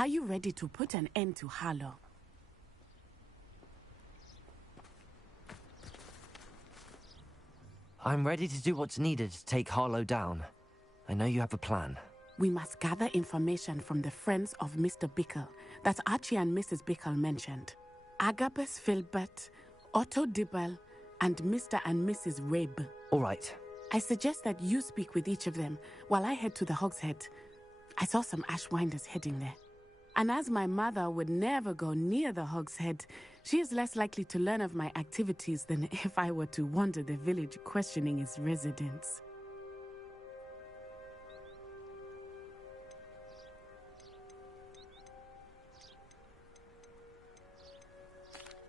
Are you ready to put an end to Harlow? I'm ready to do what's needed to take Harlow down. I know you have a plan. We must gather information from the friends of Mr. Bickle that Archie and Mrs. Bickle mentioned. Agabus Filbert, Otto Dibble, and Mr. and Mrs. Rabe. All right. I suggest that you speak with each of them while I head to the Hogshead. I saw some Ashwinders heading there. And as my mother would never go near the Hogshead, she is less likely to learn of my activities than if I were to wander the village questioning its residents.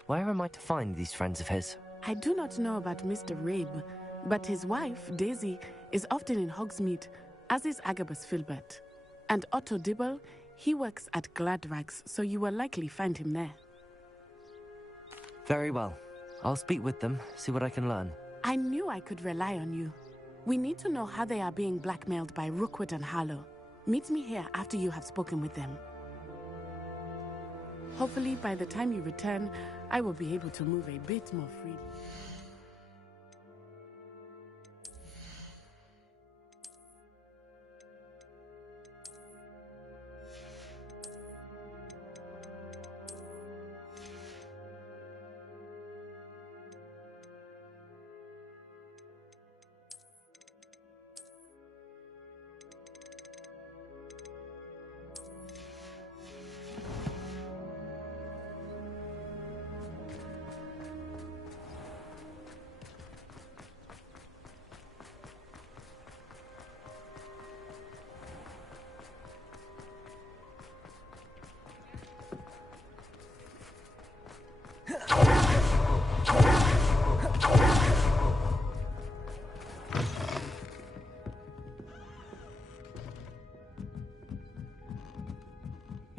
Where am I to find these friends of his? I do not know about Mr. Rabe, but his wife, Daisy, is often in Hogsmeade, as is Agabus Filbert. And Otto Dibble, he works at Gladrags, so you will likely find him there. Very well. I'll speak with them, see what I can learn. I knew I could rely on you. We need to know how they are being blackmailed by Rookwood and Harlow. Meet me here after you have spoken with them. Hopefully, by the time you return, I will be able to move a bit more freely.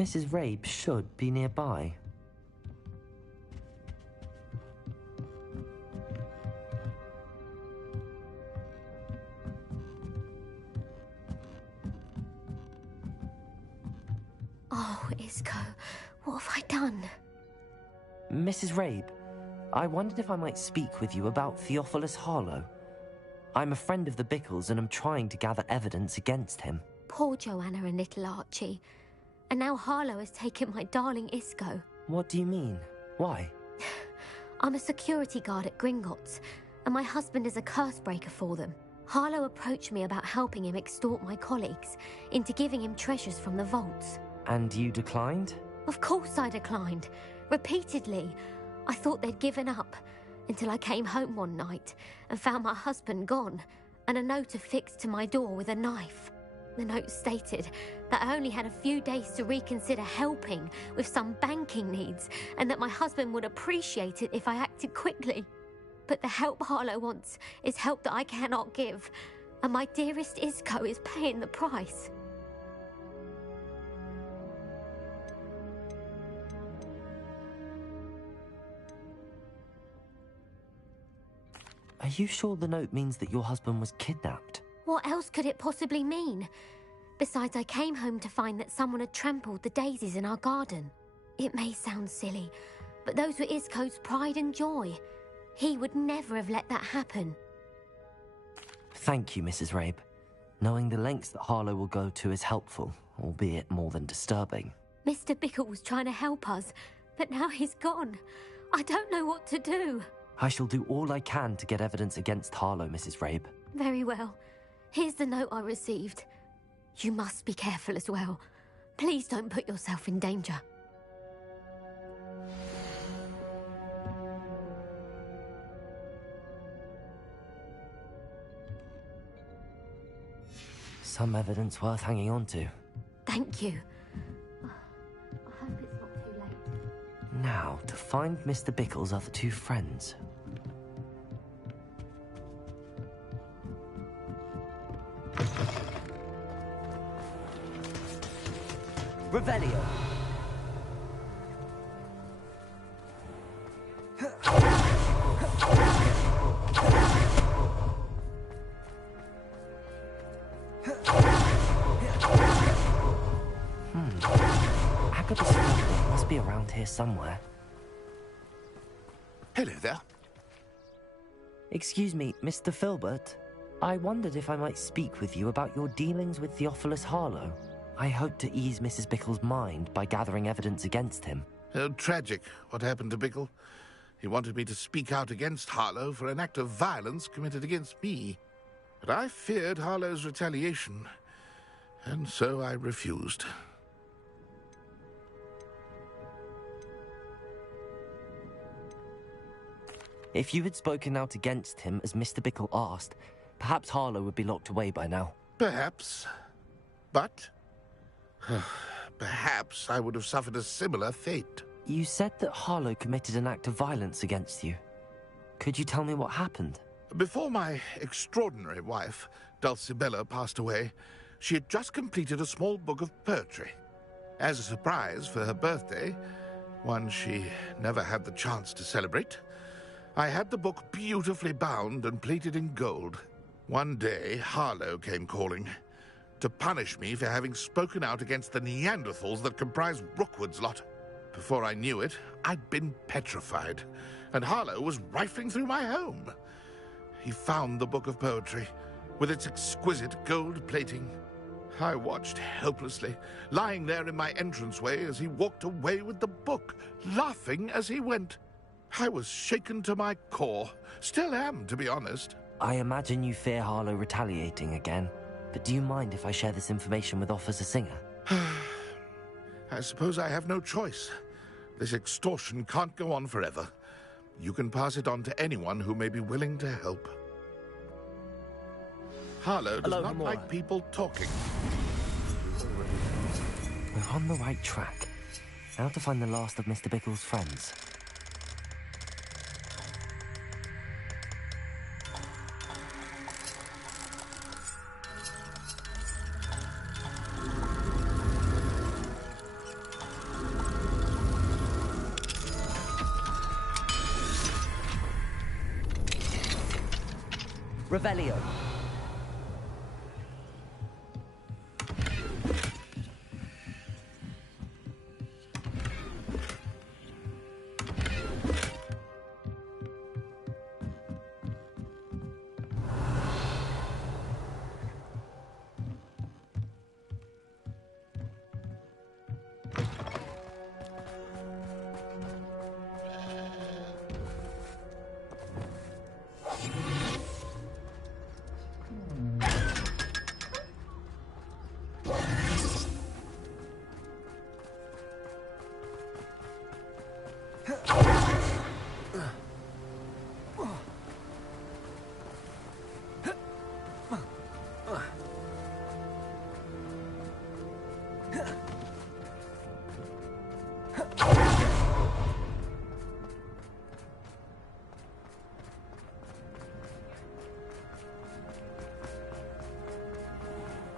Mrs. Rabe should be nearby. Oh, Isco, what have I done? Mrs. Rabe, I wondered if I might speak with you about Theophilus Harlow. I'm a friend of the Bickles and I'm trying to gather evidence against him. Poor Joanna and little Archie. And now Harlow has taken my darling Isco. What do you mean? Why? I'm a security guard at Gringotts, and my husband is a curse breaker for them. Harlow approached me about helping him extort my colleagues into giving him treasures from the vaults. And you declined? Of course I declined. Repeatedly. I thought they'd given up, until I came home one night and found my husband gone, and a note affixed to my door with a knife. The note stated that I only had a few days to reconsider helping with some banking needs, and that my husband would appreciate it if I acted quickly. But the help Harlow wants is help that I cannot give, and my dearest Isco is paying the price. Are you sure the note means that your husband was kidnapped? What else could it possibly mean? Besides, I came home to find that someone had trampled the daisies in our garden. It may sound silly, but those were Isco's pride and joy. He would never have let that happen. Thank you, Mrs. Rabe. Knowing the lengths that Harlow will go to is helpful, albeit more than disturbing. Mr. Bickle was trying to help us, but now he's gone. I don't know what to do. I shall do all I can to get evidence against Harlow, Mrs. Rabe. Very well. Here's the note I received. You must be careful as well. Please don't put yourself in danger. Some evidence worth hanging on to. Thank you. I hope it's not too late. Now, to find Mr. Bickle's other two friends. Revelio. here somewhere. Hello there. Excuse me, Mr. Filbert. I wondered if I might speak with you about your dealings with Theophilus Harlow. I hope to ease Mrs. Bickle's mind by gathering evidence against him. Oh, tragic what happened to Bickle. He wanted me to speak out against Harlow for an act of violence committed against me. But I feared Harlow's retaliation, and so I refused. If you had spoken out against him as Mr. Bickle asked, perhaps Harlow would be locked away by now. Perhaps. But perhaps I would have suffered a similar fate. You said that Harlow committed an act of violence against you. Could you tell me what happened? Before my extraordinary wife, Dulcibella, passed away, she had just completed a small book of poetry. As a surprise for her birthday, one she never had the chance to celebrate, I had the book beautifully bound and plated in gold. One day, Harlow came calling to punish me for having spoken out against the Neanderthals that comprise Rookwood's lot. Before I knew it, I'd been petrified, and Harlow was rifling through my home. He found the book of poetry, with its exquisite gold plating. I watched helplessly, lying there in my entranceway as he walked away with the book, laughing as he went. I was shaken to my core. Still am, to be honest. I imagine you fear Harlow retaliating again, but do you mind if I share this information with Officer Singer? I suppose I have no choice. This extortion can't go on forever. You can pass it on to anyone who may be willing to help. Harlow does not like people talking. We're on the right track. Now to find the last of Mr. Bickle's friends. Revelio.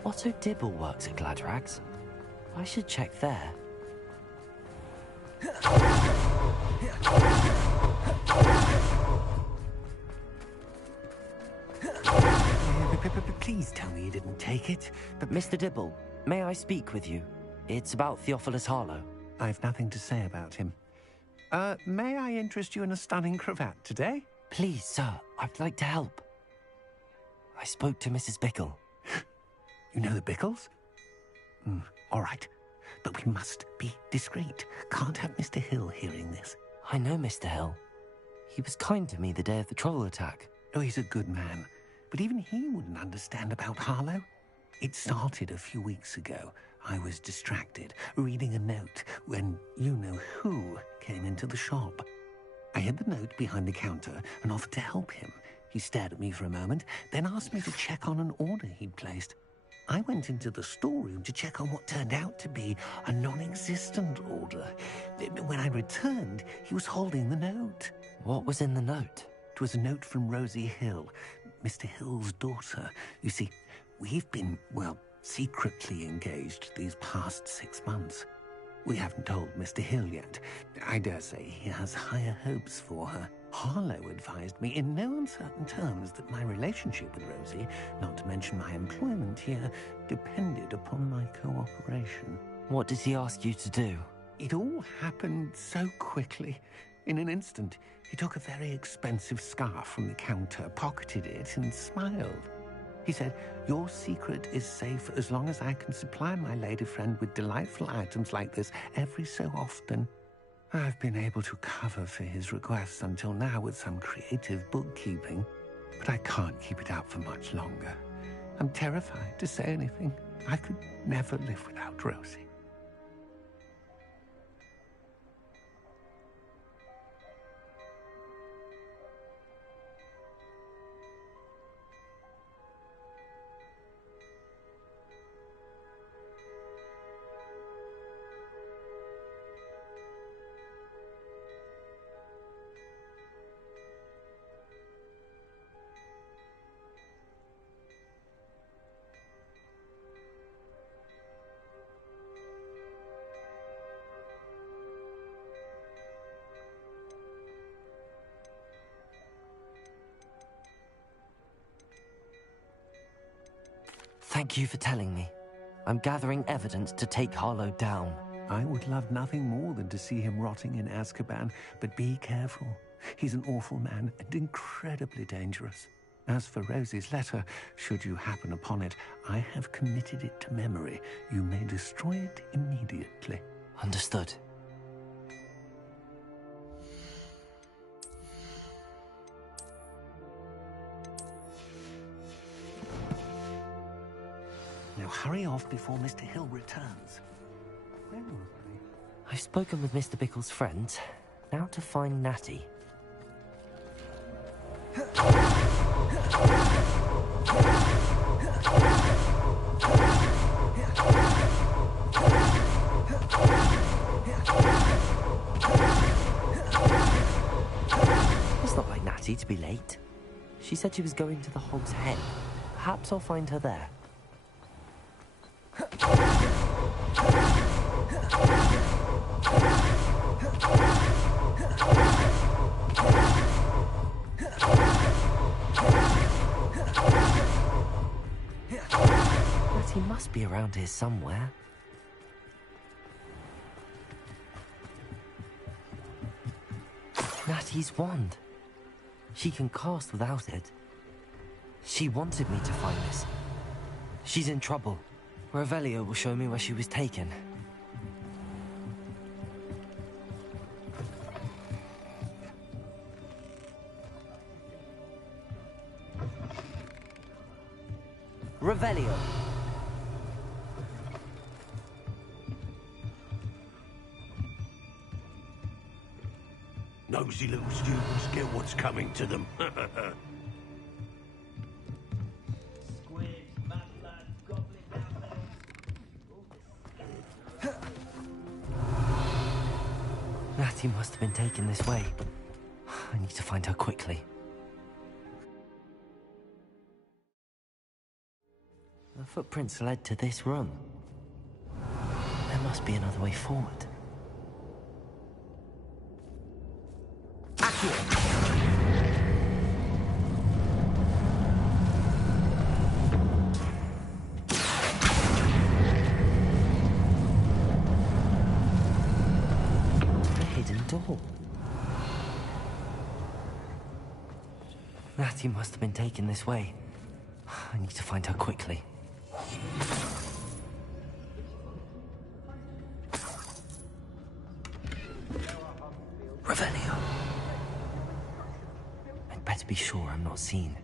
Otto Dibble works at Gladrags. I should check there. Please tell me you didn't take it. But Mr. Dibble, may I speak with you? It's about Theophilus Harlow. I've nothing to say about him. May I interest you in a stunning cravat today? Please, sir, I'd like to help. I spoke to Mrs. Bickle. You know the Bickles? All right. But we must be discreet. Can't have Mr. Hill hearing this. I know Mr. Hill. He was kind to me the day of the troll attack. Oh, he's a good man. But even he wouldn't understand about Harlow. It started a few weeks ago. I was distracted, reading a note, when you-know-who came into the shop. I hid the note behind the counter and offered to help him. He stared at me for a moment, then asked me to check on an order he'd placed. I went into the storeroom to check on what turned out to be a non-existent order. When I returned, he was holding the note. What was in the note? It was a note from Rosie Hill, Mr. Hill's daughter. You see, we've been, well, secretly engaged these past 6 months. We haven't told Mr. Hill yet. I dare say he has higher hopes for her. Harlow advised me in no uncertain terms that my relationship with Rosie, not to mention my employment here, depended upon my cooperation. What did he ask you to do? It all happened so quickly. In an instant, he took a very expensive scarf from the counter, pocketed it, and smiled. He said, "Your secret is safe as long as I can supply my lady friend with delightful items like this every so often." I've been able to cover for his requests until now with some creative bookkeeping, but I can't keep it out for much longer. I'm terrified to say anything. I could never live without Rosie. Thank you for telling me. I'm gathering evidence to take Harlow down. I would love nothing more than to see him rotting in Azkaban, but be careful. He's an awful man and incredibly dangerous. As for Rosie's letter, should you happen upon it, I have committed it to memory. You may destroy it immediately. Understood. Now hurry off before Mr. Hill returns. Where was I? I've spoken with Mr. Bickle's friend. Now to find Natty. It's not like Natty to be late. She said she was going to the Hog's Head. Perhaps I'll find her there. Natty must be around here somewhere. Natty's wand. She can cast without it. She wanted me to find this. She's in trouble. Revelio will show me where she was taken. Revelio. Nosy little students get what's coming to them. Natty must have been taken this way. I need to find her quickly. The footprints led to this room. There must be another way forward. Door. Natty must have been taken this way. I need to find her quickly. Revelio. I'd better be sure I'm not seen.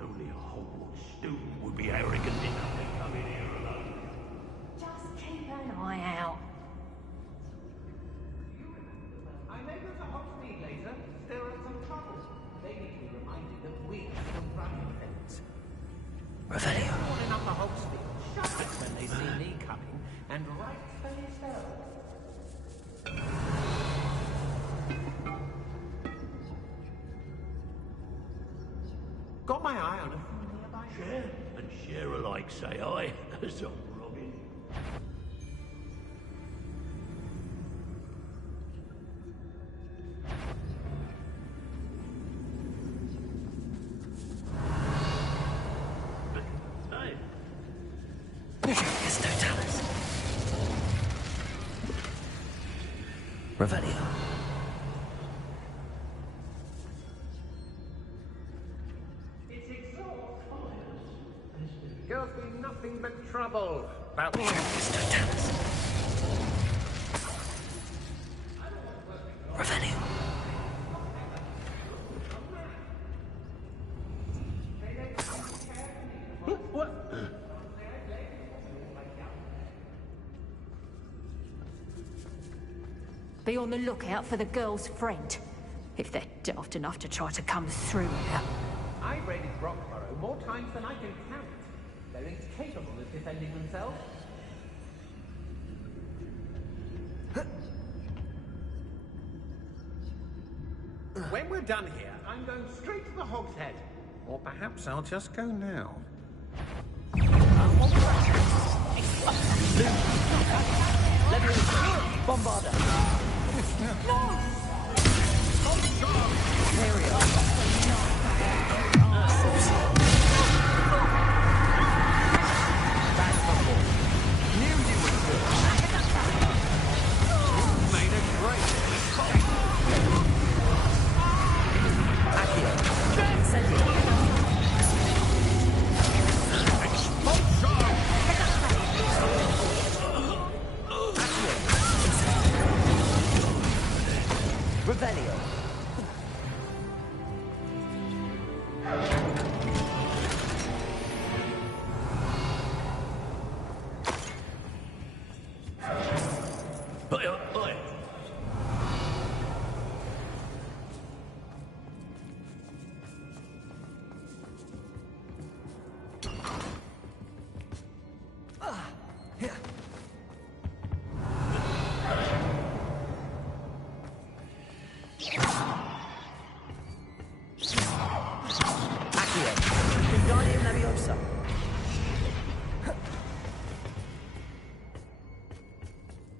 Only a Hogwarts student would be arrogant enough to come in here alone. Just keep an eye out. I may go to Hogsmeade later. There are some trouble. They need to be reminded that we have the running things. Revelio. Everyone in Upper Hogsmeade shut it when they see me coming, and rightfully so. Got my eye on a few nearby. Share and share alike, say I, as I'm Robin. Revelio. It's exhaust fires. Girls be nothing but trouble. About Revelio. What? Be on the lookout for the girl's friend, if they're daft enough to try to come through here. I raided Rockborough more times than I can count. They're incapable of defending themselves. When we're done here, I'm going straight to the Hog's Head. Or perhaps I'll just go now. Bombarder. Revelio.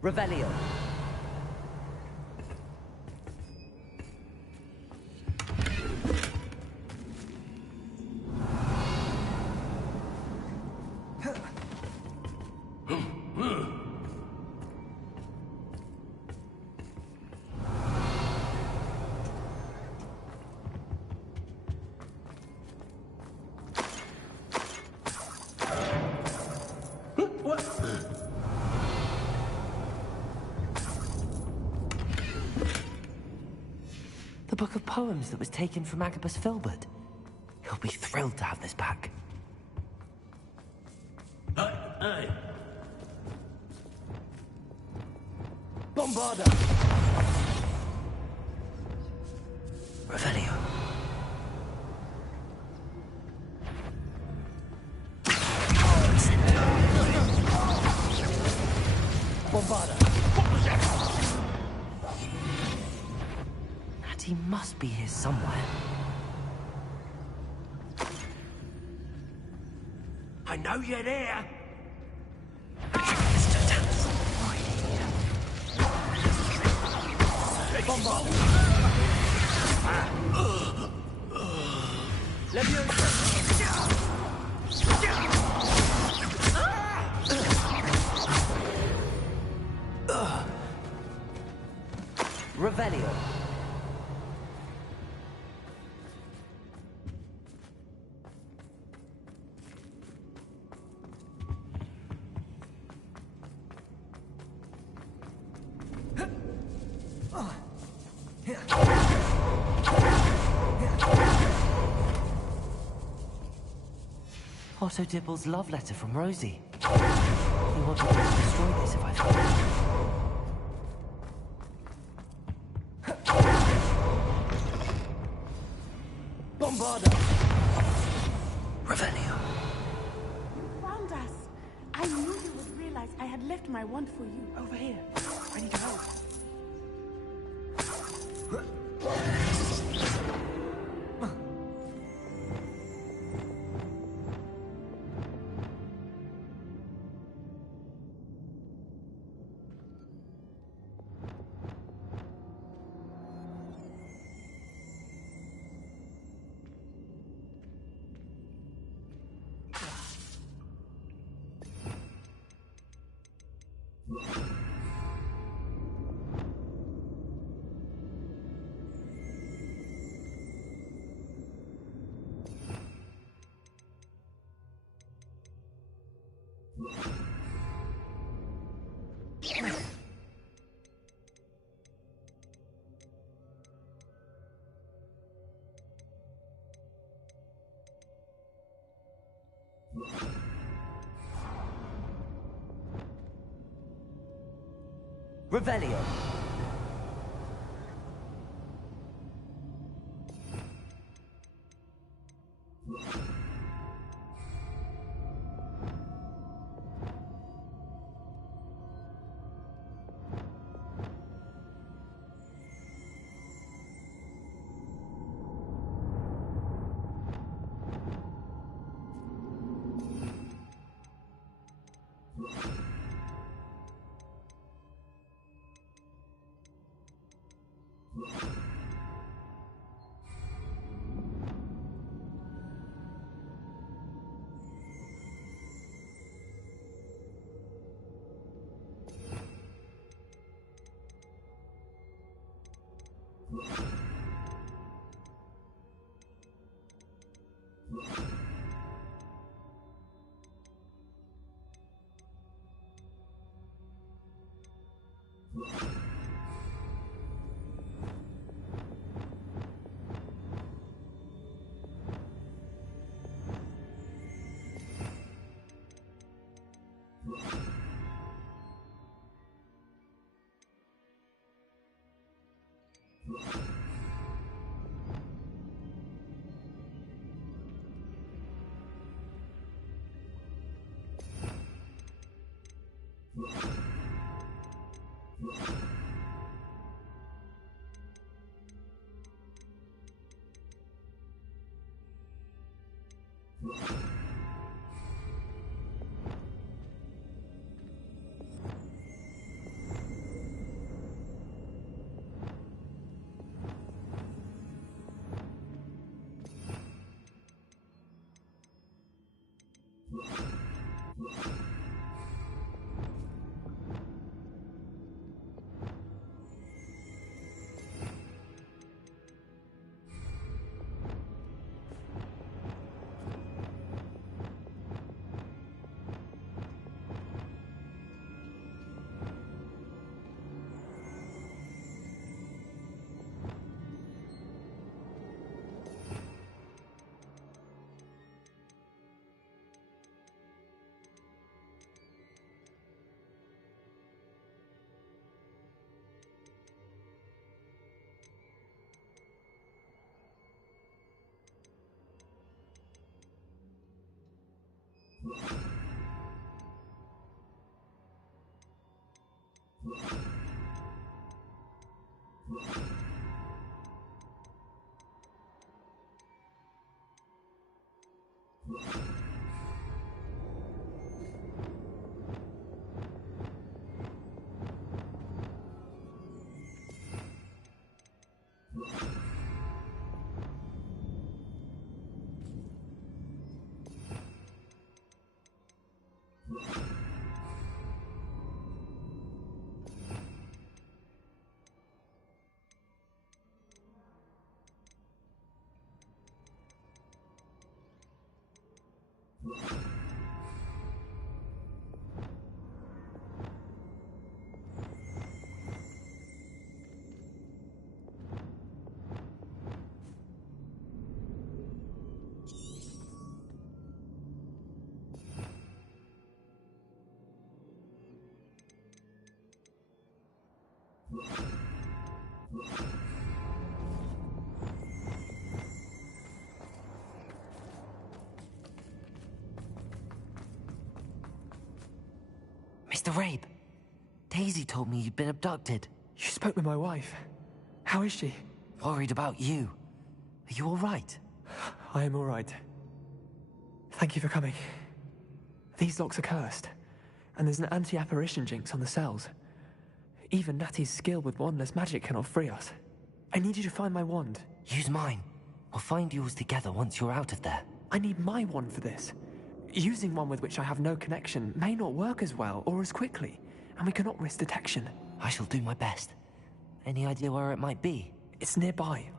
Revelio. The book of poems that was taken from Agabus Filbert. He'll be thrilled to have this back. Hey! Bombarder! Revelio. Bombarder. He must be here somewhere. I know you're there! Revelio. Otto Dibble's love letter from Rosie. He wanted me to destroy this if I found it. Bombarder! Revelio. You found us. I knew you would realize I had left my wand for you. Over here. I need help. Revelio. Mr. Rabe, Daisy told me you'd been abducted. You spoke with my wife. How is she? Worried about you. Are you all right? I am all right. Thank you for coming. These locks are cursed, and there's an anti-apparition jinx on the cells. Even Natty's skill with wandless magic cannot free us. I need you to find my wand. Use mine. We'll find yours together once you're out of there. I need my wand for this. Using one with which I have no connection may not work as well or as quickly, and we cannot risk detection. I shall do my best. Any idea where it might be? It's nearby.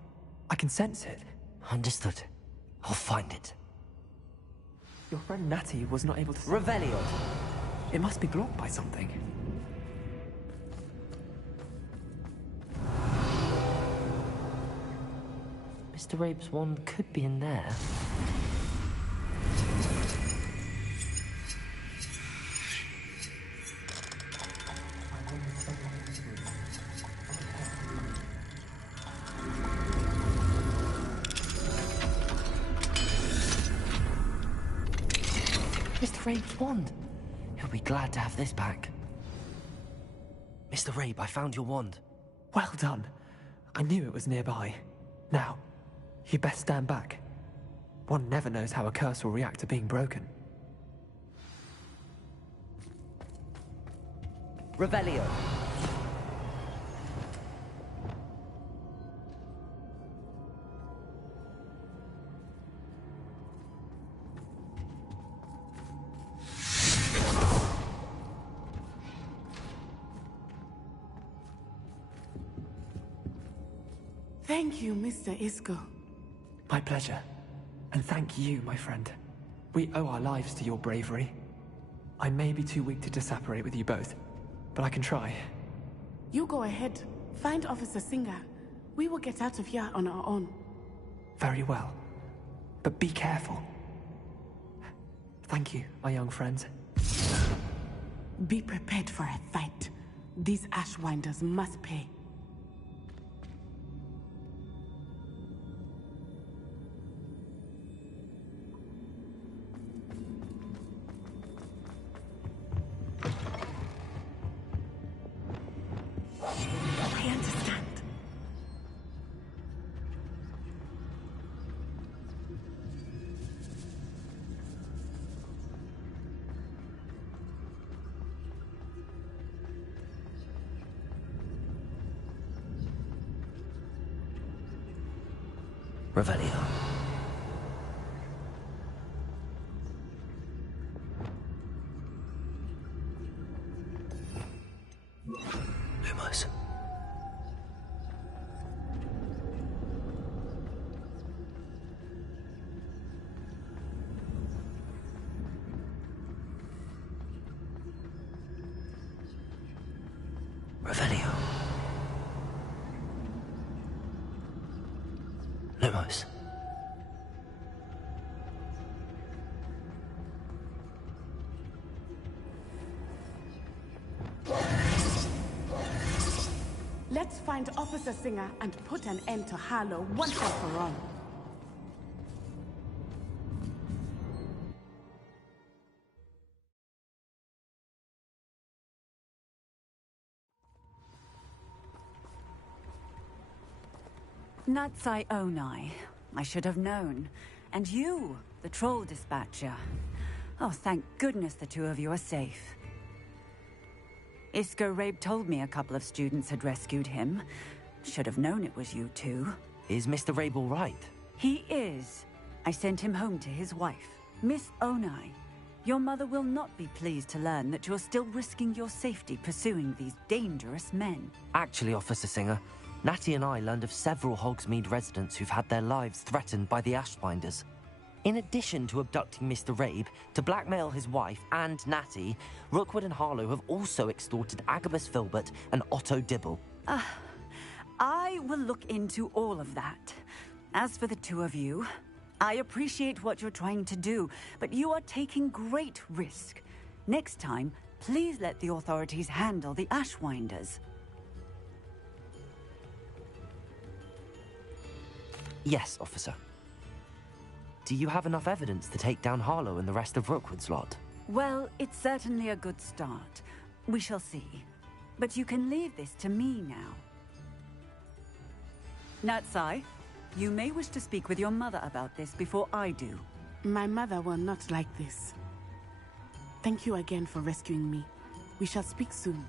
I can sense it. Understood. I'll find it. Your friend Natty was not able to... Revelio! It must be blocked by something. Mr. Rabe's wand could be in there. Mr. Rabe's wand. He'll be glad to have this back. Mr. Rabe, I found your wand. Well done. I knew it was nearby. Now, you best stand back. One never knows how a curse will react to being broken. Revelio. Thank you, Mr. Isco. My pleasure. And thank you, my friend. We owe our lives to your bravery. I may be too weak to disapparate with you both, but I can try. You go ahead. Find Officer Singer. We will get out of here on our own. Very well. But be careful. Thank you, my young friends. Be prepared for a fight. These Ashwinders must pay. I understand. Revelio. Lumos. Revelio. Lumos. Let's find Officer Singer and put an end to Harlow once and for all. Natsai Onai. I should have known. And you, the troll dispatcher. Oh, thank goodness the two of you are safe. Isco Rabe told me a couple of students had rescued him. Should have known it was you two. Is Mr. Rabe all right? He is. I sent him home to his wife, Miss Onai. Your mother will not be pleased to learn that you're still risking your safety pursuing these dangerous men. Actually, Officer Singer, Natty and I learned of several Hogsmeade residents who've had their lives threatened by the Ashbinders. In addition to abducting Mr. Rabe to blackmail his wife and Natty, Rookwood and Harlow have also extorted Agabus Filbert and Otto Dibble. I will look into all of that. As for the two of you, I appreciate what you're trying to do, but you are taking great risk. Next time, please let the authorities handle the Ashwinders. Yes, officer. Do you have enough evidence to take down Harlow and the rest of Rookwood's lot? Well, it's certainly a good start. We shall see. But you can leave this to me now. Natsai, you may wish to speak with your mother about this before I do. My mother will not like this. Thank you again for rescuing me. We shall speak soon.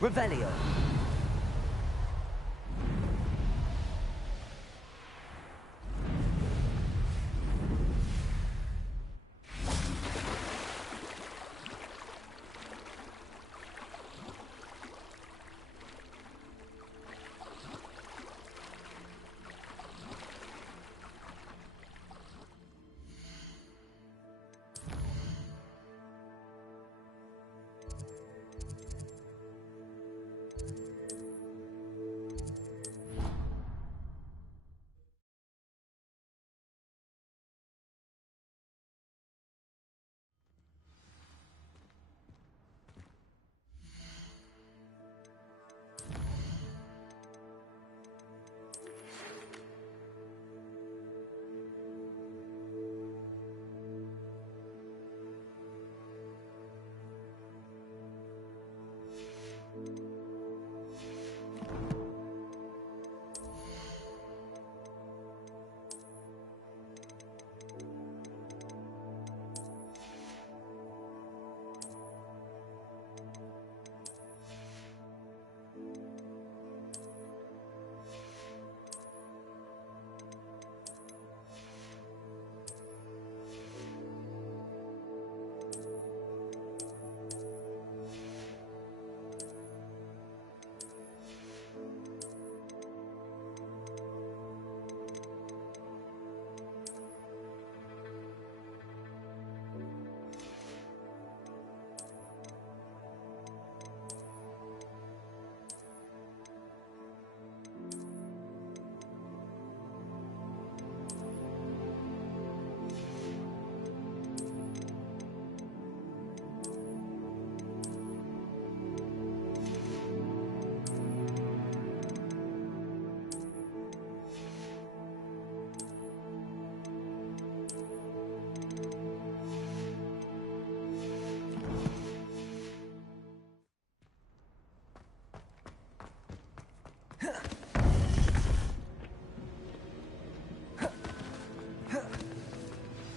Revelio.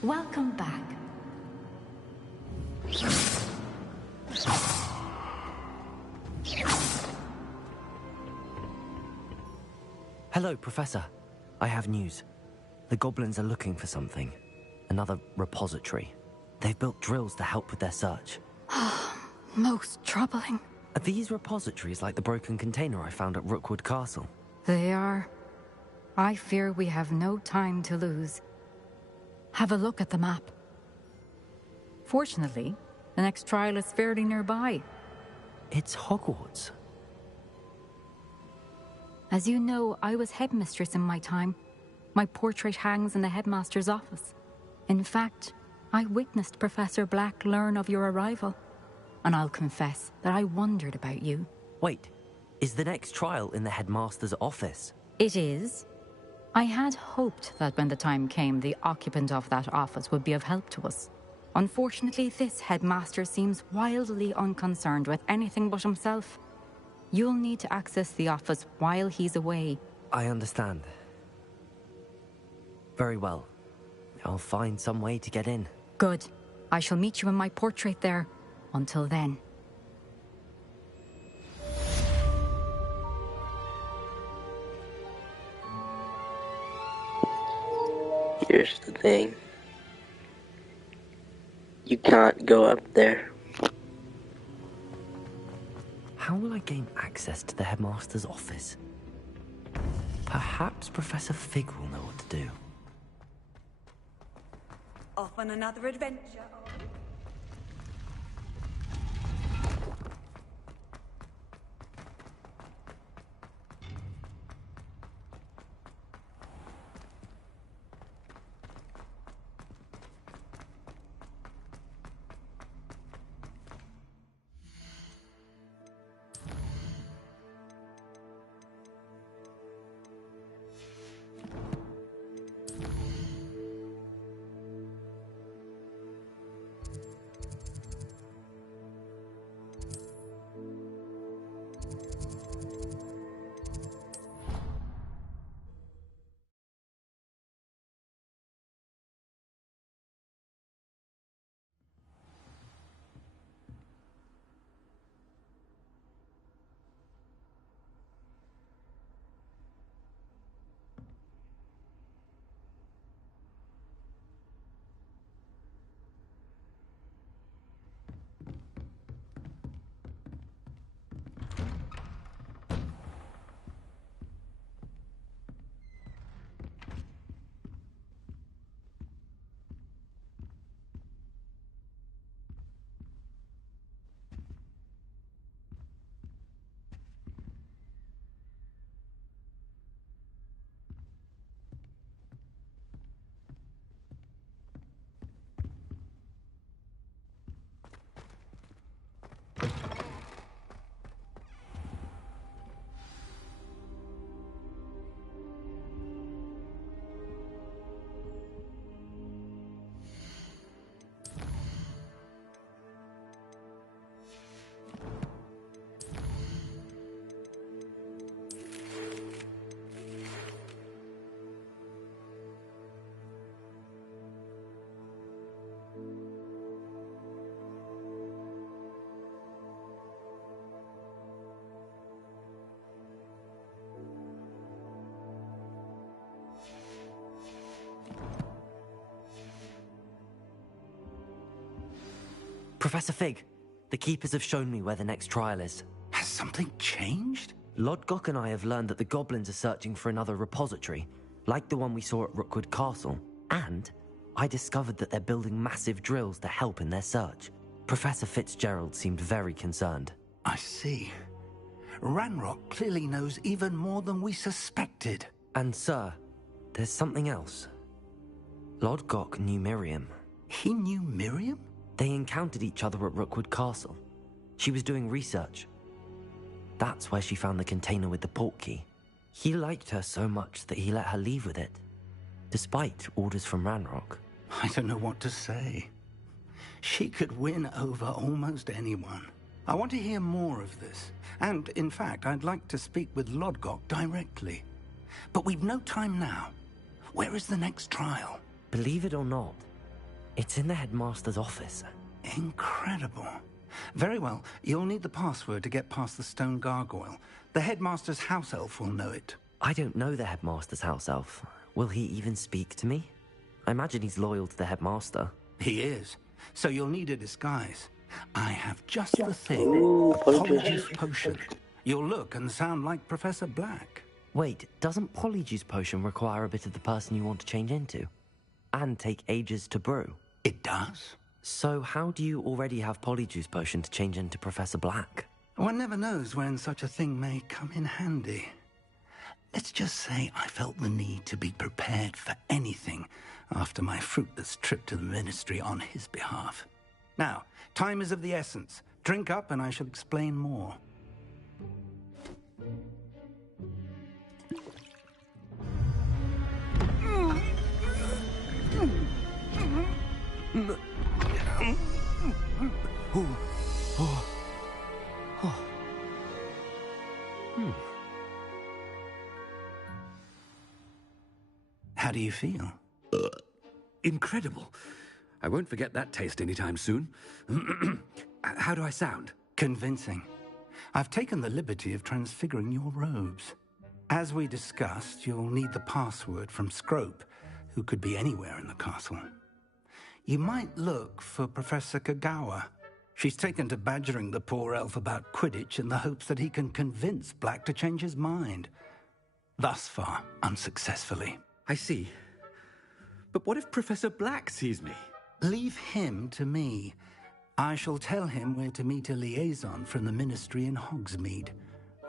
Welcome back. Hello, Professor. I have news. The goblins are looking for something. Another repository. They've built drills to help with their search. Most troubling. Are these repositories like the broken container I found at Rookwood Castle? They are. I fear we have no time to lose. Have a look at the map. Fortunately, the next trial is fairly nearby. It's Hogwarts. As you know, I was headmistress in my time. My portrait hangs in the headmaster's office. In fact, I witnessed Professor Black learn of your arrival. And I'll confess that I wondered about you. Wait, is the next trial in the headmaster's office? It is. I had hoped that when the time came, the occupant of that office would be of help to us. Unfortunately, this headmaster seems wildly unconcerned with anything but himself. You'll need to access the office while he's away. I understand. Very well. I'll find some way to get in. Good. I shall meet you in my portrait there. Until then. Here's the thing. You can't go up there. How will I gain access to the headmaster's office? Perhaps Professor Fig will know what to do. Off on another adventure. Professor Fig, the Keepers have shown me where the next trial is. Has something changed? Lodgok and I have learned that the goblins are searching for another repository, like the one we saw at Rookwood Castle. And I discovered that they're building massive drills to help in their search. Professor Fitzgerald seemed very concerned. I see. Ranrock clearly knows even more than we suspected. And sir, there's something else. Lodgok knew Miriam. He knew Miriam? They encountered each other at Rookwood Castle. She was doing research. That's where she found the container with the portkey. He liked her so much that he let her leave with it, despite orders from Ranrock. I don't know what to say. She could win over almost anyone. I want to hear more of this. And, in fact, I'd like to speak with Lodgok directly. But we've no time now. Where is the next trial? Believe it or not, it's in the headmaster's office. Incredible. Very well. You'll need the password to get past the stone gargoyle. The headmaster's house elf will know it. I don't know the headmaster's house elf. Will he even speak to me? I imagine he's loyal to the headmaster. He is. So you'll need a disguise. I have just the thing. Ooh, Polyjuice potion. You'll look and sound like Professor Black. Wait, doesn't Polyjuice potion require a bit of the person you want to change into? And take ages to brew? It does. So how do you already have Polyjuice potion to change into Professor Black? One never knows when such a thing may come in handy. Let's just say I felt the need to be prepared for anything after my fruitless trip to the Ministry on his behalf. Now, time is of the essence. Drink up and I shall explain more. How do you feel? Incredible. I won't forget that taste anytime soon. How do I sound? Convincing. I've taken the liberty of transfiguring your robes. As we discussed, you'll need the password from Scrope, who could be anywhere in the castle. You might look for Professor Kagawa. She's taken to badgering the poor elf about Quidditch in the hopes that he can convince Black to change his mind. Thus far, unsuccessfully. I see. But what if Professor Black sees me? Leave him to me. I shall tell him where to meet a liaison from the Ministry in Hogsmeade.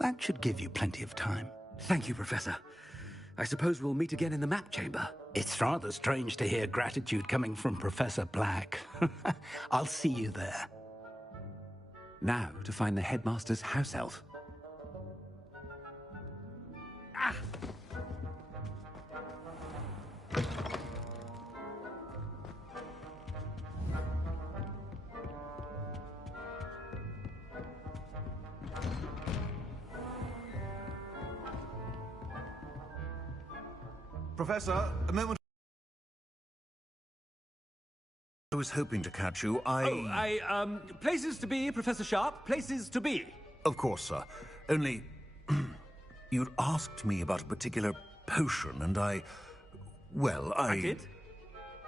That should give you plenty of time. Thank you, Professor. I suppose we'll meet again in the map chamber. It's rather strange to hear gratitude coming from Professor Black. I'll see you there. Now to find the headmaster's house elf. Ah! Professor, a moment. I was hoping to catch you. Places to be, Professor Sharp. Places to be. Of course, sir. Only, you'd asked me about a particular potion, and I did?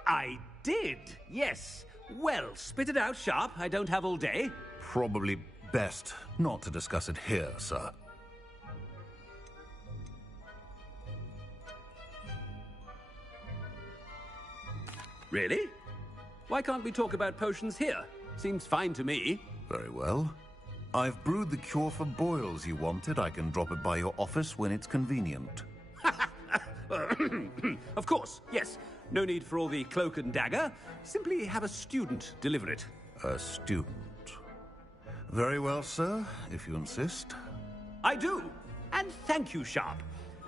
I did, yes. Well, spit it out, Sharp. I don't have all day. Probably best not to discuss it here, sir. Really? Why can't we talk about potions here? Seems fine to me. Very well. I've brewed the cure for boils you wanted. I can drop it by your office when it's convenient. Of course, yes. No need for all the cloak and dagger. Simply have a student deliver it. A student. Very well, sir, if you insist. I do. And thank you, Sharp.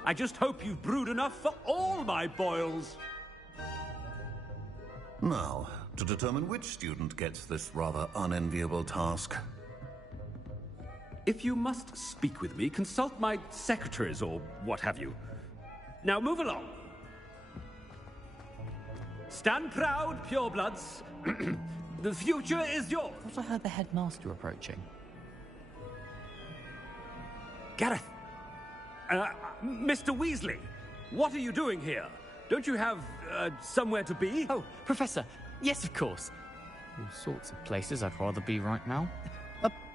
I just hope you've brewed enough for all my boils. Now, to determine which student gets this rather unenviable task. If you must speak with me, consult my secretaries or what have you. Now move along. Stand proud, purebloods. The future is yours. I thought I heard the headmaster approaching. Gareth. Mr. Weasley, what are you doing here? Don't you have, somewhere to be? Oh, Professor. Yes, of course. All sorts of places I'd rather be right now.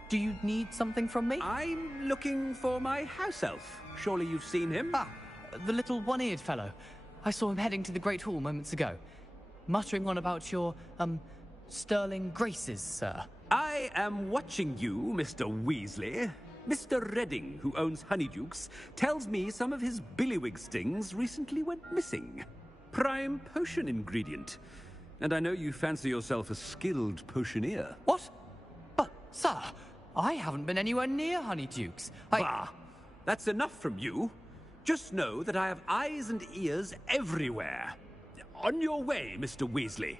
Do you need something from me? I'm looking for my house elf. Surely you've seen him? Ah, the little one-eared fellow. I saw him heading to the Great Hall moments ago, muttering on about your, sterling graces, sir. I am watching you, Mr. Weasley. Mr. Redding, who owns Honeydukes, tells me some of his billywig stings recently went missing. Prime potion ingredient. And I know you fancy yourself a skilled potioneer. What? But, sir, I haven't been anywhere near Honeydukes. Bah! That's enough from you. Just know that I have eyes and ears everywhere. On your way, Mr. Weasley.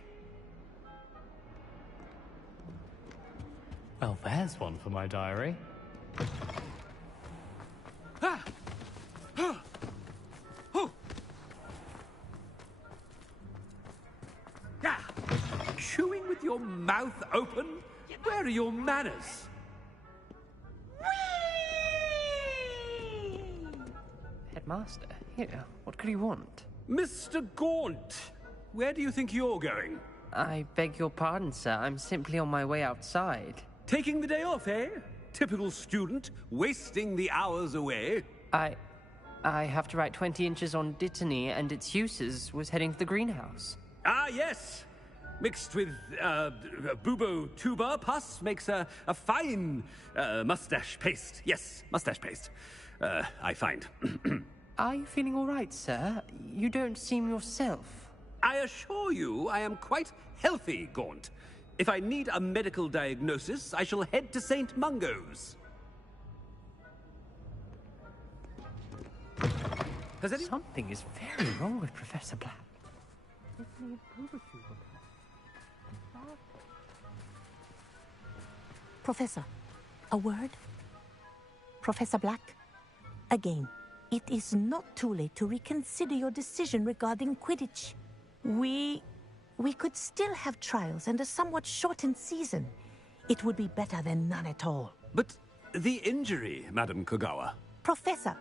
Well, there's one for my diary. Ah! Ah! Oh! Ah! Chewing with your mouth open? Where are your manners? Headmaster, here, what could you want? Mr. Gaunt, where do you think you're going? I beg your pardon, sir. I'm simply on my way outside. Taking the day off, eh? Typical student, wasting the hours away. I have to write 20 inches on Dittany and its uses. Was heading to the greenhouse. Ah, yes. Mixed with bubo tuber pus makes a fine mustache paste. Yes, mustache paste. I find. Are you feeling all right, sir? You don't seem yourself. I assure you I am quite healthy, Gaunt. If I need a medical diagnosis, I shall head to St. Mungo's. Something is very wrong with Professor Black. Professor, a word? Professor Black, again, it is not too late to reconsider your decision regarding Quidditch. We could still have trials and a somewhat shortened season. It would be better than none at all. But the injury, Madam Kogawa. Professor,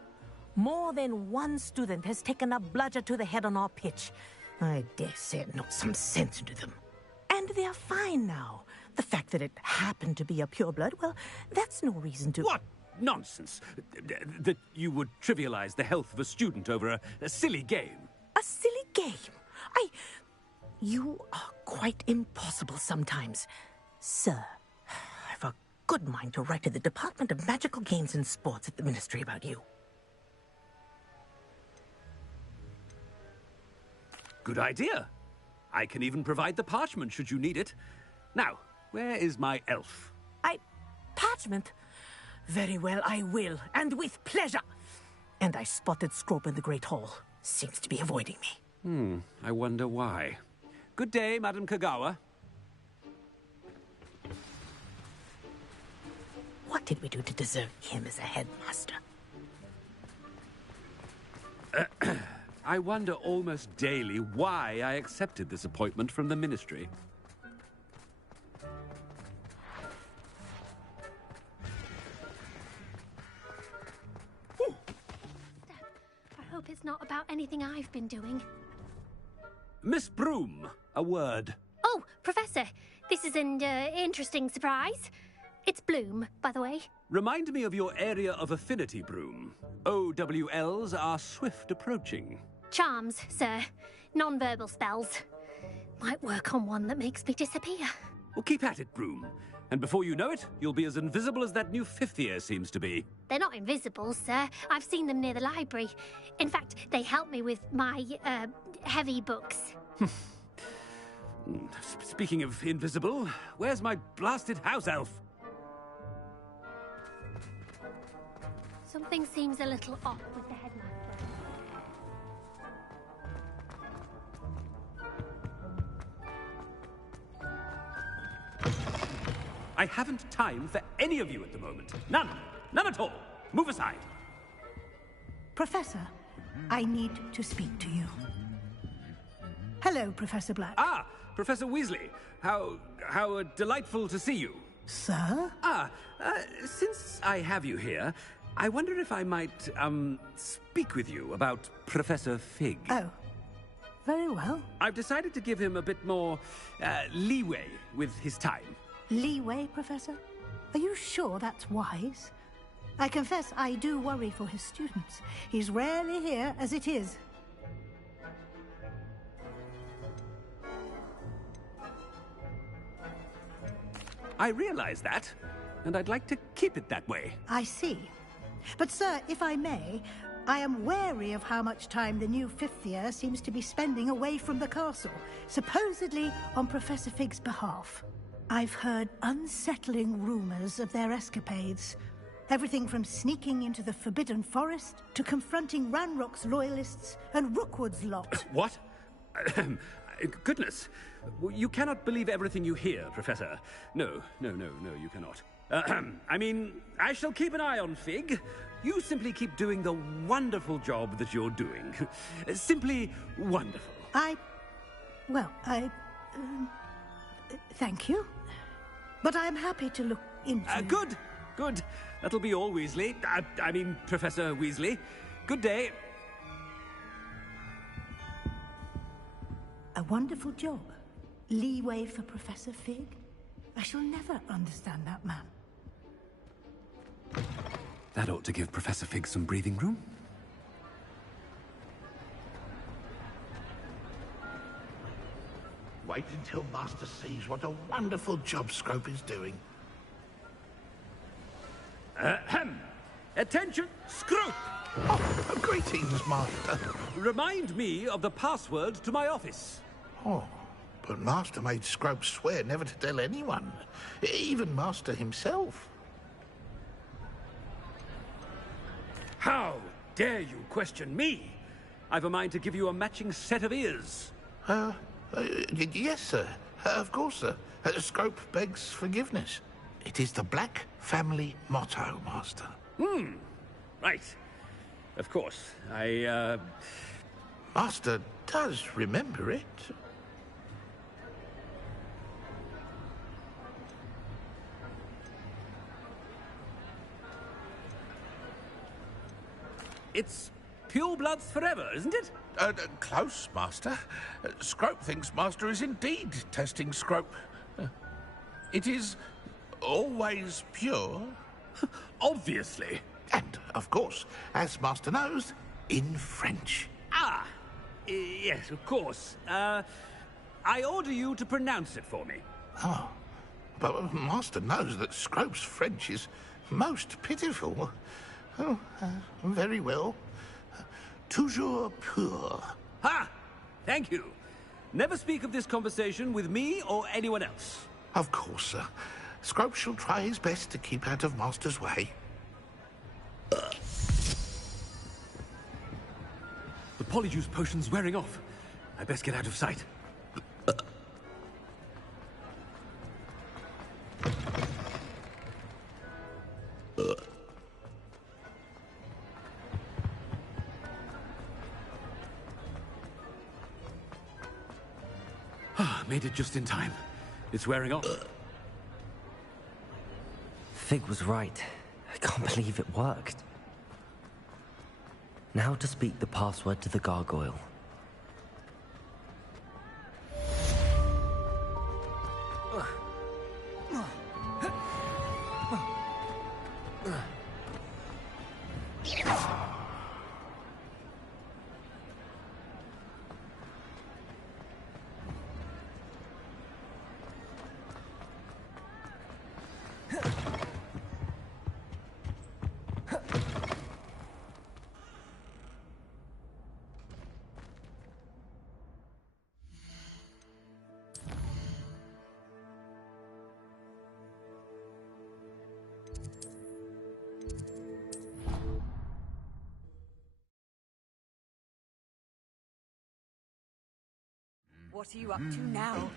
more than one student has taken a bludger to the head on our pitch. I dare say it knocked some sense into them. And they are fine now. The fact that it happened to be a pureblood, well, that's no reason to... What nonsense! That you would trivialize the health of a student over a silly game. A silly game? You are quite impossible sometimes. Sir, I've a good mind to write to the Department of Magical Games and Sports at the Ministry about you. Good idea. I can even provide the parchment should you need it. Now, where is my elf? Parchment? Very well, I will, and with pleasure. And I spotted Scrope in the Great Hall. Seems to be avoiding me. I wonder why. Good day, Madam Kogawa. What did we do to deserve him as a headmaster? I wonder almost daily why I accepted this appointment from the Ministry. I hope it's not about anything I've been doing. Miss Broom, a word. Oh, Professor, this is an interesting surprise. It's Bloom, by the way. Remind me of your area of affinity, Broom. OWLs are swift approaching. Charms, sir. Non-verbal spells. Might work on one that makes me disappear. Well, keep at it, Broom. And before you know it, you'll be as invisible as that new fifth year seems to be. They're not invisible, sir. I've seen them near the library. In fact, they help me with my, heavy books. Speaking of invisible, where's my blasted house elf? Something seems a little off with the headmaster. I haven't time for any of you at the moment. None. None at all. Move aside. Professor, I need to speak to you. Hello, Professor Black. Ah, Professor Weasley. How delightful to see you. Sir? Since I have you here, I wonder if I might, speak with you about Professor Fig. Oh, Very well. I've decided to give him a bit more leeway with his time. Leeway, Professor? Are you sure that's wise? I confess I do worry for his students. He's rarely here as it is. I realize that, and I'd like to keep it that way. I see. But, sir, if I may, I am wary of how much time the new fifth year seems to be spending away from the castle, supposedly on Professor Fig's behalf. I've heard unsettling rumors of their escapades. Everything from sneaking into the Forbidden Forest to confronting Ranrock's loyalists and Rookwood's lot. What? Goodness. You cannot believe everything you hear, Professor. No, you cannot. I mean, I shall keep an eye on Fig. You simply keep doing the wonderful job that you're doing. Simply wonderful. Thank you. But I'm happy to look into... Good. That'll be all, Weasley. I mean, Professor Weasley. Good day. A wonderful job. Leeway for Professor Fig? I shall never understand that man. That ought to give Professor Fig some breathing room. Wait until Master sees what a wonderful job Scrope is doing. Attention, Scrope! Oh, greetings, Master. Remind me of the password to my office. Oh, but Master made Scrope swear never to tell anyone, even Master himself. How dare you question me? I've a mind to give you a matching set of ears. Yes, sir. Of course, sir. Scrope begs forgiveness. It is the Black family motto, Master. Right. Of course. Master does remember it. It's purebloods forever, isn't it? Close, Master. Scrope thinks Master is indeed testing Scrope. It is always pure. Obviously. And, of course, as Master knows, in French. Yes, of course. I order you to pronounce it for me. Oh, but Master knows that Scrope's French is most pitiful. Oh, very well. Toujours pur. Ha! Thank you. Never speak of this conversation with me or anyone else. Of course, sir. Scrope shall try his best to keep out of Master's way. The polyjuice potion's wearing off. I best get out of sight. Made it just in time. It's wearing off. Fig was right. I can't believe it worked. Now to speak the password to the gargoyle. What are you up to now?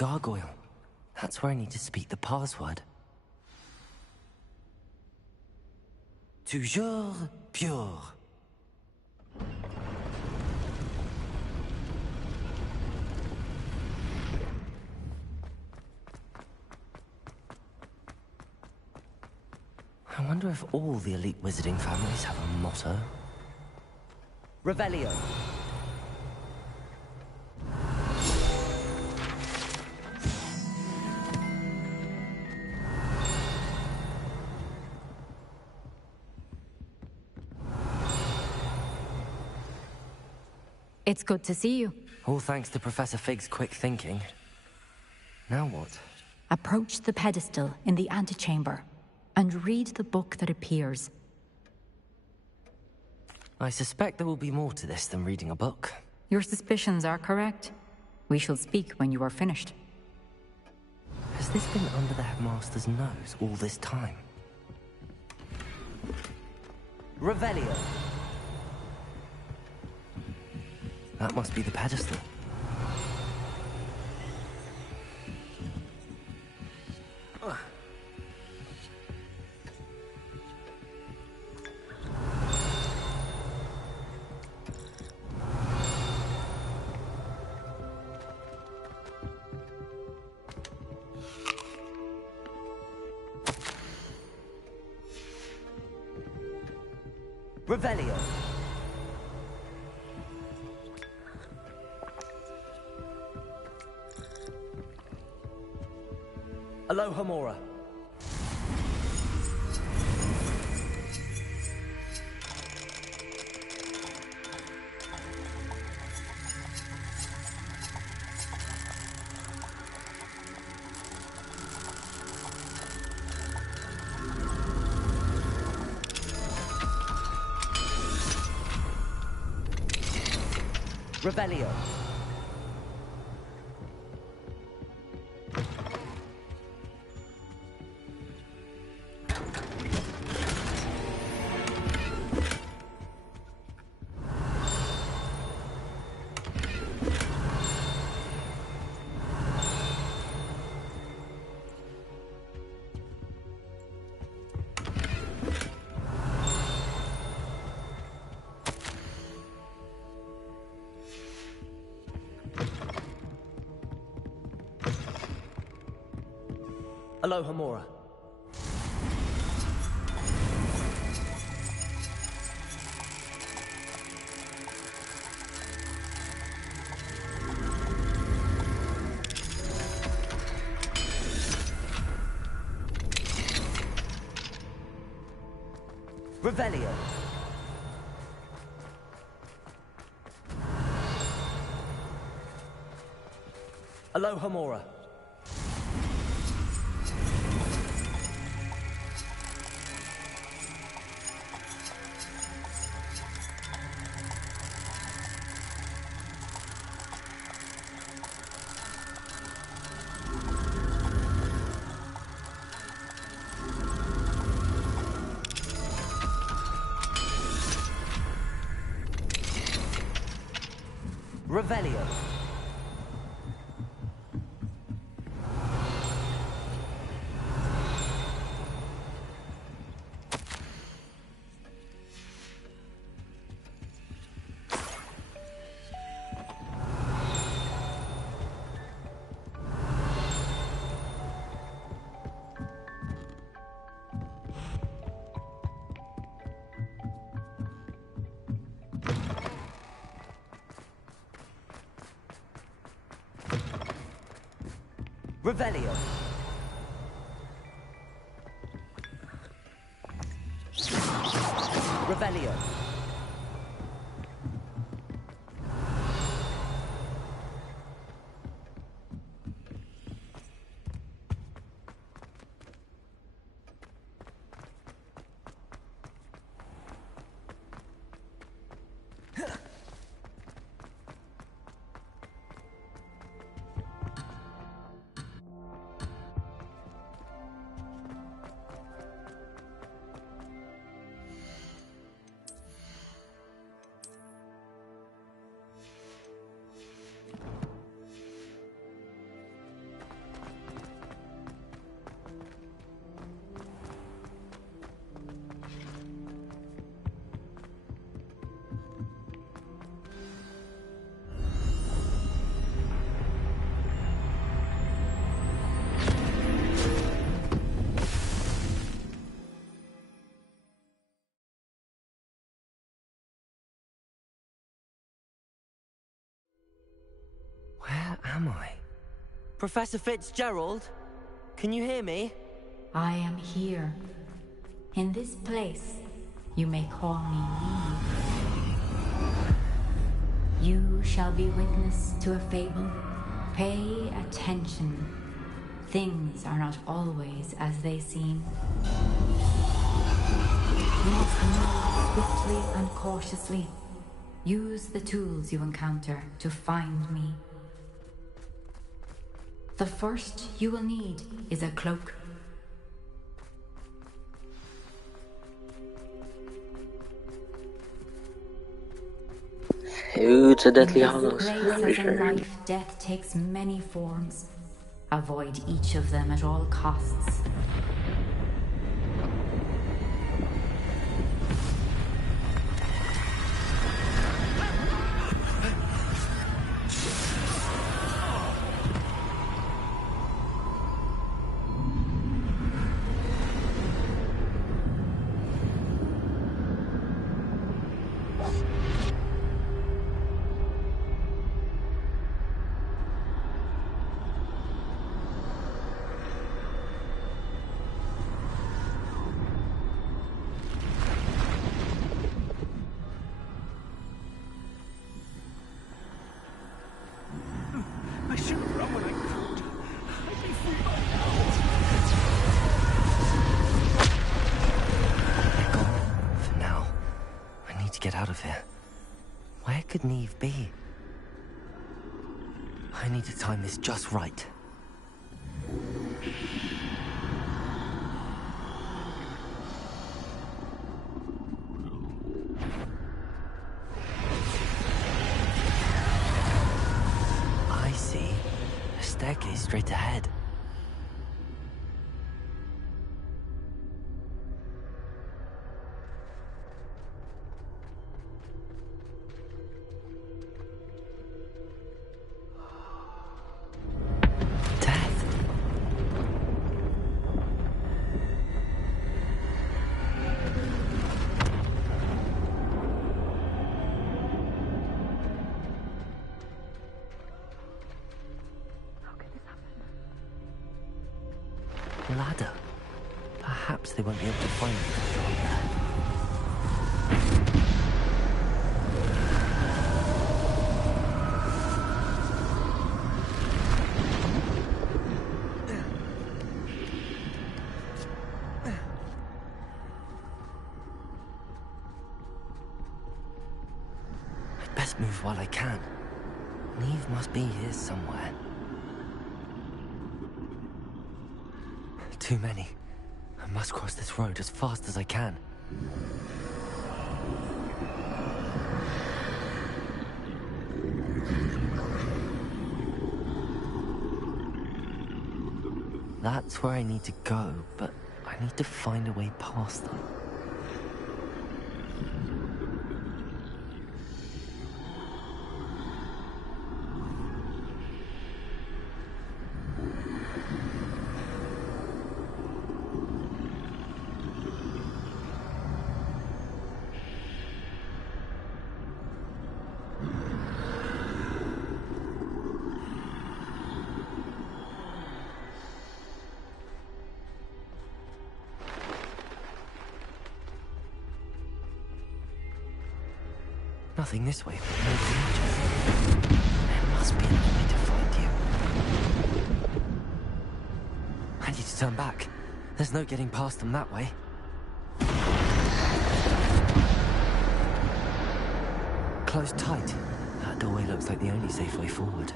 gargoyle. That's where I need to speak the password. Toujours pure. I wonder if all the elite wizarding families have a motto. Revelio. It's good to see you. All thanks to Professor Fig's quick thinking. Now what? Approach the pedestal in the antechamber and read the book that appears. I suspect there will be more to this than reading a book. Your suspicions are correct. We shall speak when you are finished. Has this been under the headmaster's nose all this time? Revelio. That must be the pedestal. Revelio. Aloha Mora. Revelio. Aloha Mora. Revelio. Aloha Mora. Revelio. Revelio. Revelio. am I? Professor Fitzgerald? Can you hear me? I am here. In this place, you may call me Neve. You shall be witness to a fable. Pay attention. Things are not always as they seem. You must move swiftly and cautiously. Use the tools you encounter to find me. The first you will need is a cloak. Ooh, it's a Deathly In Hallows, this grace pretty as in sure. life, death takes many forms. Avoid each of them at all costs. I should have run when I could. I'd be free by now. For now. I need to get out of here. Where could Neve be? I need to time this just right. I see. A staircase straight ahead. Ladder. Perhaps they won't be able to find me from there. I'd best move while I can. Neve must be here somewhere. Too many. I must cross this road as fast as I can. That's where I need to go, but I need to find a way past them. Nothing this way, but no danger. There must be another way to find you. I need to turn back. There's no getting past them that way. Close tight. That doorway looks like the only safe way forward.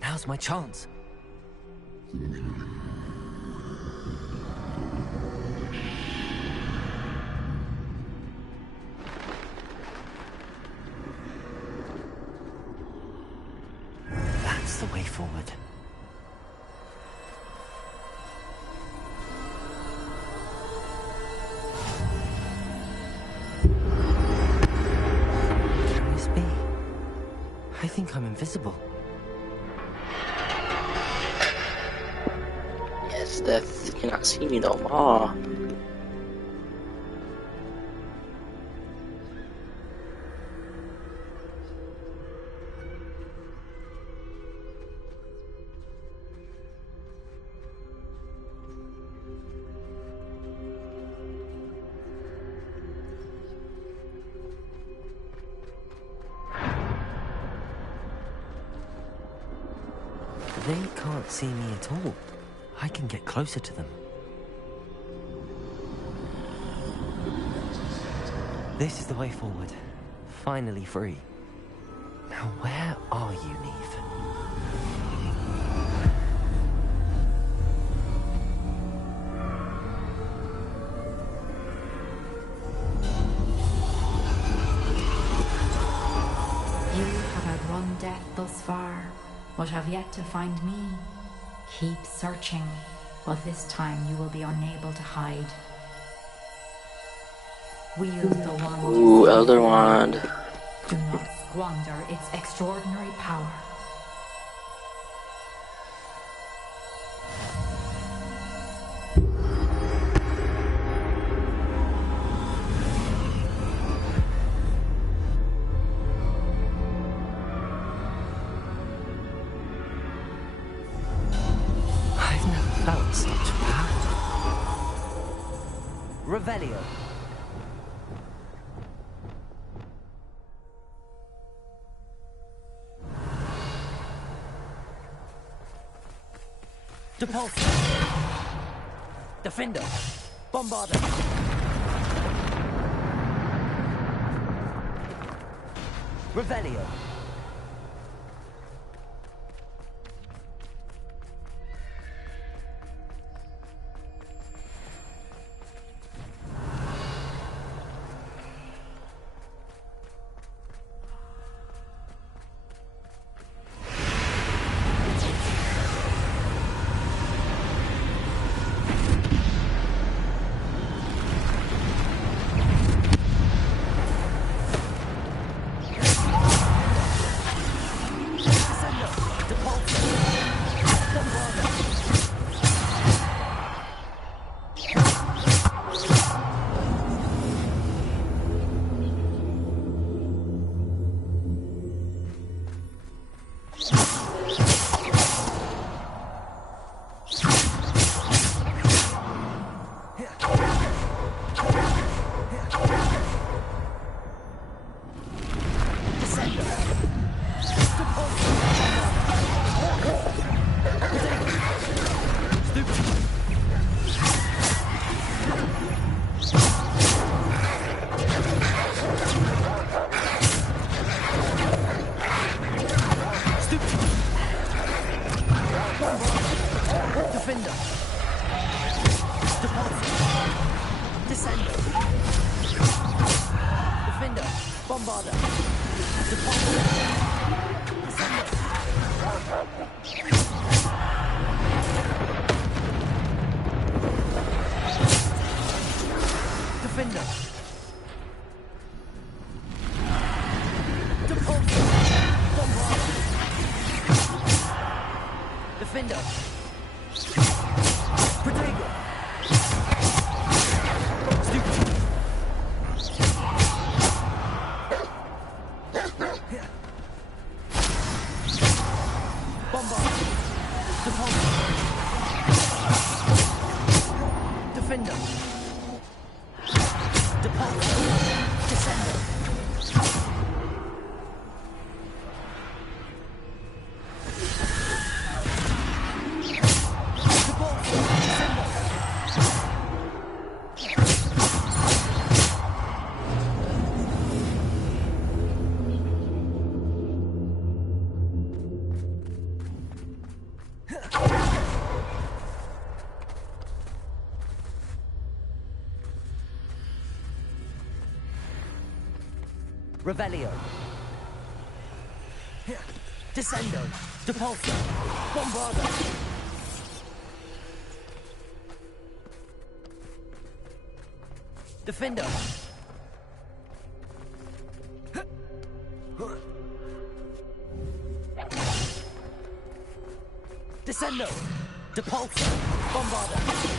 Now's my chance. That's the way forward. think I'm invisible. Yes, Death cannot see me no more. They can't see me at all. I can get closer to them. This is the way forward. Finally free. Now where are you, Neve? You have outrun death thus far, but have yet to find me. Keep searching, but this time you will be unable to hide. Wield the wand. Ooh, Elder Wand. Do not squander its extraordinary power. I've never felt such power. Revelio. Depulso. Defender. Bombarder. Revelio. Defender. Descender. Defender. Bombarder. Descender. Defender. Defender. Protego. Stupid. Bombard. Defender. Descender. Revelio. Descendo. Depulso. Bombardo. Defender. Descendo! Depulso! Bombarda!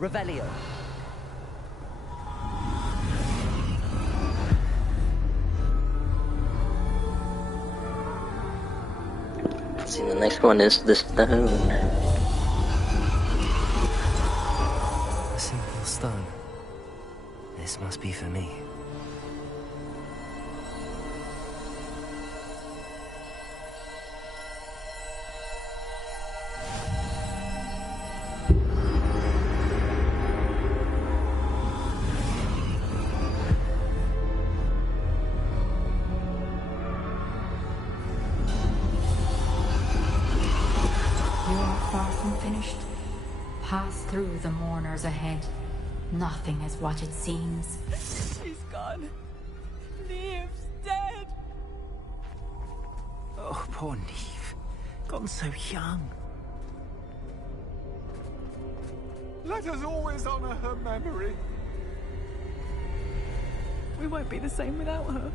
Revelio. See, the next one is the stone. A simple stone. This must be for me. Pass through the mourners ahead. Nothing is what it seems. She's gone. Neve's dead. Oh, poor Neve. Gone so young. Let us always honor her memory. We won't be the same without her.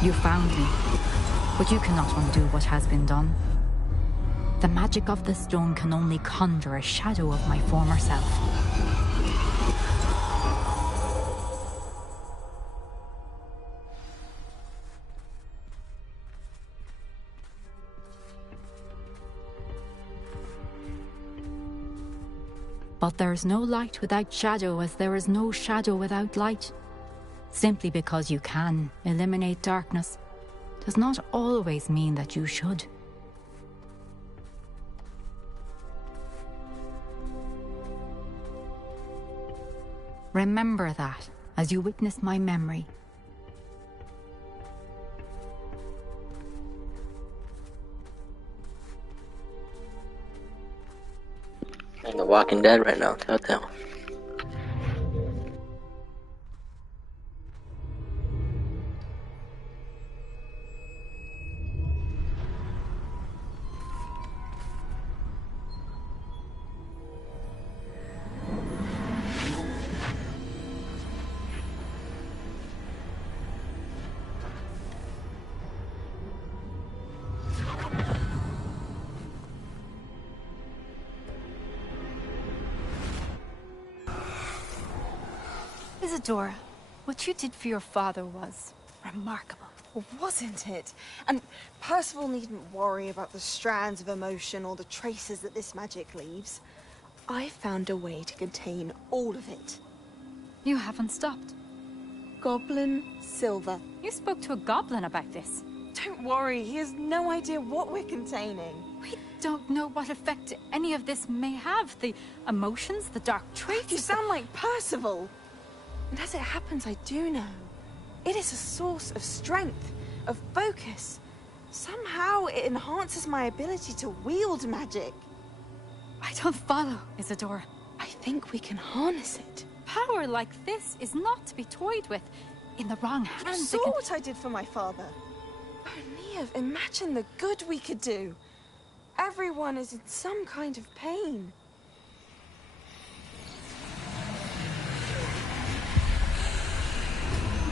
You found me, but you cannot undo what has been done. The magic of the stone can only conjure a shadow of my former self. But there is no light without shadow, as there is no shadow without light. Simply because you can eliminate darkness does not always mean that you should. Remember that as you witness my memory. I'm The Walking Dead right now, Telltale. Isadora, what you did for your father was remarkable. Well, wasn't it? And Percival needn't worry about the strands of emotion or the traces that this magic leaves. I found a way to contain all of it. You haven't stopped. Goblin Silver. You spoke to a goblin about this. Don't worry, he has no idea what we're containing. We don't know what effect any of this may have. The emotions, the dark traits. You sound like Percival. And as it happens, I do know. It is a source of strength, of focus. Somehow it enhances my ability to wield magic. I don't follow, Isadora. I think we can harness it. Power like this is not to be toyed with. In the wrong hands, You saw what I did for my father. Oh, Neve, imagine the good we could do. Everyone is in some kind of pain.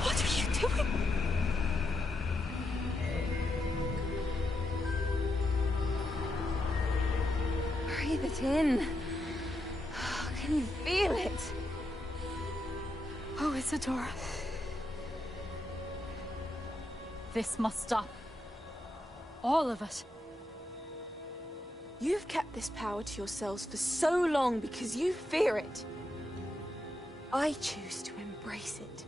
What are you doing? Breathe it in. Can you feel it? Oh, Isadora. This must stop. All of it. You've kept this power to yourselves for so long because you fear it. I choose to embrace it.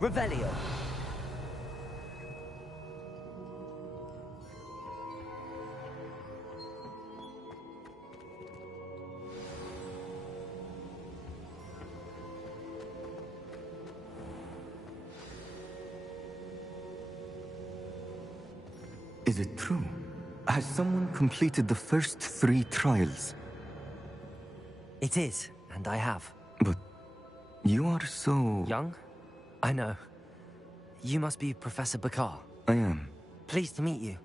Revelio. Is it true? Has someone completed the first 3 trials? It is, and I have. But you are so... Young? I know. You must be Professor Bakar. I am. Pleased to meet you.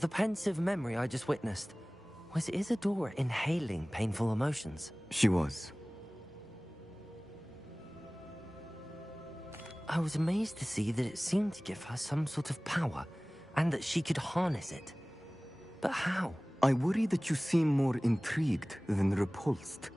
The pensive memory I just witnessed, was Isadora inhaling painful emotions? She was. I was amazed to see that it seemed to give her some sort of power, and that she could harness it. But how? I worry that you seem more intrigued than repulsed.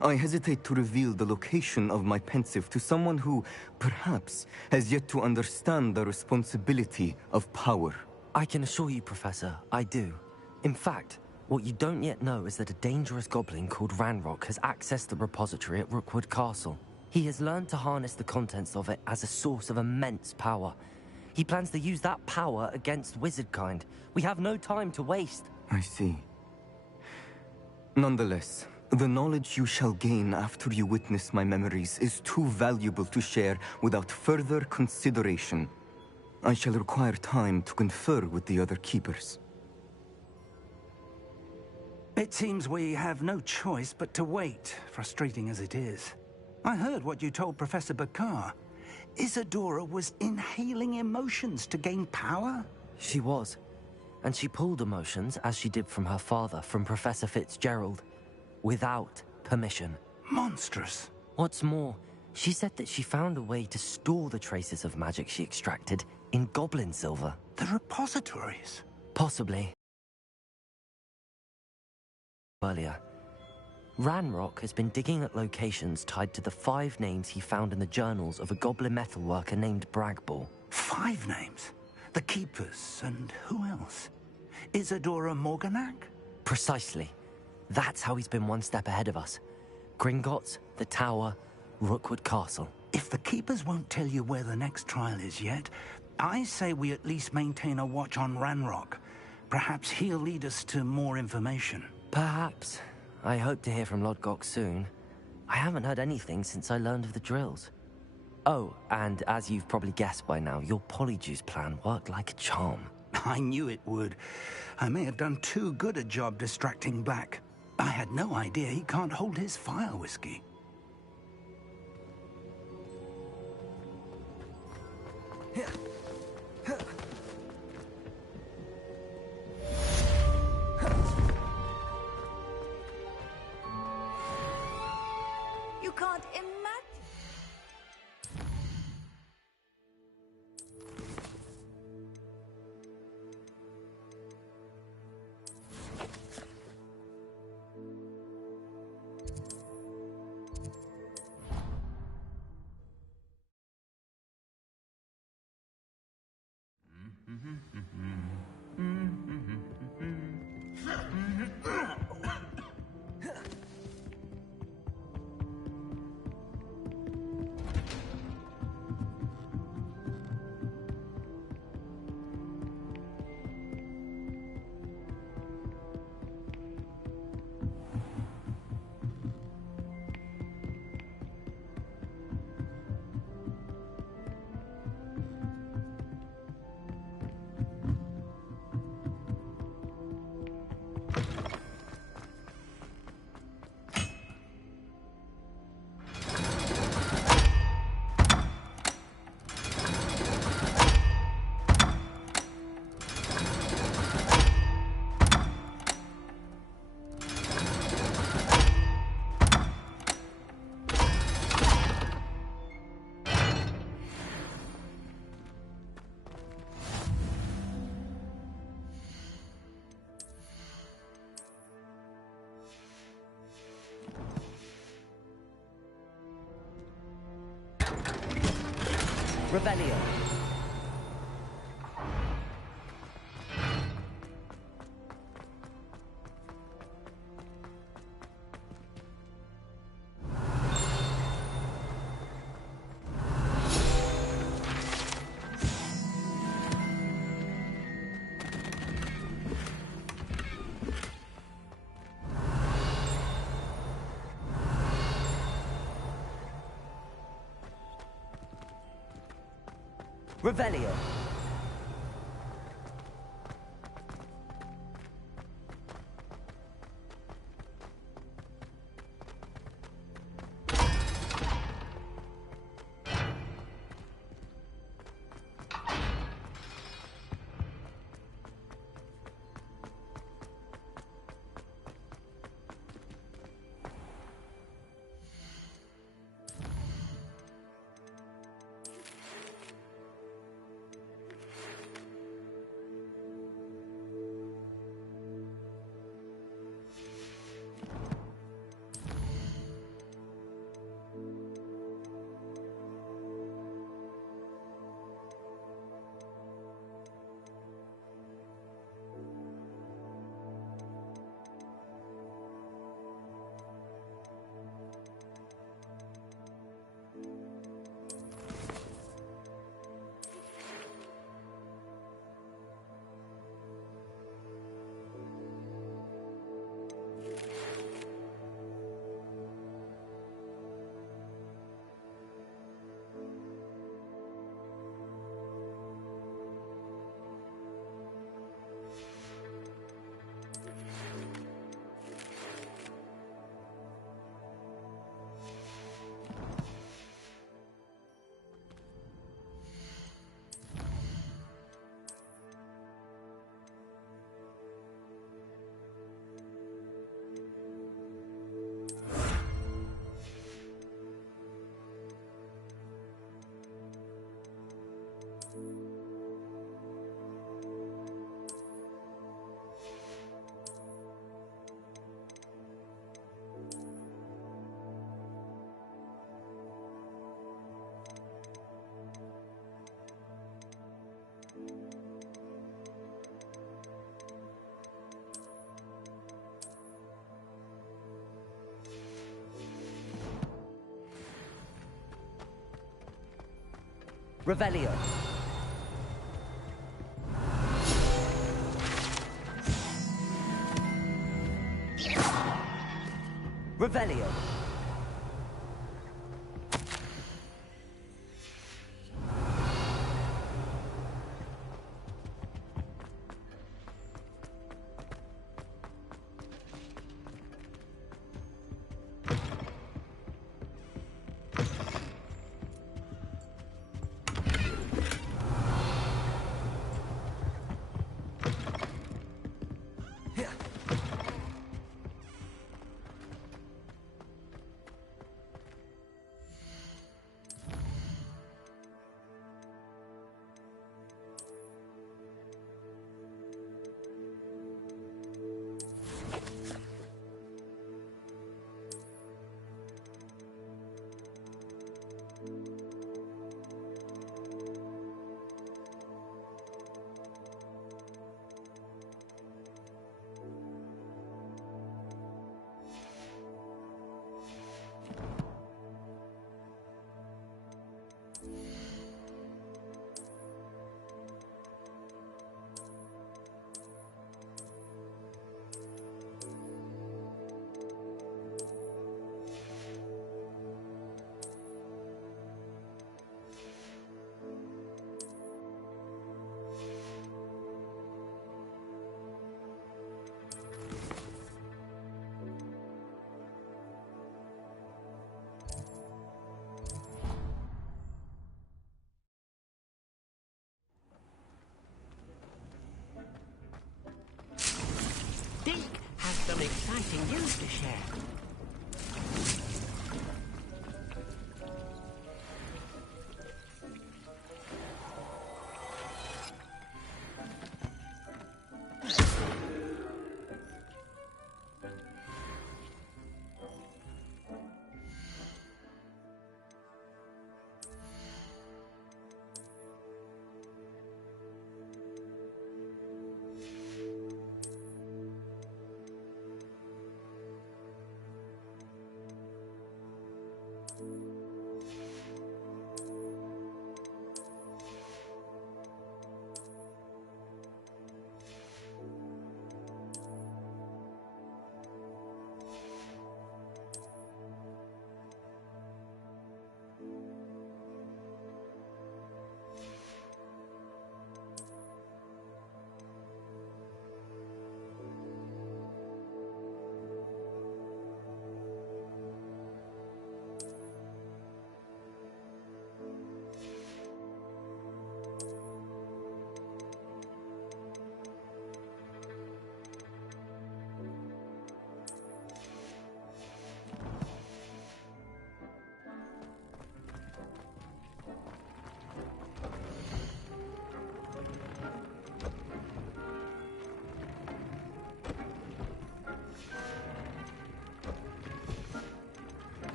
I hesitate to reveal the location of my pensive to someone who, perhaps, has yet to understand the responsibility of power. I can assure you, Professor, I do. In fact, what you don't yet know is that a dangerous goblin called Ranrock has accessed the repository at Rookwood Castle. He has learned to harness the contents of it as a source of immense power. He plans to use that power against wizardkind. We have no time to waste. I see. Nonetheless, the knowledge you shall gain after you witness my memories is too valuable to share without further consideration. I shall require time to confer with the other keepers. It seems we have no choice but to wait, frustrating as it is. I heard what you told Professor Bakar. Isadora was inhaling emotions to gain power? She was. And she pulled emotions, as she did from her father, from Professor Fitzgerald, without permission. Monstrous. What's more, she said that she found a way to store the traces of magic she extracted in goblin silver. The repositories? Possibly. Earlier, Ranrock has been digging at locations tied to the 5 names he found in the journals of a goblin metalworker named Bragball. 5 names? The Keepers, and who else? Isadora Morganac? Precisely. That's how he's been one step ahead of us. Gringotts, the Tower, Rookwood Castle. If the Keepers won't tell you where the next trial is yet, I say we at least maintain a watch on Ranrock. Perhaps he'll lead us to more information. Perhaps. I hope to hear from Lodgok soon. I haven't heard anything since I learned of the drills. Oh, and as you've probably guessed by now, your Polyjuice plan worked like a charm. I knew it would. I may have done too good a job distracting Black. I had no idea he can't hold his fire whiskey. You can't imagine. Revelio. Revelio. Revelio. Revelio. Deke has some exciting news to share.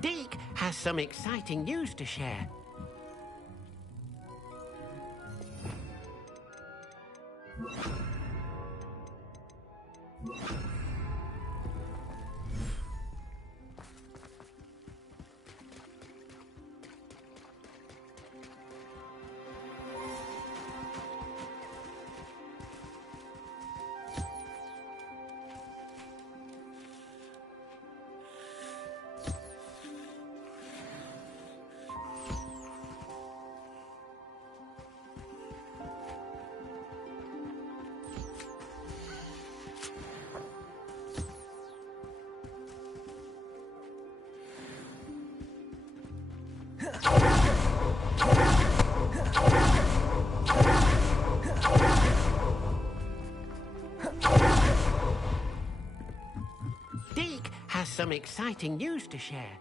Deke has some exciting news to share. Deke has some exciting news to share.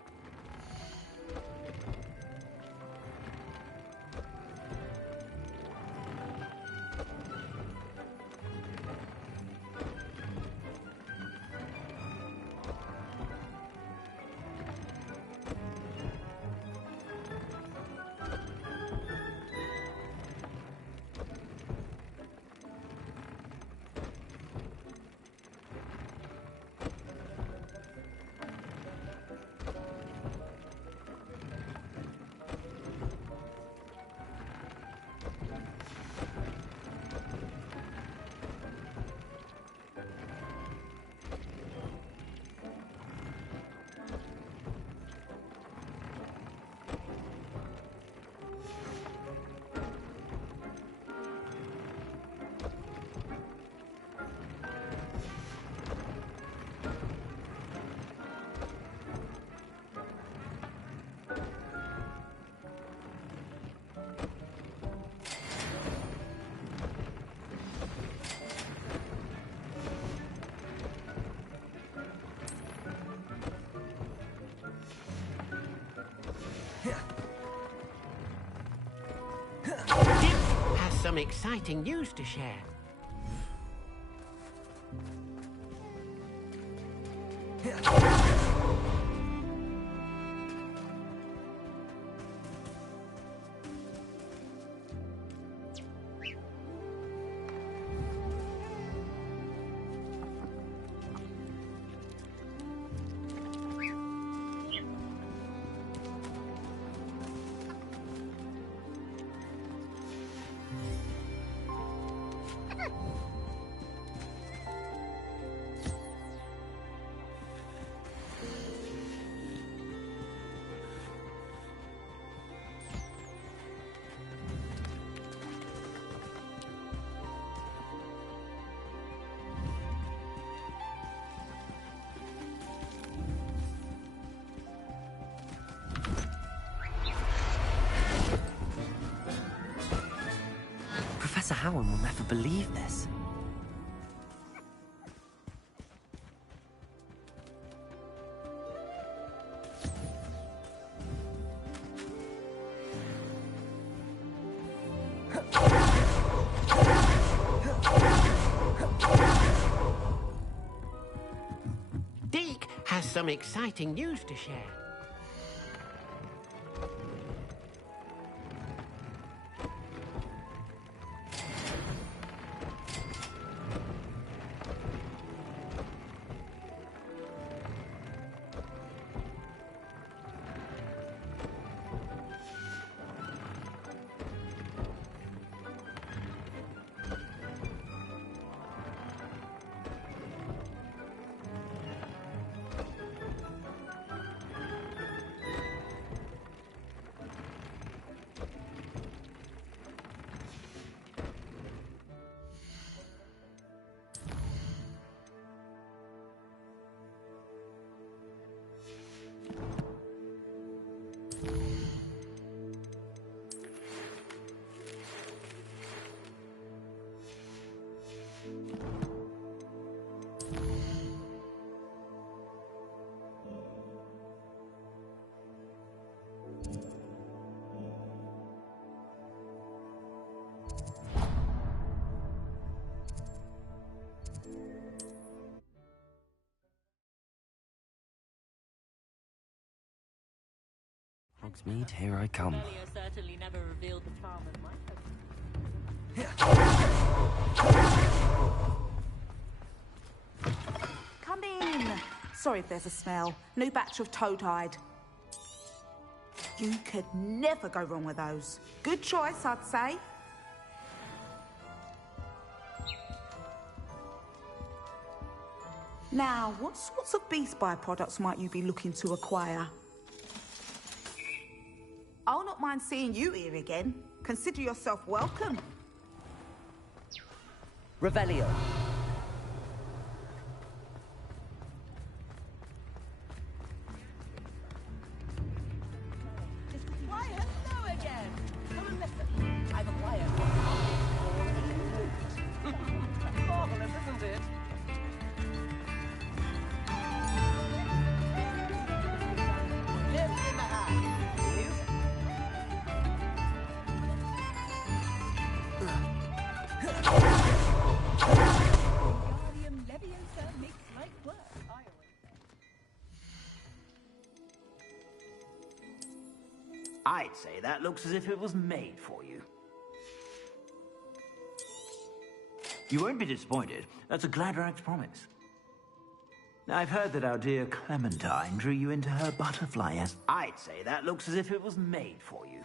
some exciting news to share. Professor Howard will never believe this. Deke has some exciting news to share. Hogsmeade, here I come. Certainly never revealed the charm of my Come in. Sorry if there's a smell. New batch of toad-hide. You could never go wrong with those. Good choice, I'd say. Now, what sorts of beast byproducts might you be looking to acquire? I'll not mind seeing you here again. Consider yourself welcome. Revelio. Why, hello again! Come and listen. I've acquired marvelous, isn't it? Lift in the hat, please. Wingardium Leviosa makes life work. I'd say that looks as if it was made for you. You won't be disappointed. That's a Gladrax promise. Now, I've heard that our dear Clementine drew you into her butterfly as... I'd say that looks as if it was made for you.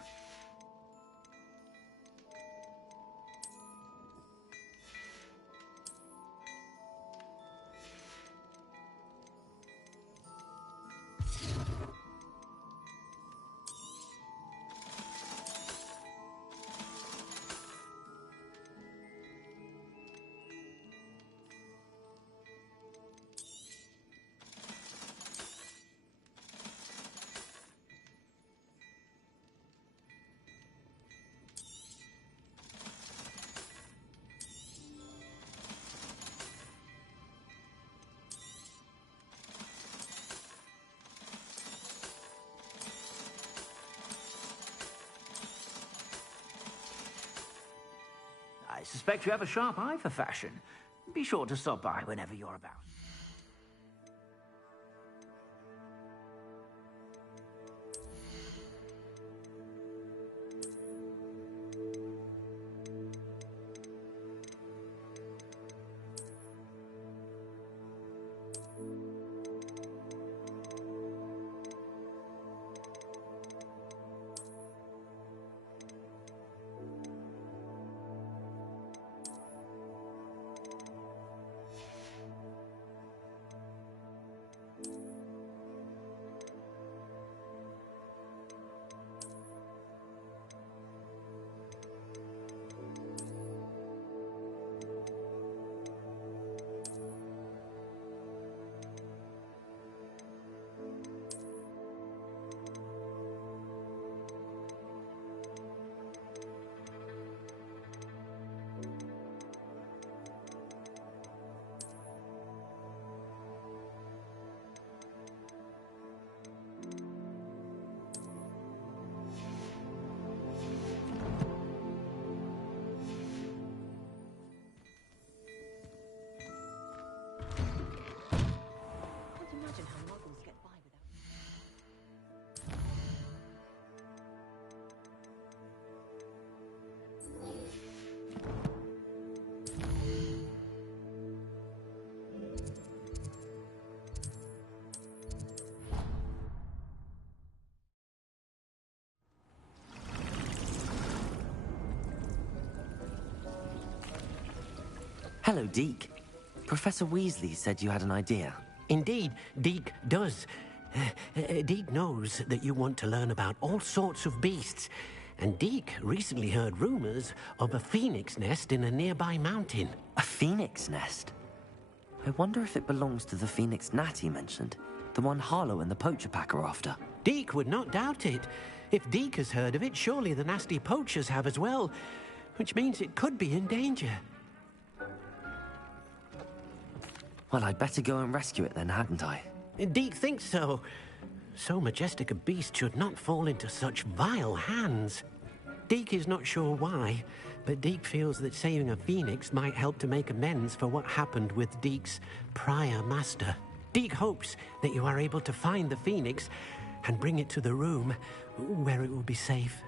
suspect you have a sharp eye for fashion. Be sure to stop by whenever you're about. Hello, Deke. Professor Weasley said you had an idea. Indeed, Deke does. Deke knows that you want to learn about all sorts of beasts, and Deke recently heard rumors of a phoenix nest in a nearby mountain. A phoenix nest? I wonder if it belongs to the phoenix Natty mentioned, the one Harlow and the poacher pack are after. Deke would not doubt it. If Deke has heard of it, surely the nasty poachers have as well, which means it could be in danger. Well, I'd better go and rescue it then, hadn't I? Deke thinks so. So majestic a beast should not fall into such vile hands. Deke is not sure why, but Deke feels that saving a phoenix might help to make amends for what happened with Deke's prior master. Deke hopes that you are able to find the phoenix and bring it to the room where it will be safe.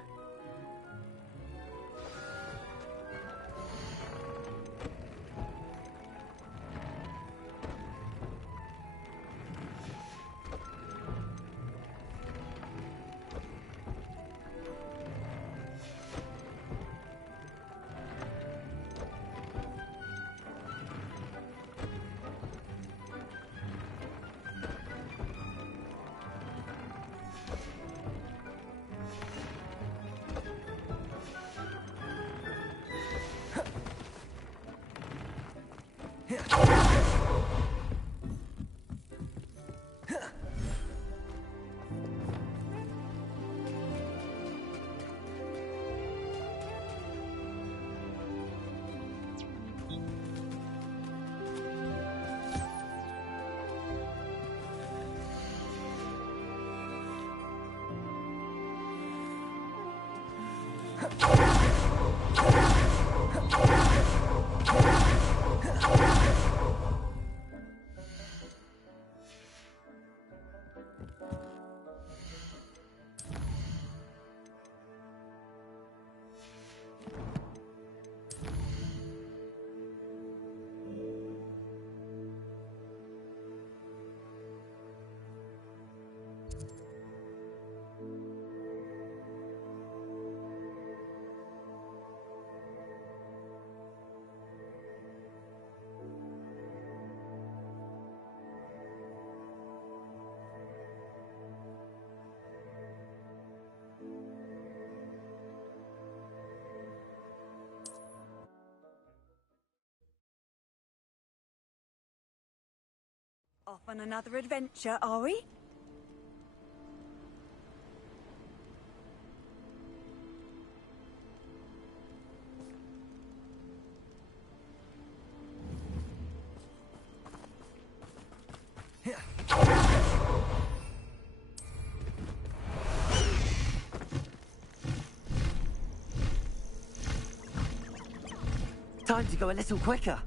Off on another adventure, are we? Time to go a little quicker.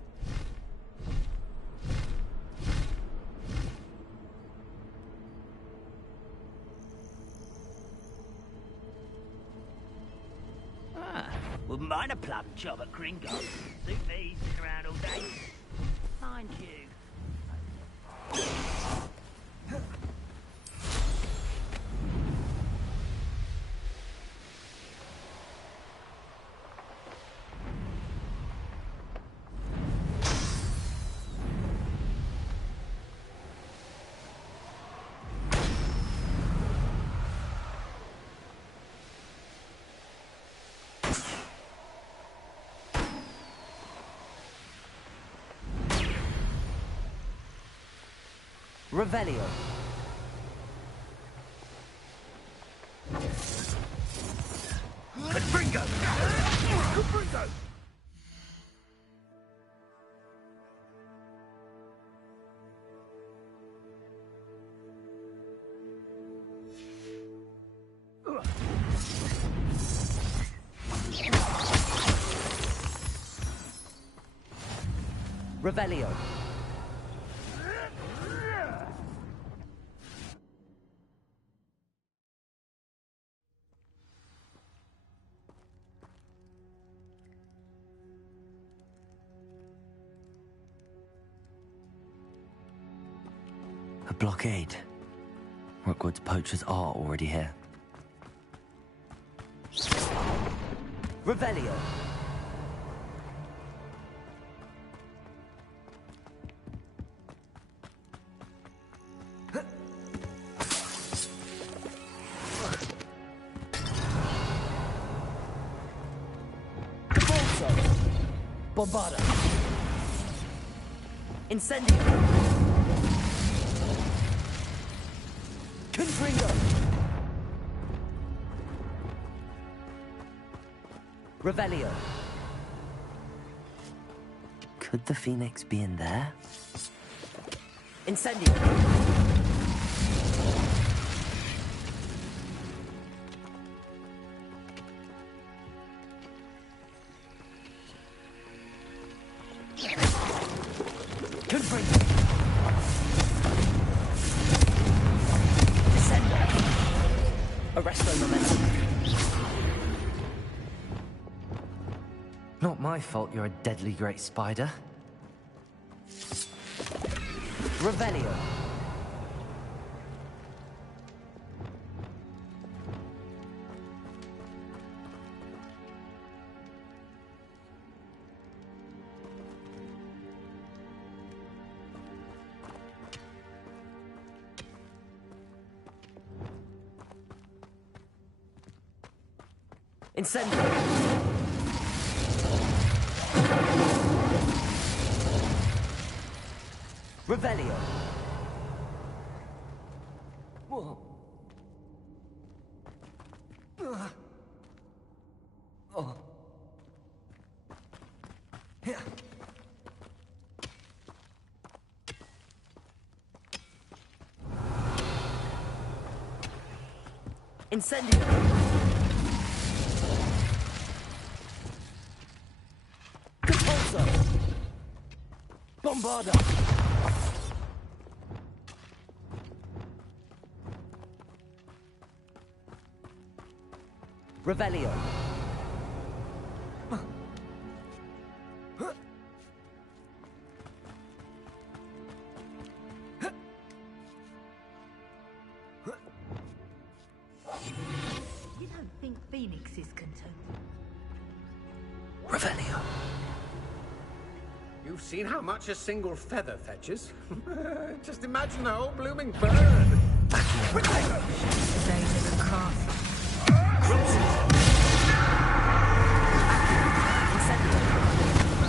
Wouldn't mind a plum job at Gringo. Suit me, sitting around all day. Mind you. Revelio. Gringo! Gringo! Revelio. A blockade. Rookwood's poachers are already here. Revelio. Bombarda. Incendio. Confringo. Revelio. Could the Phoenix be in there? Incendio. Not my fault you're a deadly great spider. Revelio. Incendio. Revelio. Whoa. Oh. Here. Incendio. Compulso. Bombarda. Revelio. You don't think Phoenix is content? Revelio. You've seen how much a single feather fetches. Just imagine the whole blooming bird.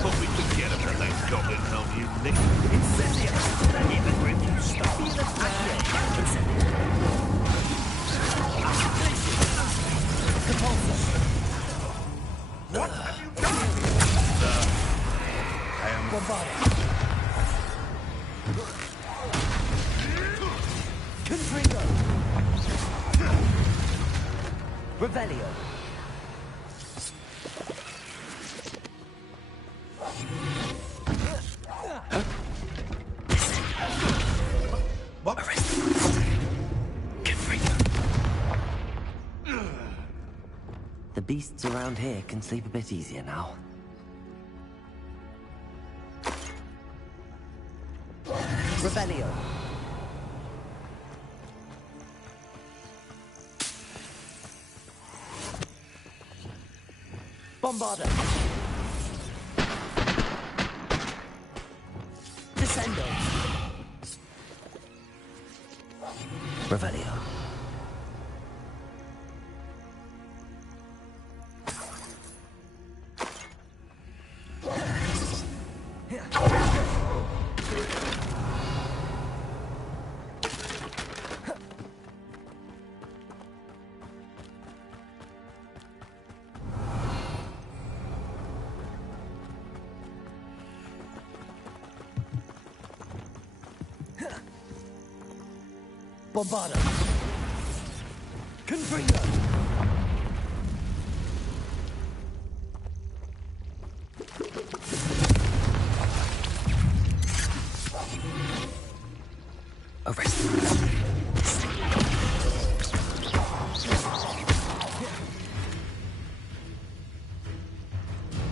Thought we could get him, that goblin hell you nick. Incendio! Even when you stop in the What have you done? I am Bombarda. Confringo. Revelio. The beasts around here can sleep a bit easier now. Revelio. Bombarda. Descendo. Revelio. Bombarda. Confringo. Arrest.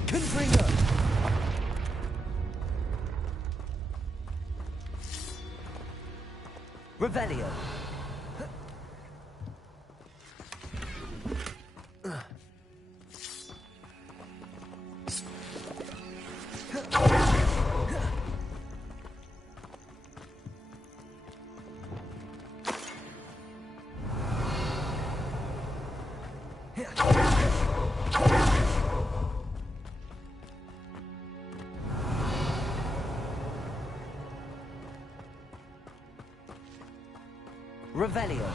Confringo. Revelio. Revelio.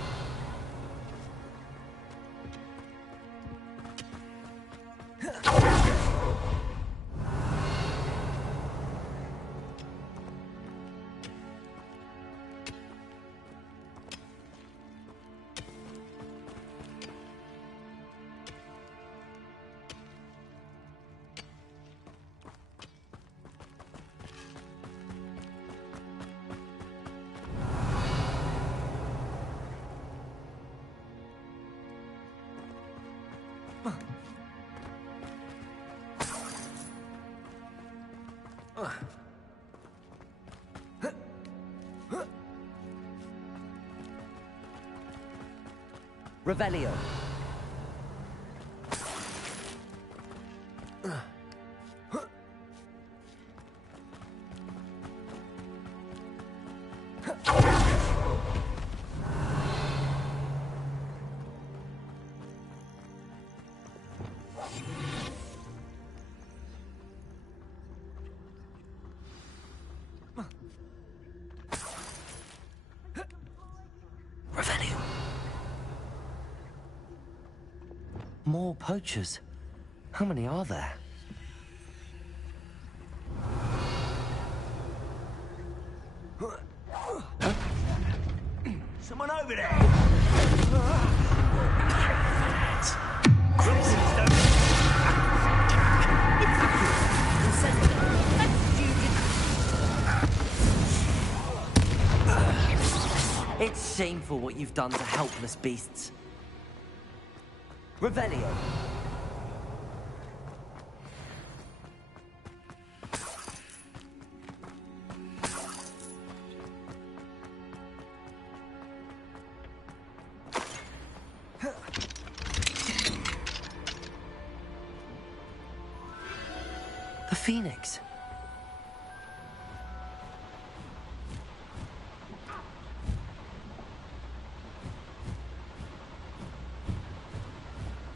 Revelio. Revelio. More poachers. How many are there? Someone over there! It's shameful what you've done to helpless beasts. Revelio. The Phoenix.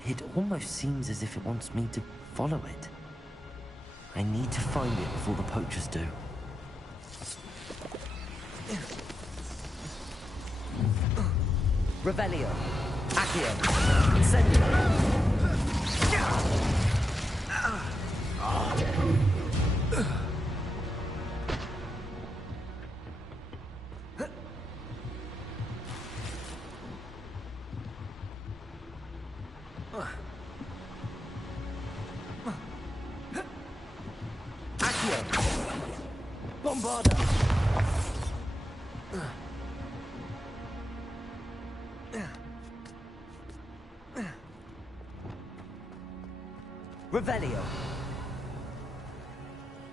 It almost seems as if it wants me to follow it. I need to find it before the poachers do. Revelio. Accio. Incendio. Bombarda! Revelio.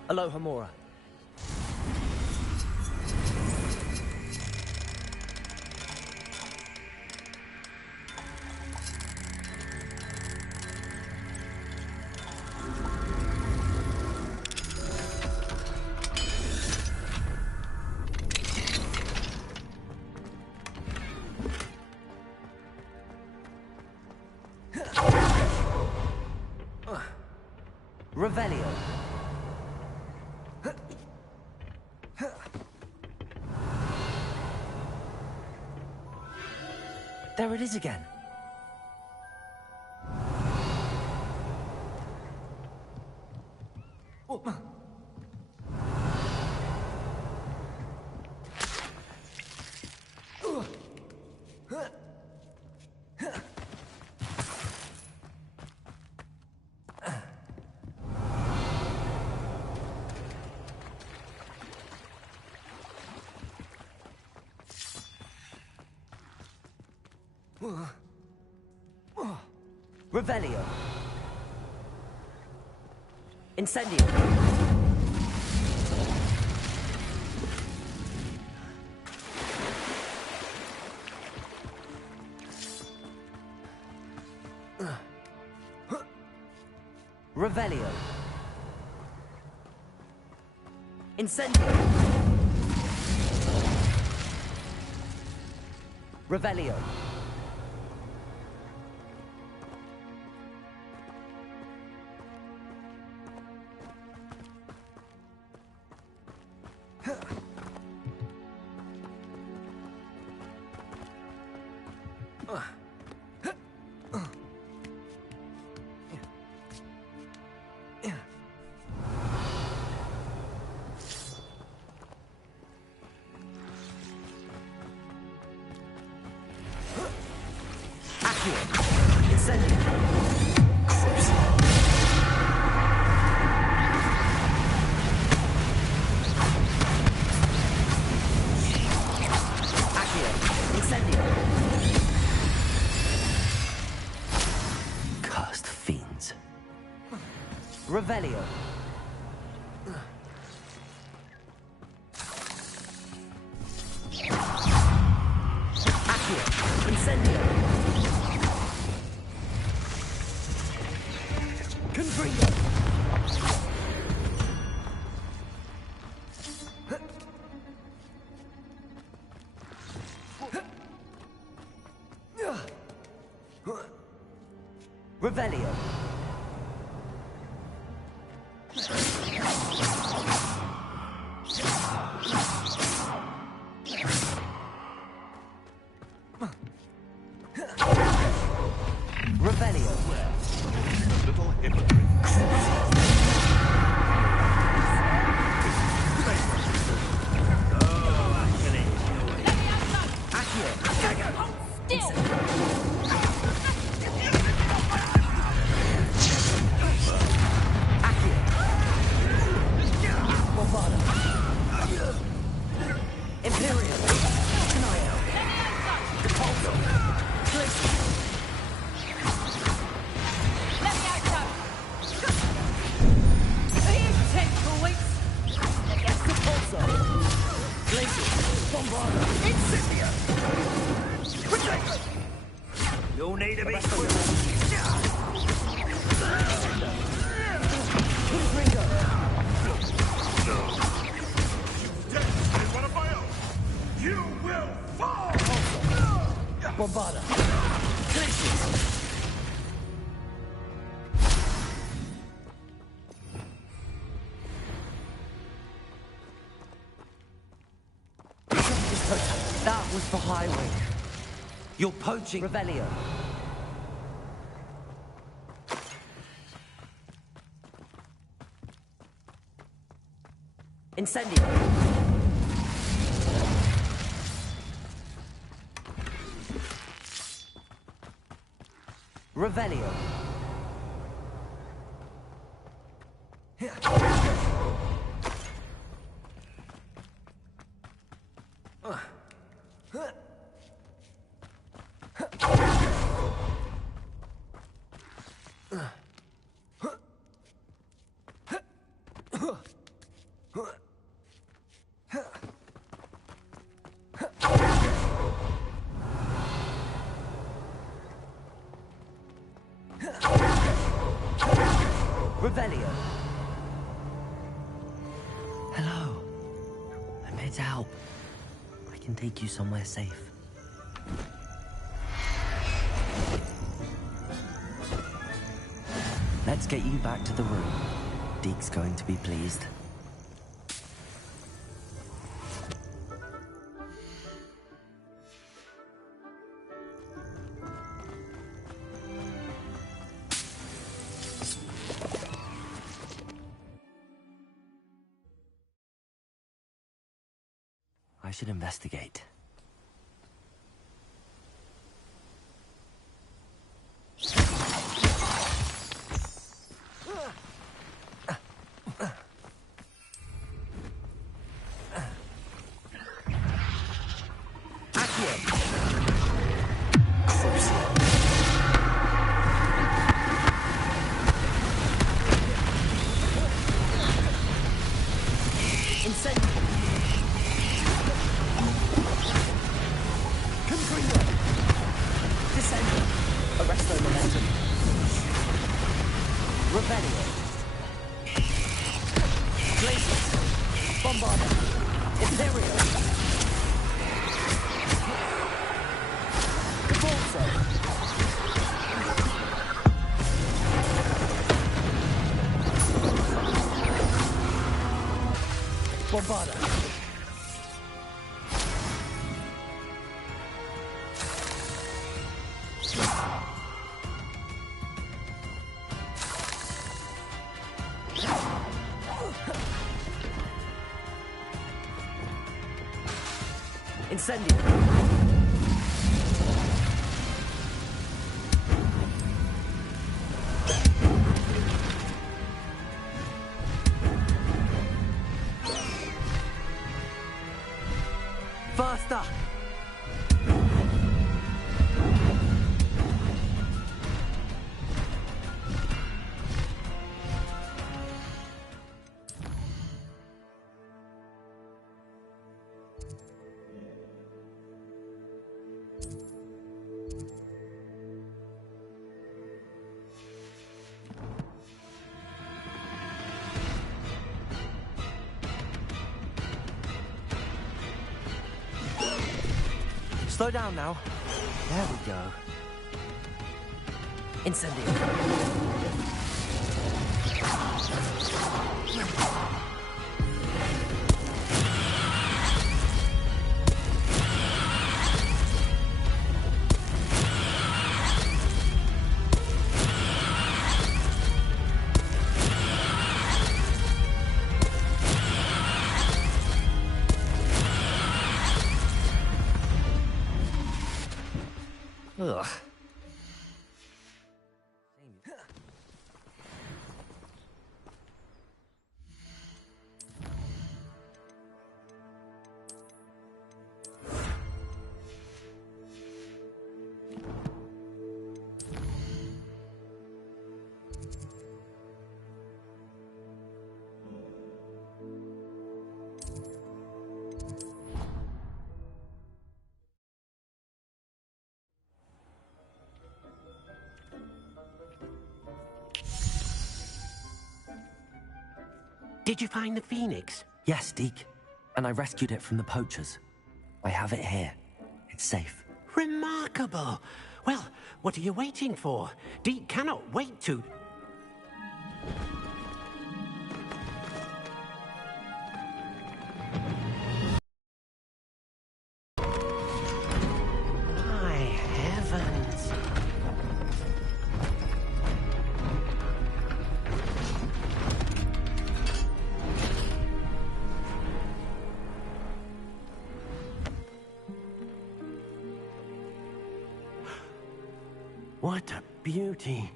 Alohomora. Revelio. There it is again. Revelio. Incendio. Revelio. Incendio. Revelio. Cursed fiends. Revelio. Accio. Incendio. Confringo. Revelio. Revelio. A little hypocrite. You'll need to be You will fall! Bombada. That was for highway. You're poaching. Revelio. Incendio. Revelio. Revelio. Hello. I'm here to help. I can take you somewhere safe. Let's get you back to the room. Deke's going to be pleased. I should investigate. Incendio. Faster! Slow down now. There we go. Incendio. Ugh. Did you find the Phoenix? Yes, Deke. And I rescued it from the poachers. I have it here. It's safe. Remarkable! Well, what are you waiting for? Deke cannot wait to... My heavens! What a beauty.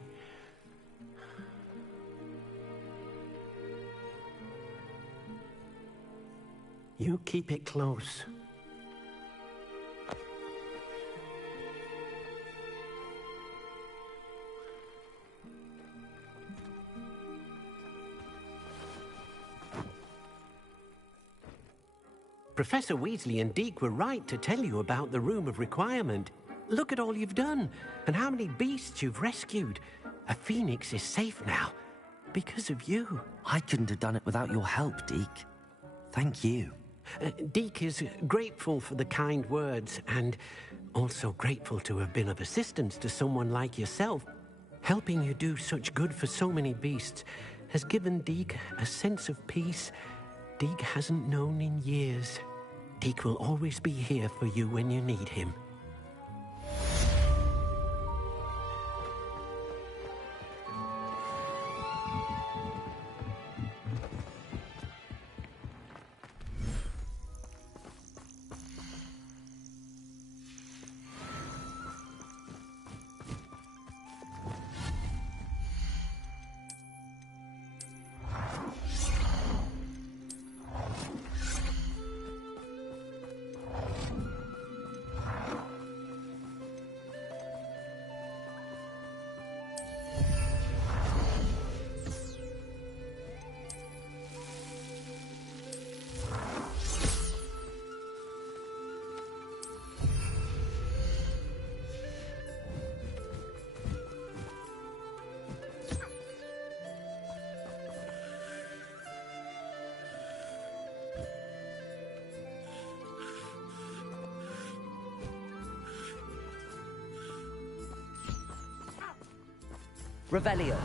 You keep it close. Professor Weasley and Deke were right to tell you about the Room of Requirement. Look at all you've done, and how many beasts you've rescued. A phoenix is safe now. because of you. I couldn't have done it without your help, Deke. Thank you. Deke is grateful for the kind words and also grateful to have been of assistance to someone like yourself. Helping you do such good for so many beasts has given Deke a sense of peace Deke hasn't known in years. Deke will always be here for you when you need him. Revelio.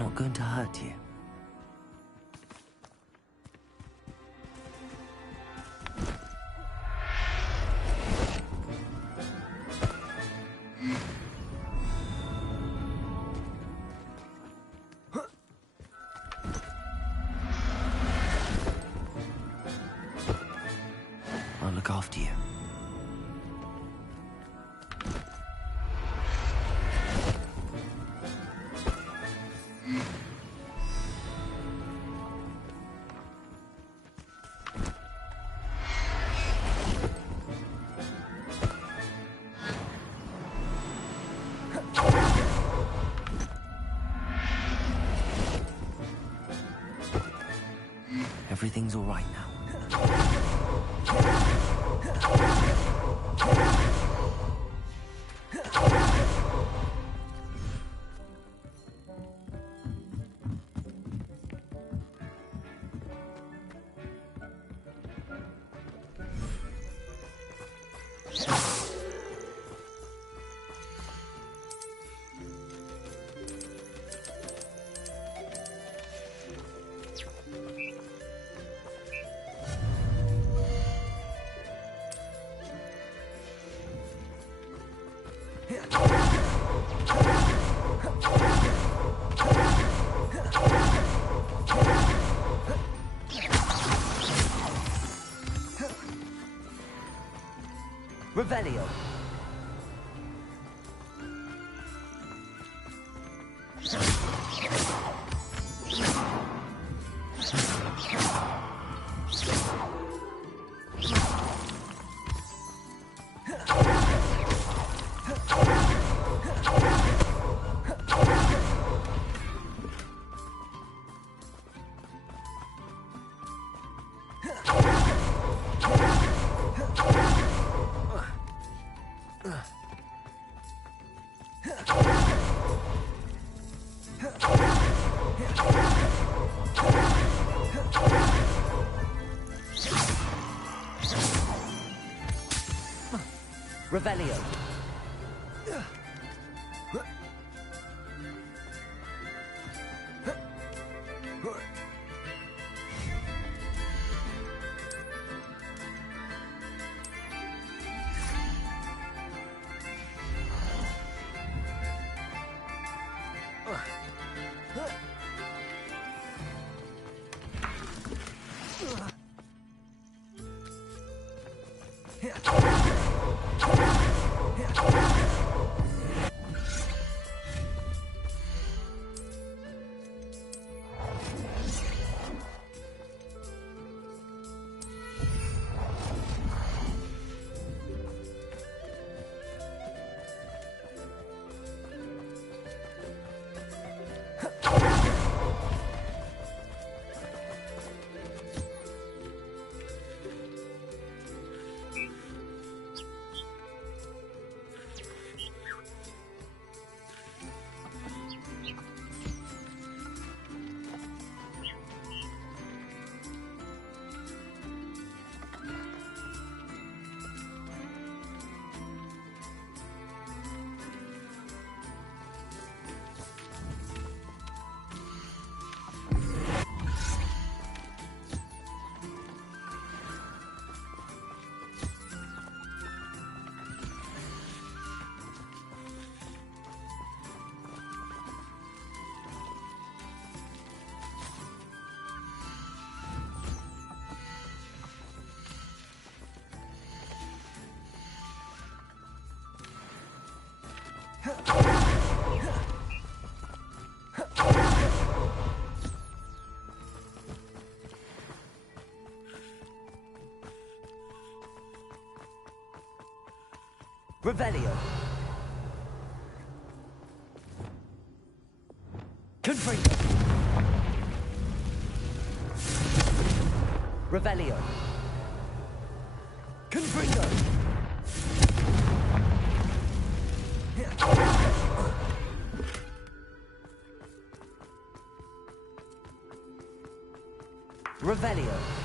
not going to hurt you. I'll look after you. Everything's all right now. Revelio. Revelio. Revelio. Confringo. Revelio. Confringo. Revelio.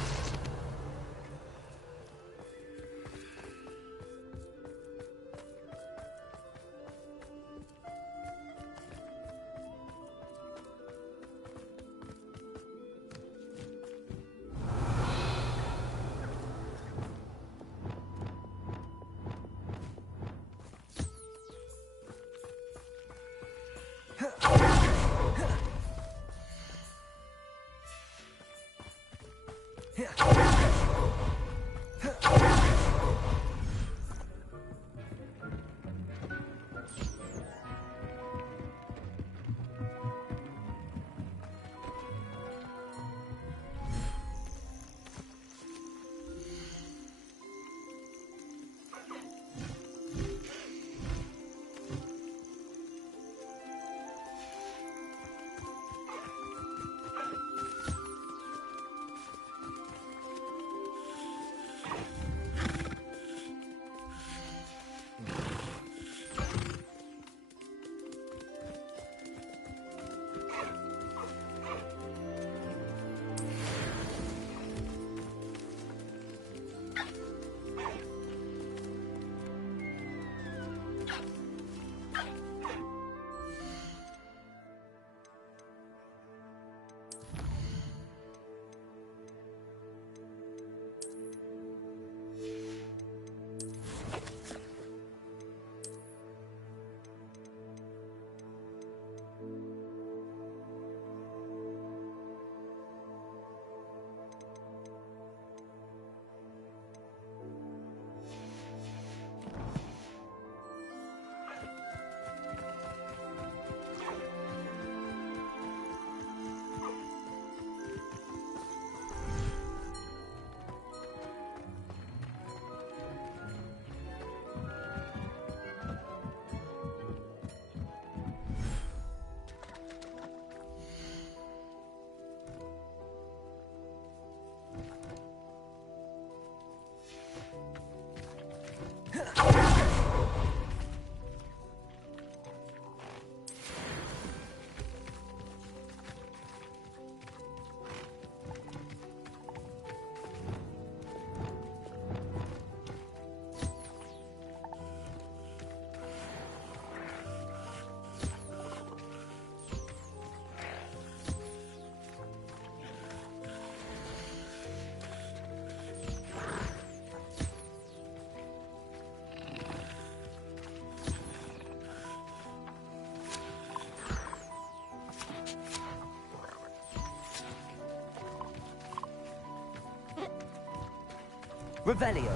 Revelio.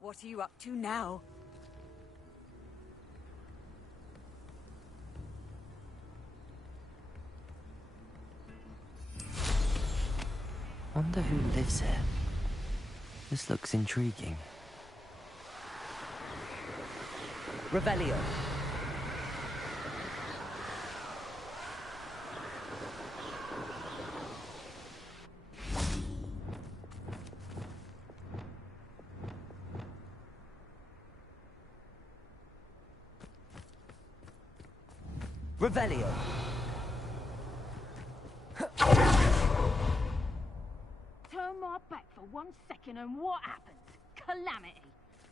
What are you up to now? Wonder who lives here. This looks intriguing. Revelio. Revelio. Turn my back for 1 second and what happens? Calamity.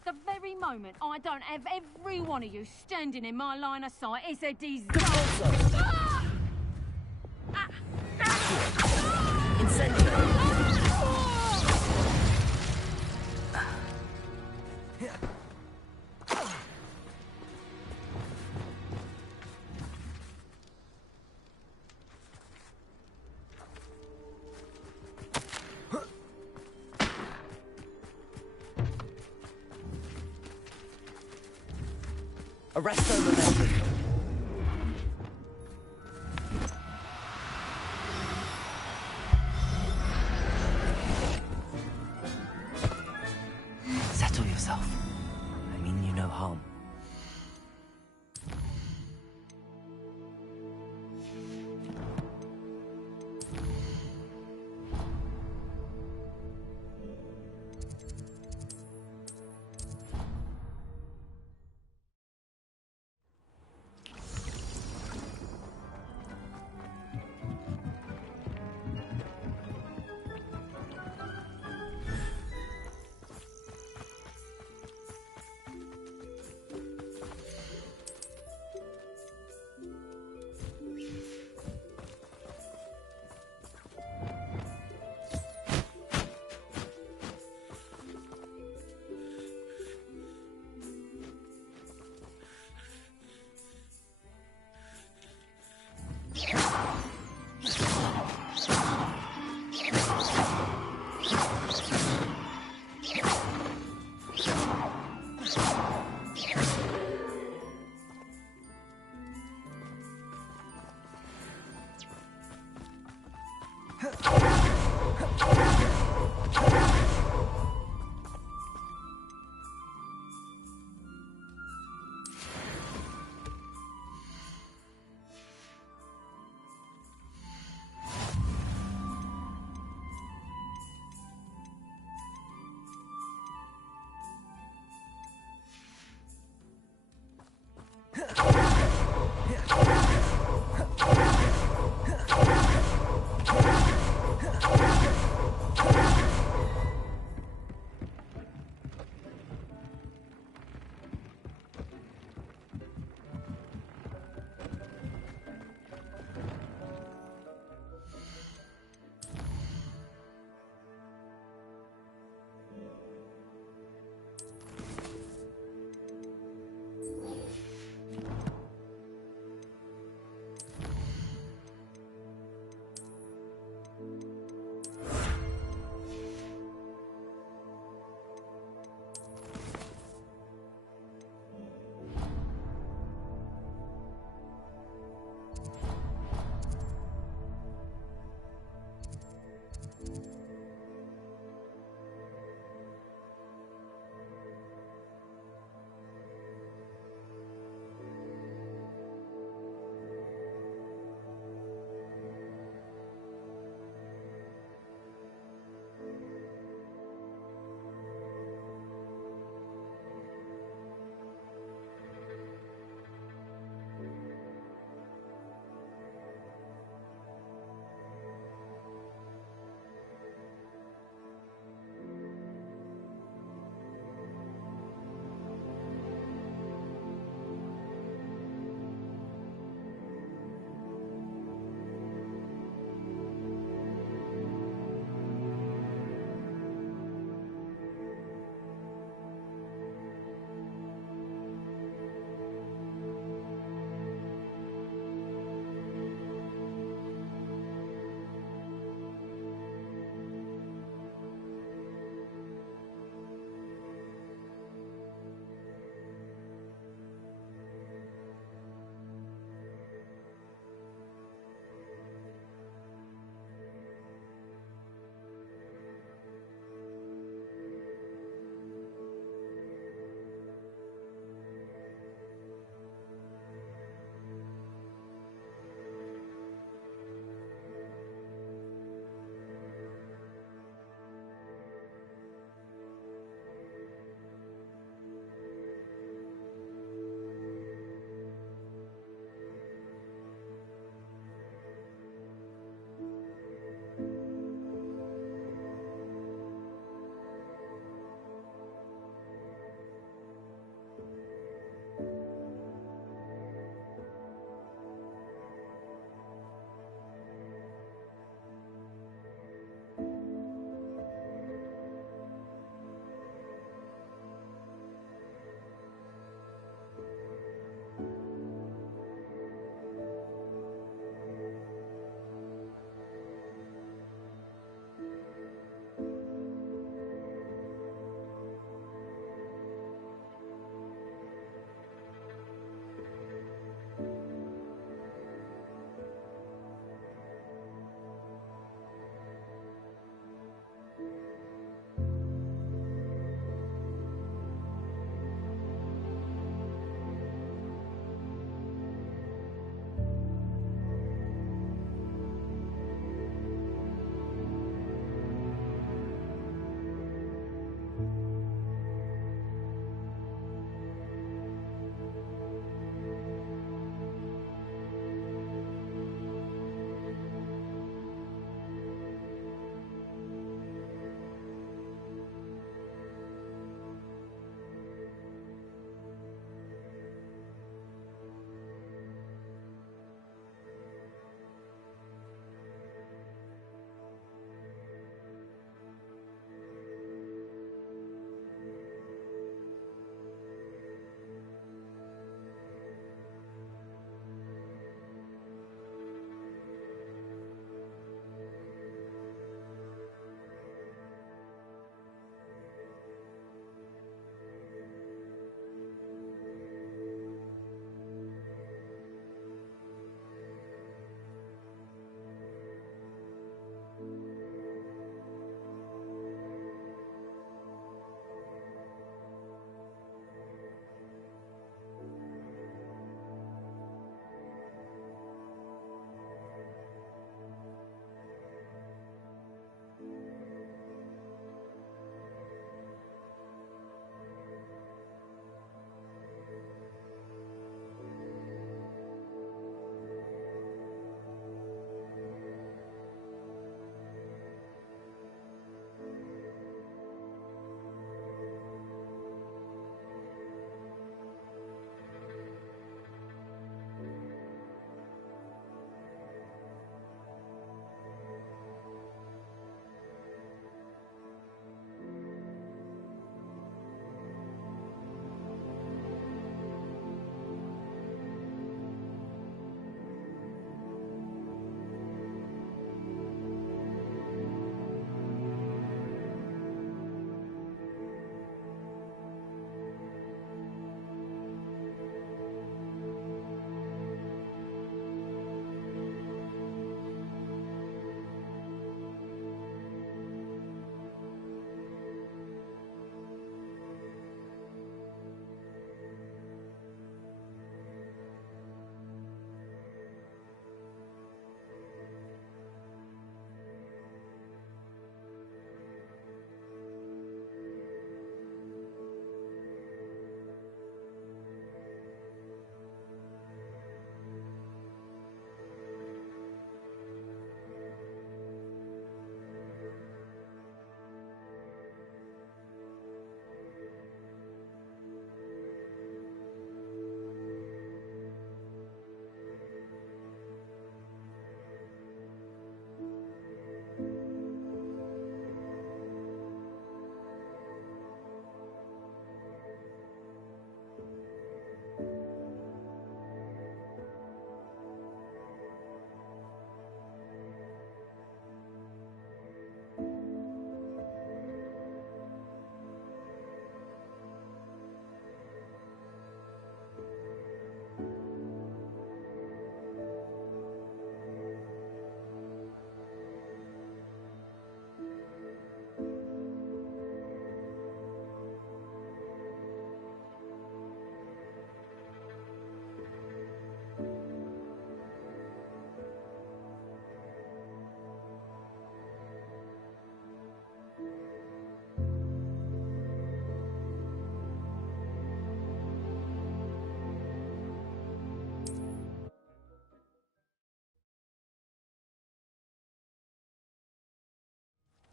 The very moment I don't have every one of you standing in my line of sight, it's a disaster. Arresto momentum. Settle yourself. I mean you no harm.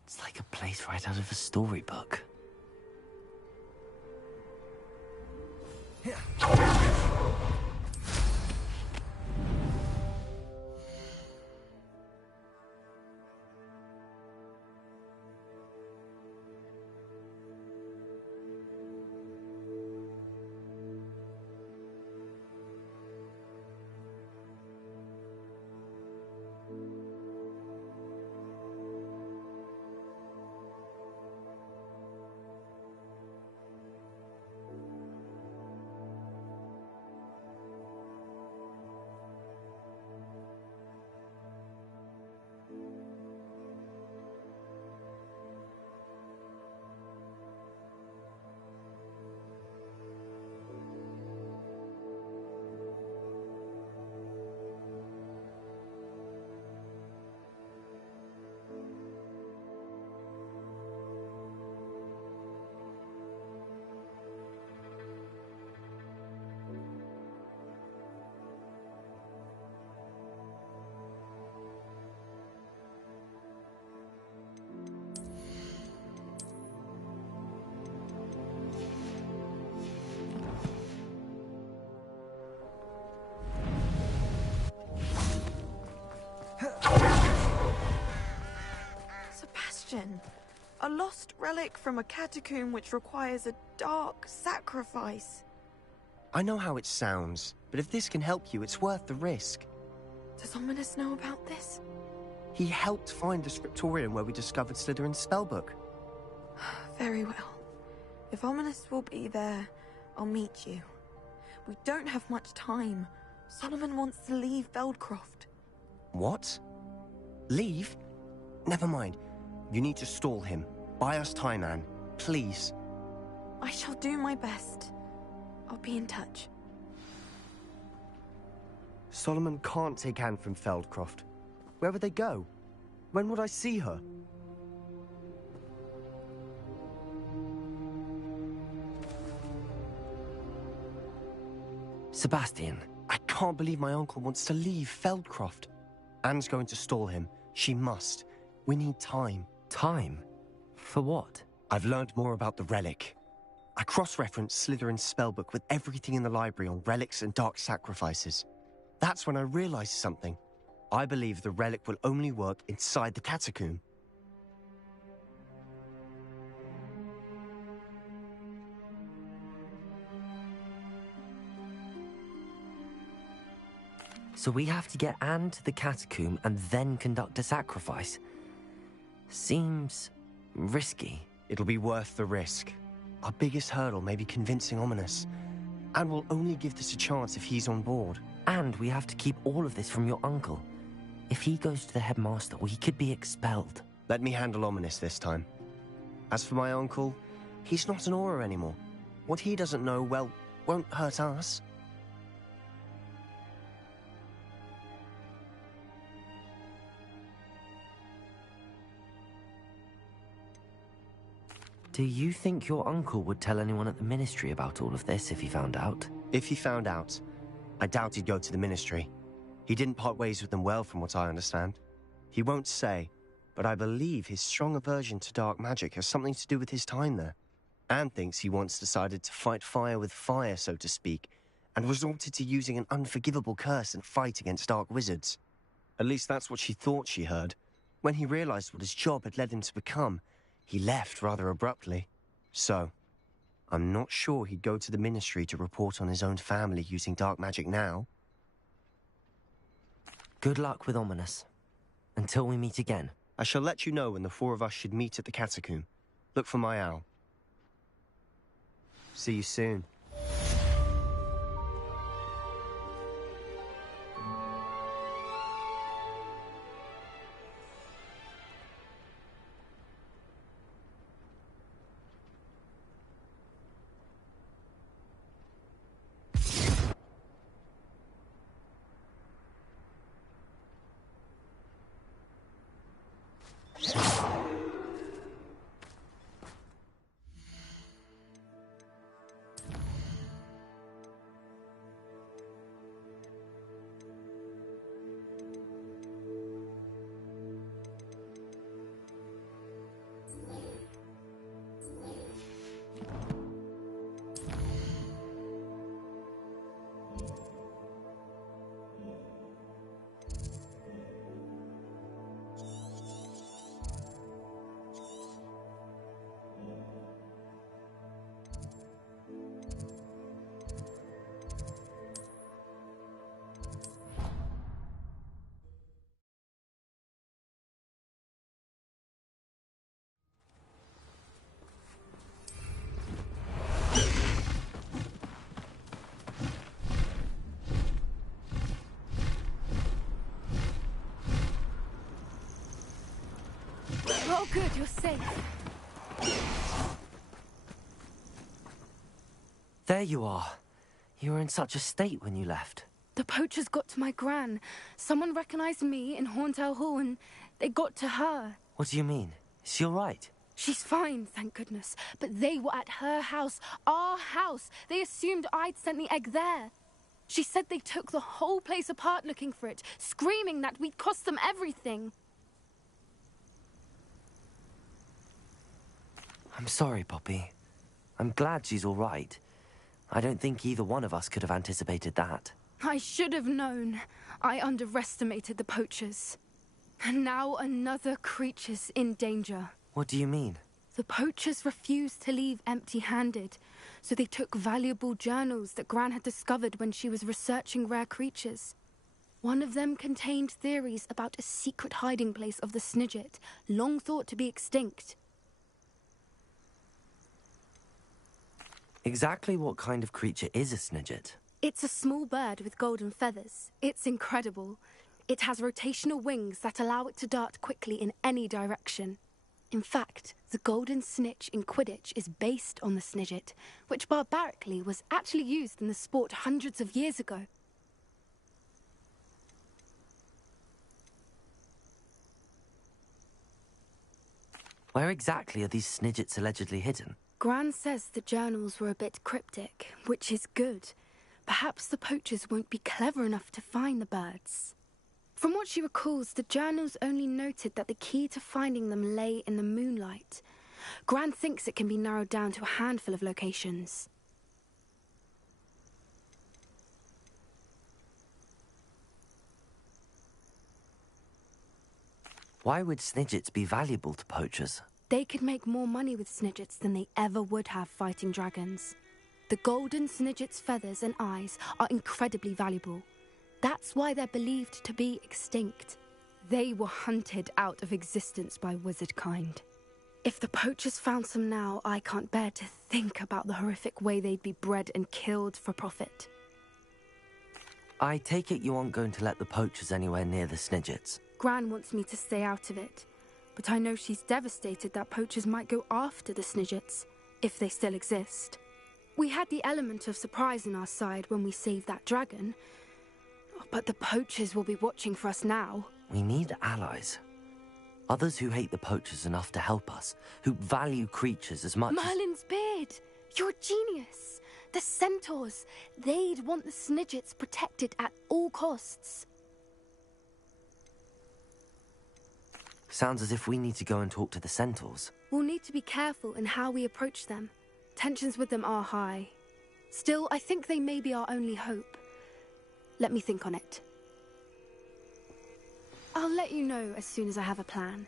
It's like a place right out of a storybook. Sebastian, a lost relic from a catacomb which requires a dark sacrifice. I know how it sounds, but if this can help you, it's worth the risk. Does Ominous know about this? He helped find the scriptorium where we discovered Slytherin's spellbook. Very well. If Ominous will be there, I'll meet you. We don't have much time. Solomon wants to leave Feldcroft. What? Leave? Never mind. You need to stall him. Buy us time, Anne. Please. I shall do my best. I'll be in touch. Solomon can't take Anne from Feldcroft. Where would they go? When would I see her? Sebastian. I can't believe my uncle wants to leave Feldcroft. Anne's going to stall him. She must. We need time. Time? For what? I've learned more about the relic. I cross-referenced Slytherin's spellbook with everything in the library on relics and dark sacrifices. That's when I realized something. I believe the relic will only work inside the catacomb. So we have to get Anne to the catacomb and then conduct a sacrifice. Seems risky. It'll be worth the risk. Our biggest hurdle may be convincing Ominous. And we'll only give this a chance if he's on board. And we have to keep all of this from your uncle. If he goes to the headmaster, he could be expelled. Let me handle Ominous this time. As for my uncle, he's not an Auror anymore. What he doesn't know, well, won't hurt us. Do you think your uncle would tell anyone at the ministry about all of this if he found out? If he found out, I doubt he'd go to the ministry. He didn't part ways with them well, from what I understand. He won't say, but I believe his strong aversion to dark magic has something to do with his time there. Anne thinks he once decided to fight fire with fire, so to speak, and resorted to using an unforgivable curse and fight against dark wizards. At least that's what she thought she heard. When he realized what his job had led him to become, he left rather abruptly. So, I'm not sure he'd go to the ministry to report on his own family using dark magic now. Good luck with Ominous. Until we meet again. I shall let you know when the four of us should meet at the catacomb. Look for my owl. See you soon. all good, you're safe. There you are. You were in such a state when you left. The poachers got to my gran. Someone recognized me in Horntail Hall and they got to her. What do you mean? Is she all right? She's fine, thank goodness. But they were at her house, our house. They assumed I'd sent the egg there. She said they took the whole place apart looking for it, screaming that we'd cost them everything. I'm sorry, Poppy. I'm glad she's all right. I don't think either one of us could have anticipated that. I should have known. I underestimated the poachers. And now another creature's in danger. What do you mean? The poachers refused to leave empty-handed, so they took valuable journals that Gran had discovered when she was researching rare creatures. One of them contained theories about a secret hiding place of the Snidget, long thought to be extinct. Exactly what kind of creature is a Snidget? It's a small bird with golden feathers. It's incredible. It has rotational wings that allow it to dart quickly in any direction. In fact, the golden snitch in Quidditch is based on the Snidget, which barbarically was actually used in the sport hundreds of years ago. Where exactly are these Snidgets allegedly hidden? Gran says the journals were a bit cryptic, which is good. Perhaps the poachers won't be clever enough to find the birds. From what she recalls, the journals only noted that the key to finding them lay in the moonlight. Gran thinks it can be narrowed down to a handful of locations. Why would Snidgets be valuable to poachers? They could make more money with Snidgets than they ever would have fighting dragons. The golden Snidget's feathers and eyes are incredibly valuable. That's why they're believed to be extinct. They were hunted out of existence by wizard kind. If the poachers found some now, I can't bear to think about the horrific way they'd be bred and killed for profit. I take it you aren't going to let the poachers anywhere near the Snidgets. Gran wants me to stay out of it, but I know she's devastated that poachers might go after the Snidgets, if they still exist. We had the element of surprise on our side when we saved that dragon, but the poachers will be watching for us now. We need allies. Others who hate the poachers enough to help us, who value creatures as much Merlin's beard! You're a genius! The centaurs! They'd want the Snidgets protected at all costs. Sounds as if we need to go and talk to the centaurs. We'll need to be careful in how we approach them. Tensions with them are high. Still, I think they may be our only hope. Let me think on it. I'll let you know as soon as I have a plan.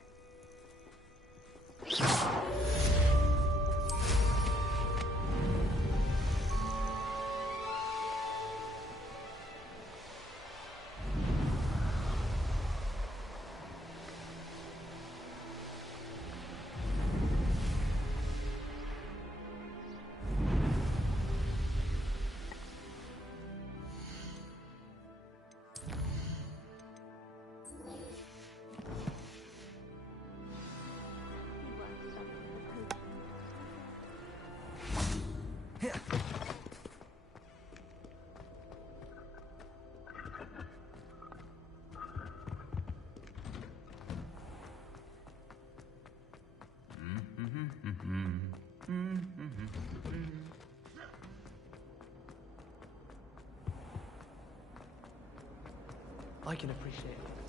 I can appreciate it.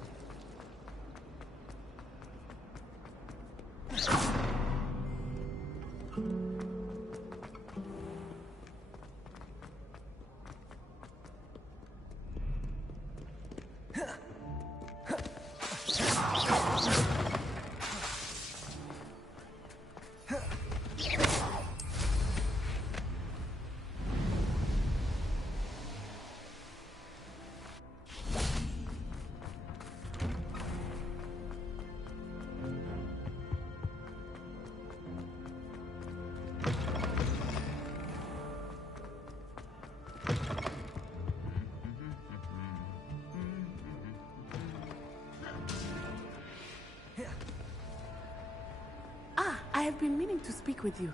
I've been meaning to speak with you.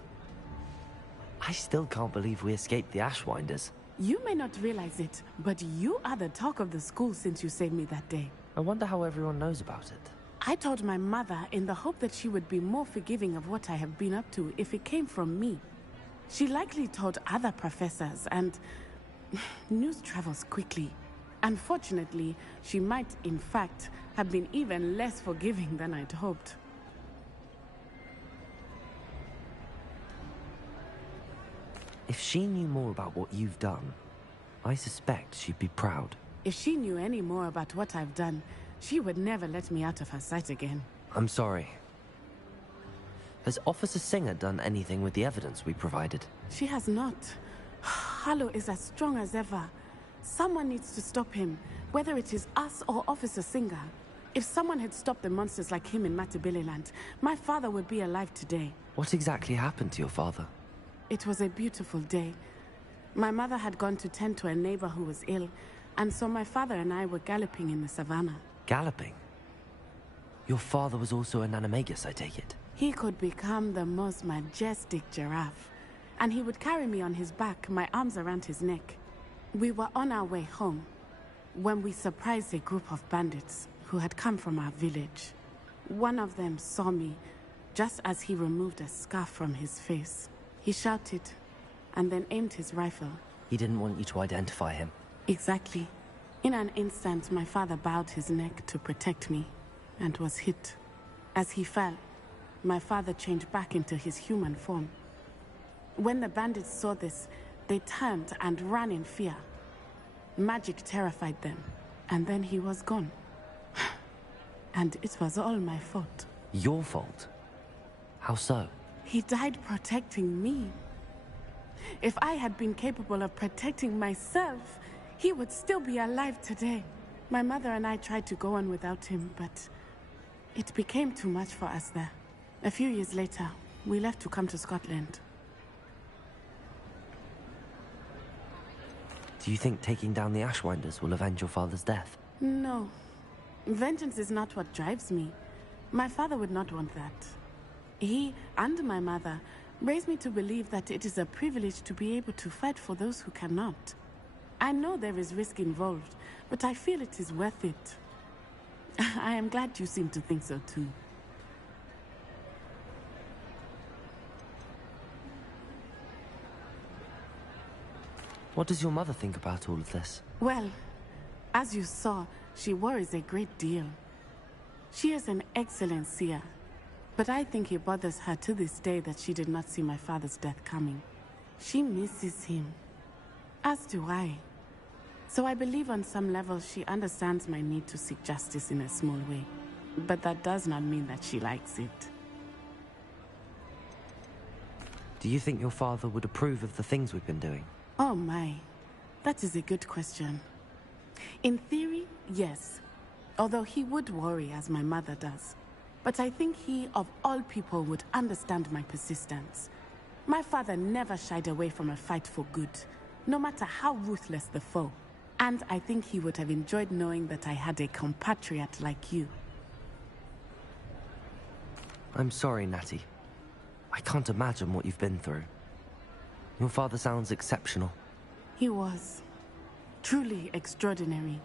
I still can't believe we escaped the Ashwinders. You may not realize it, but you are the talk of the school since you saved me that day. I wonder how everyone knows about it. I told my mother in the hope that she would be more forgiving of what I have been up to if it came from me. She likely told other professors, and news travels quickly. Unfortunately, she might, in fact, have been even less forgiving than I'd hoped. If she knew more about what you've done, I suspect she'd be proud. If she knew any more about what I've done, she would never let me out of her sight again. I'm sorry. Has Officer Singer done anything with the evidence we provided? She has not. Harlow is as strong as ever. Someone needs to stop him, whether it is us or Officer Singer. If someone had stopped the monsters like him in Matabeleland, my father would be alive today. What exactly happened to your father? It was a beautiful day. My mother had gone to tend to a neighbor who was ill, and so my father and I were galloping in the savannah. Galloping? Your father was also an animagus, I take it? He could become the most majestic giraffe, and he would carry me on his back, my arms around his neck. We were on our way home when we surprised a group of bandits who had come from our village. One of them saw me just as he removed a scarf from his face. He shouted and then aimed his rifle. He didn't want you to identify him. Exactly. In an instant, my father bowed his neck to protect me and was hit. As he fell, my father changed back into his human form. When the bandits saw this, they turned and ran in fear. Magic terrified them, and then he was gone. And it was all my fault. Your fault? How so? He died protecting me. If I had been capable of protecting myself, he would still be alive today. My mother and I tried to go on without him, but it became too much for us there. A few years later, we left to come to Scotland. Do you think taking down the Ashwinders will avenge your father's death? No. Vengeance is not what drives me. My father would not want that. He and my mother raised me to believe that it is a privilege to be able to fight for those who cannot. I know there is risk involved, but I feel it is worth it. I am glad you seem to think so too. What does your mother think about all of this? Well, as you saw, she worries a great deal. She is an excellent seer, but I think it bothers her to this day that she did not see my father's death coming. She misses him, as do I. So I believe on some level she understands my need to seek justice in a small way. But that does not mean that she likes it. Do you think your father would approve of the things we've been doing? Oh my, that is a good question. In theory, yes. Although he would worry as my mother does. But I think he, of all people, would understand my persistence. My father never shied away from a fight for good, no matter how ruthless the foe. And I think he would have enjoyed knowing that I had a compatriot like you. I'm sorry, Natty. I can't imagine what you've been through. Your father sounds exceptional. He was. Truly extraordinary.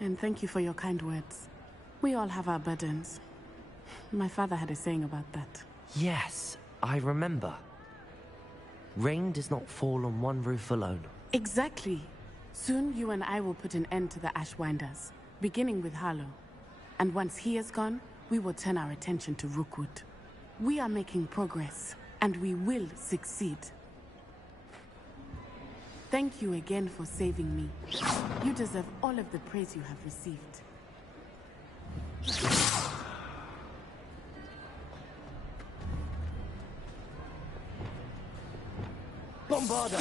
And thank you for your kind words. We all have our burdens. My father had a saying about that. Yes, I remember. Rain does not fall on one roof alone. Exactly. Soon you and I will put an end to the Ashwinders, beginning with Harlow. And once he is gone, we will turn our attention to Rookwood. We are making progress, and we will succeed. Thank you again for saving me. You deserve all of the praise you have received. Bombarda!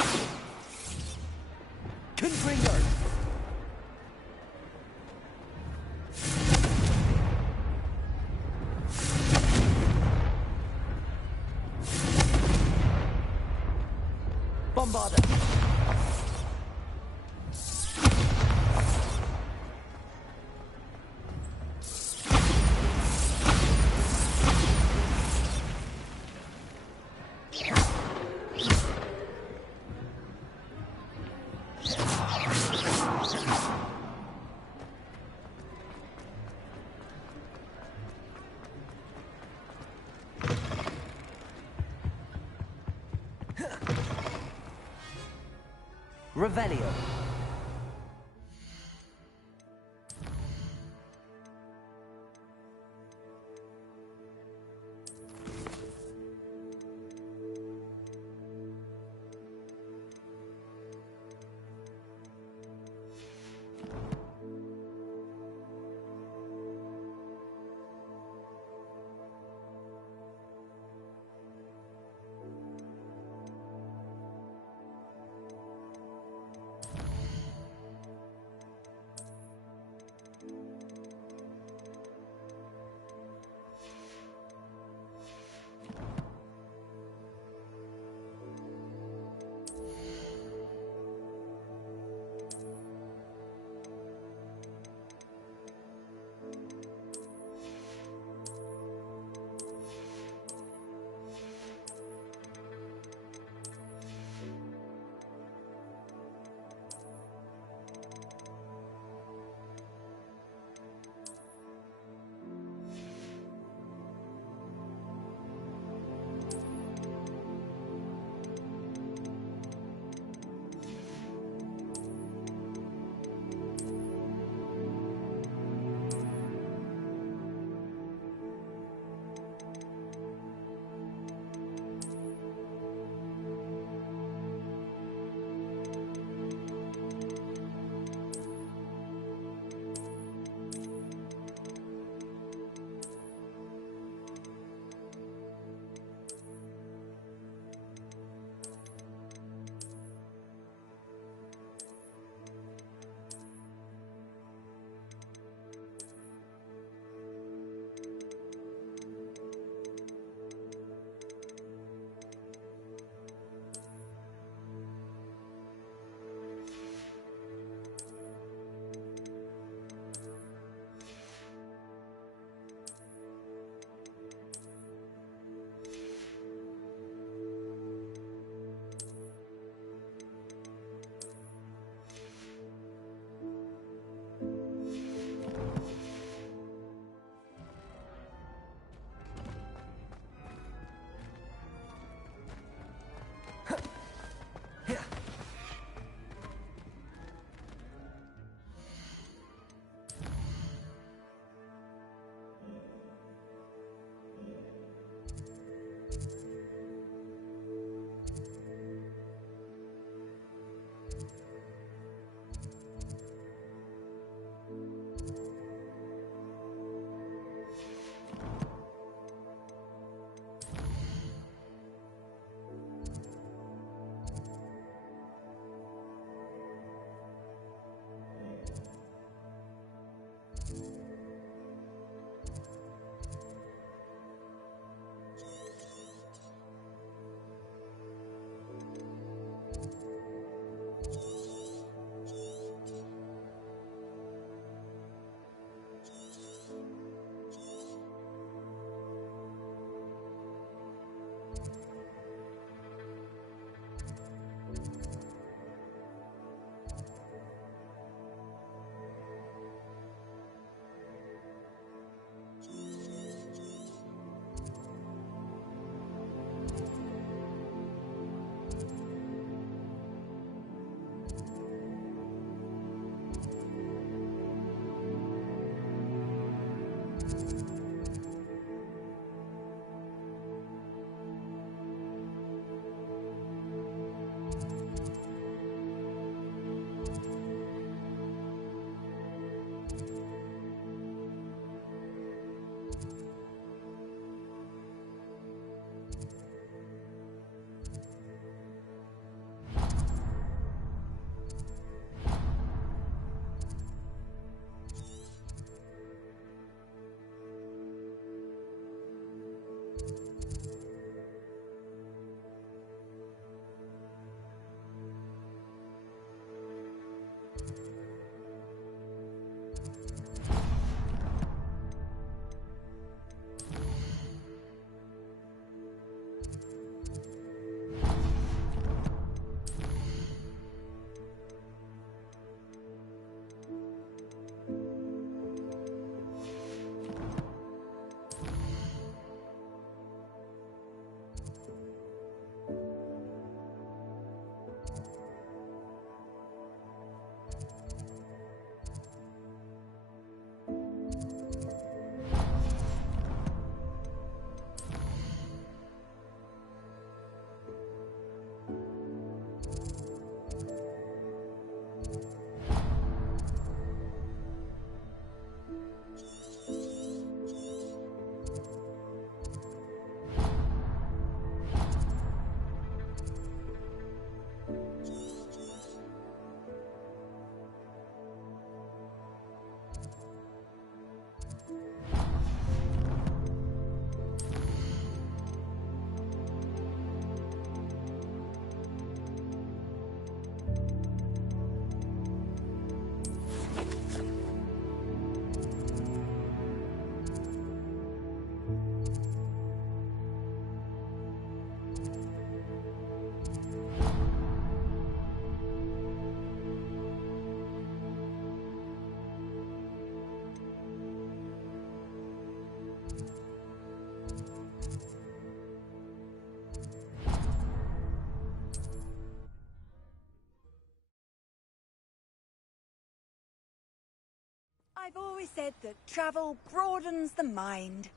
Confringo! Bombarda! Revelio. I've always said that travel broadens the mind.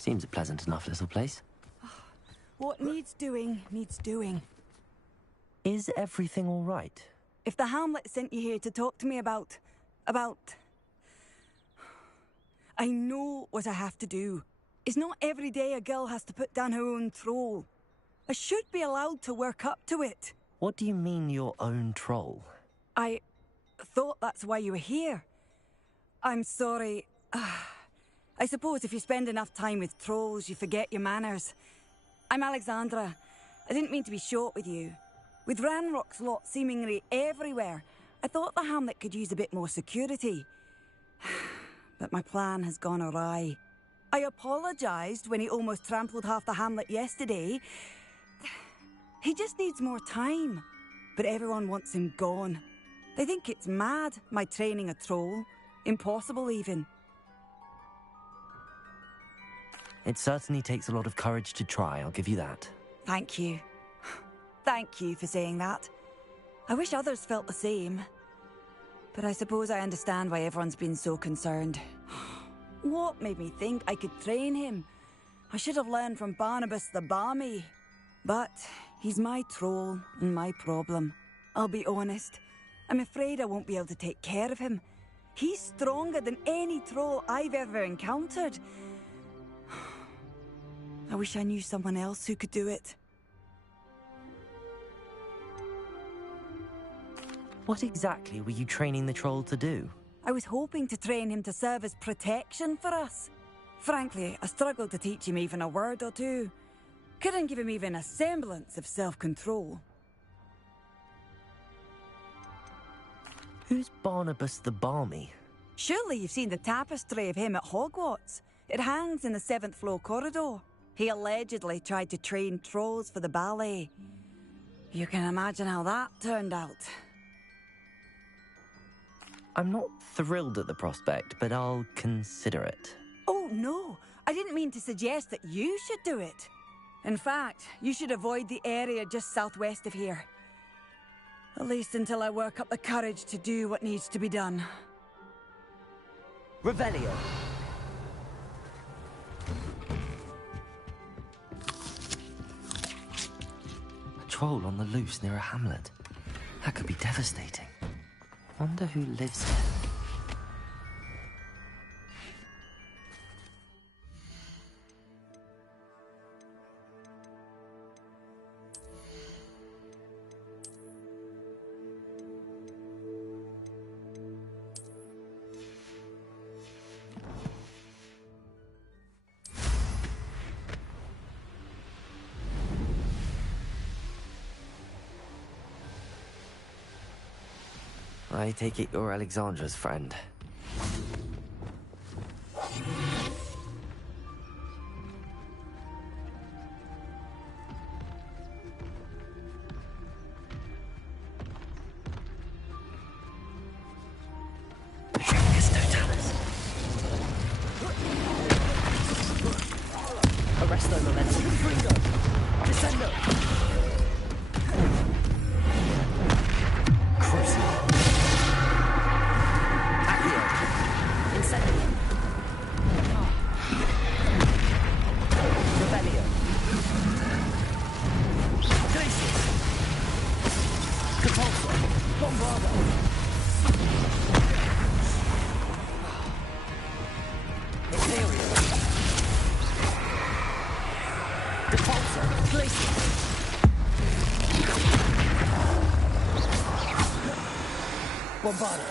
Seems a pleasant enough little place. What needs doing, needs doing. Is everything all right? If the Hamlet sent you here to talk to me about... I know what I have to do. It's not every day a girl has to put down her own troll. I should be allowed to work up to it. What do you mean, your own troll? I thought that's why you were here. I'm sorry. I suppose if you spend enough time with trolls, you forget your manners. I'm Alexandra. I didn't mean to be short with you. With Ranrock's lot seemingly everywhere, I thought the Hamlet could use a bit more security. But my plan has gone awry. I apologised when he almost trampled half the Hamlet yesterday. He just needs more time. But everyone wants him gone. They think it's mad, my training a troll. Impossible, even. It certainly takes a lot of courage to try, I'll give you that. Thank you. Thank you for saying that. I wish others felt the same. But I suppose I understand why everyone's been so concerned. What made me think I could train him? I should have learned from Barnabas the Balmy. But he's my troll and my problem. I'll be honest. I'm afraid I won't be able to take care of him. He's stronger than any troll I've ever encountered. I wish I knew someone else who could do it. What exactly were you training the troll to do? I was hoping to train him to serve as protection for us. Frankly, I struggled to teach him even a word or two. Couldn't give him even a semblance of self-control. Who's Barnabas the Balmy? Surely you've seen the tapestry of him at Hogwarts. It hangs in the 7th floor corridor. He allegedly tried to train trolls for the ballet. You can imagine how that turned out. I'm not thrilled at the prospect, but I'll consider it. Oh, no. I didn't mean to suggest that you should do it. In fact, you should avoid the area just southwest of here. At least until I work up the courage to do what needs to be done. Revelio. A troll on the loose near a hamlet. That could be devastating. Wonder who lives there. I take it you're Alexandra's friend. Arresto momentum. Freedom. Descendo. Crucible. Accio. Incendio. Revelio. Glacius. Capulso. Bombardo. Imperial. Repulsor, placement. Bombardo.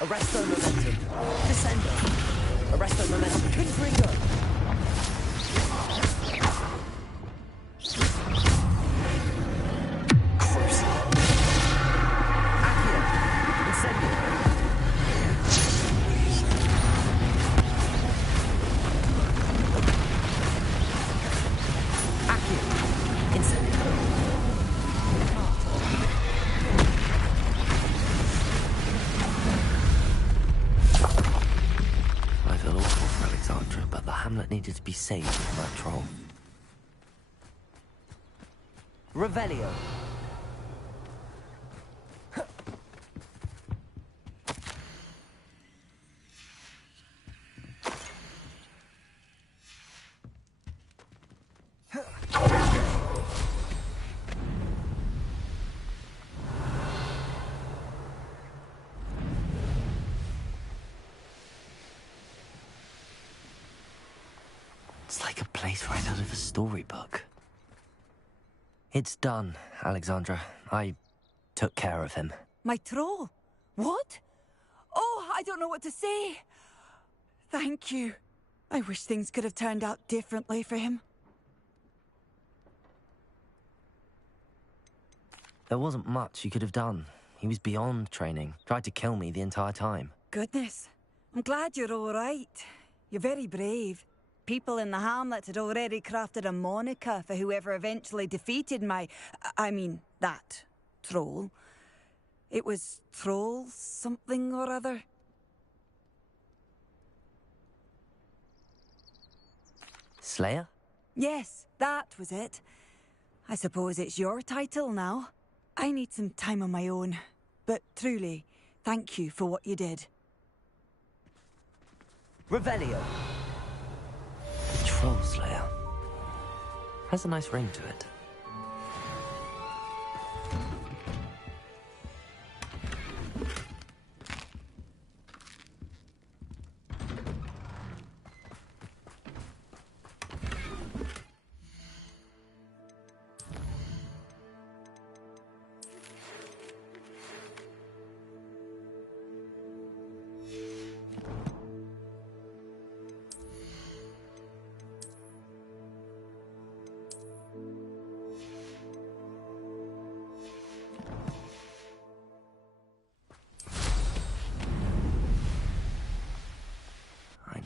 Arresto momentum. Descendo. Arresto momentum. Confringo. Crucial. Accio. Incendio. Accio. Incendio. I feel awful for Alexandra, but the hamlet needed to be saved from that troll. Revelio. It's like a place right out of a storybook. It's done, Alexandra. I took care of him. My troll? What? Oh, I don't know what to say. Thank you. I wish things could have turned out differently for him. There wasn't much you could have done. He was beyond training. Tried to kill me the entire time. Goodness. I'm glad you're all right. You're very brave. People in the hamlet had already crafted a moniker for whoever eventually defeated that troll. It was Troll something or other. Slayer? Yes, that was it. I suppose it's your title now. I need some time on my own. But truly, thank you for what you did. Revelio. The Troll Slayer. Has a nice ring to it.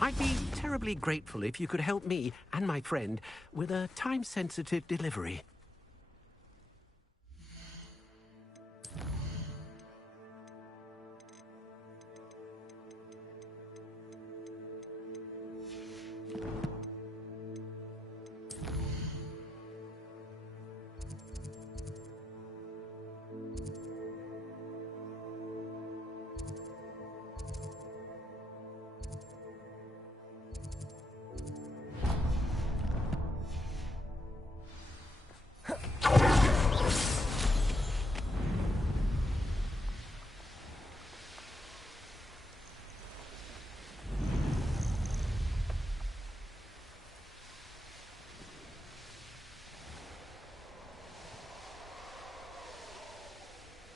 I'd be terribly grateful if you could help me and my friend with a time-sensitive delivery.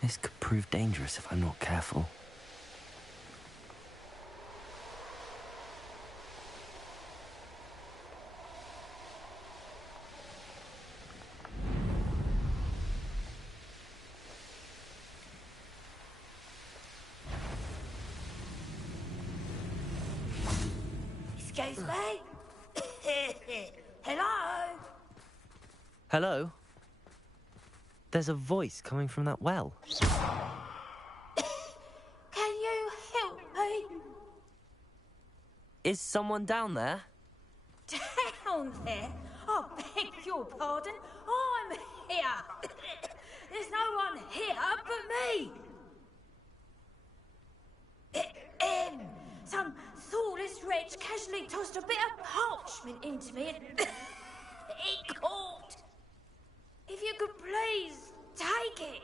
This could prove dangerous if I'm not careful. Excuse me? Hello? Hello? There's a voice coming from that well. Can you help me? Is someone down there? Down there? I beg your pardon. I'm here. There's no one here but me. Some thoughtless wretch casually tossed a bit of parchment into me and it caught. If you could please take it.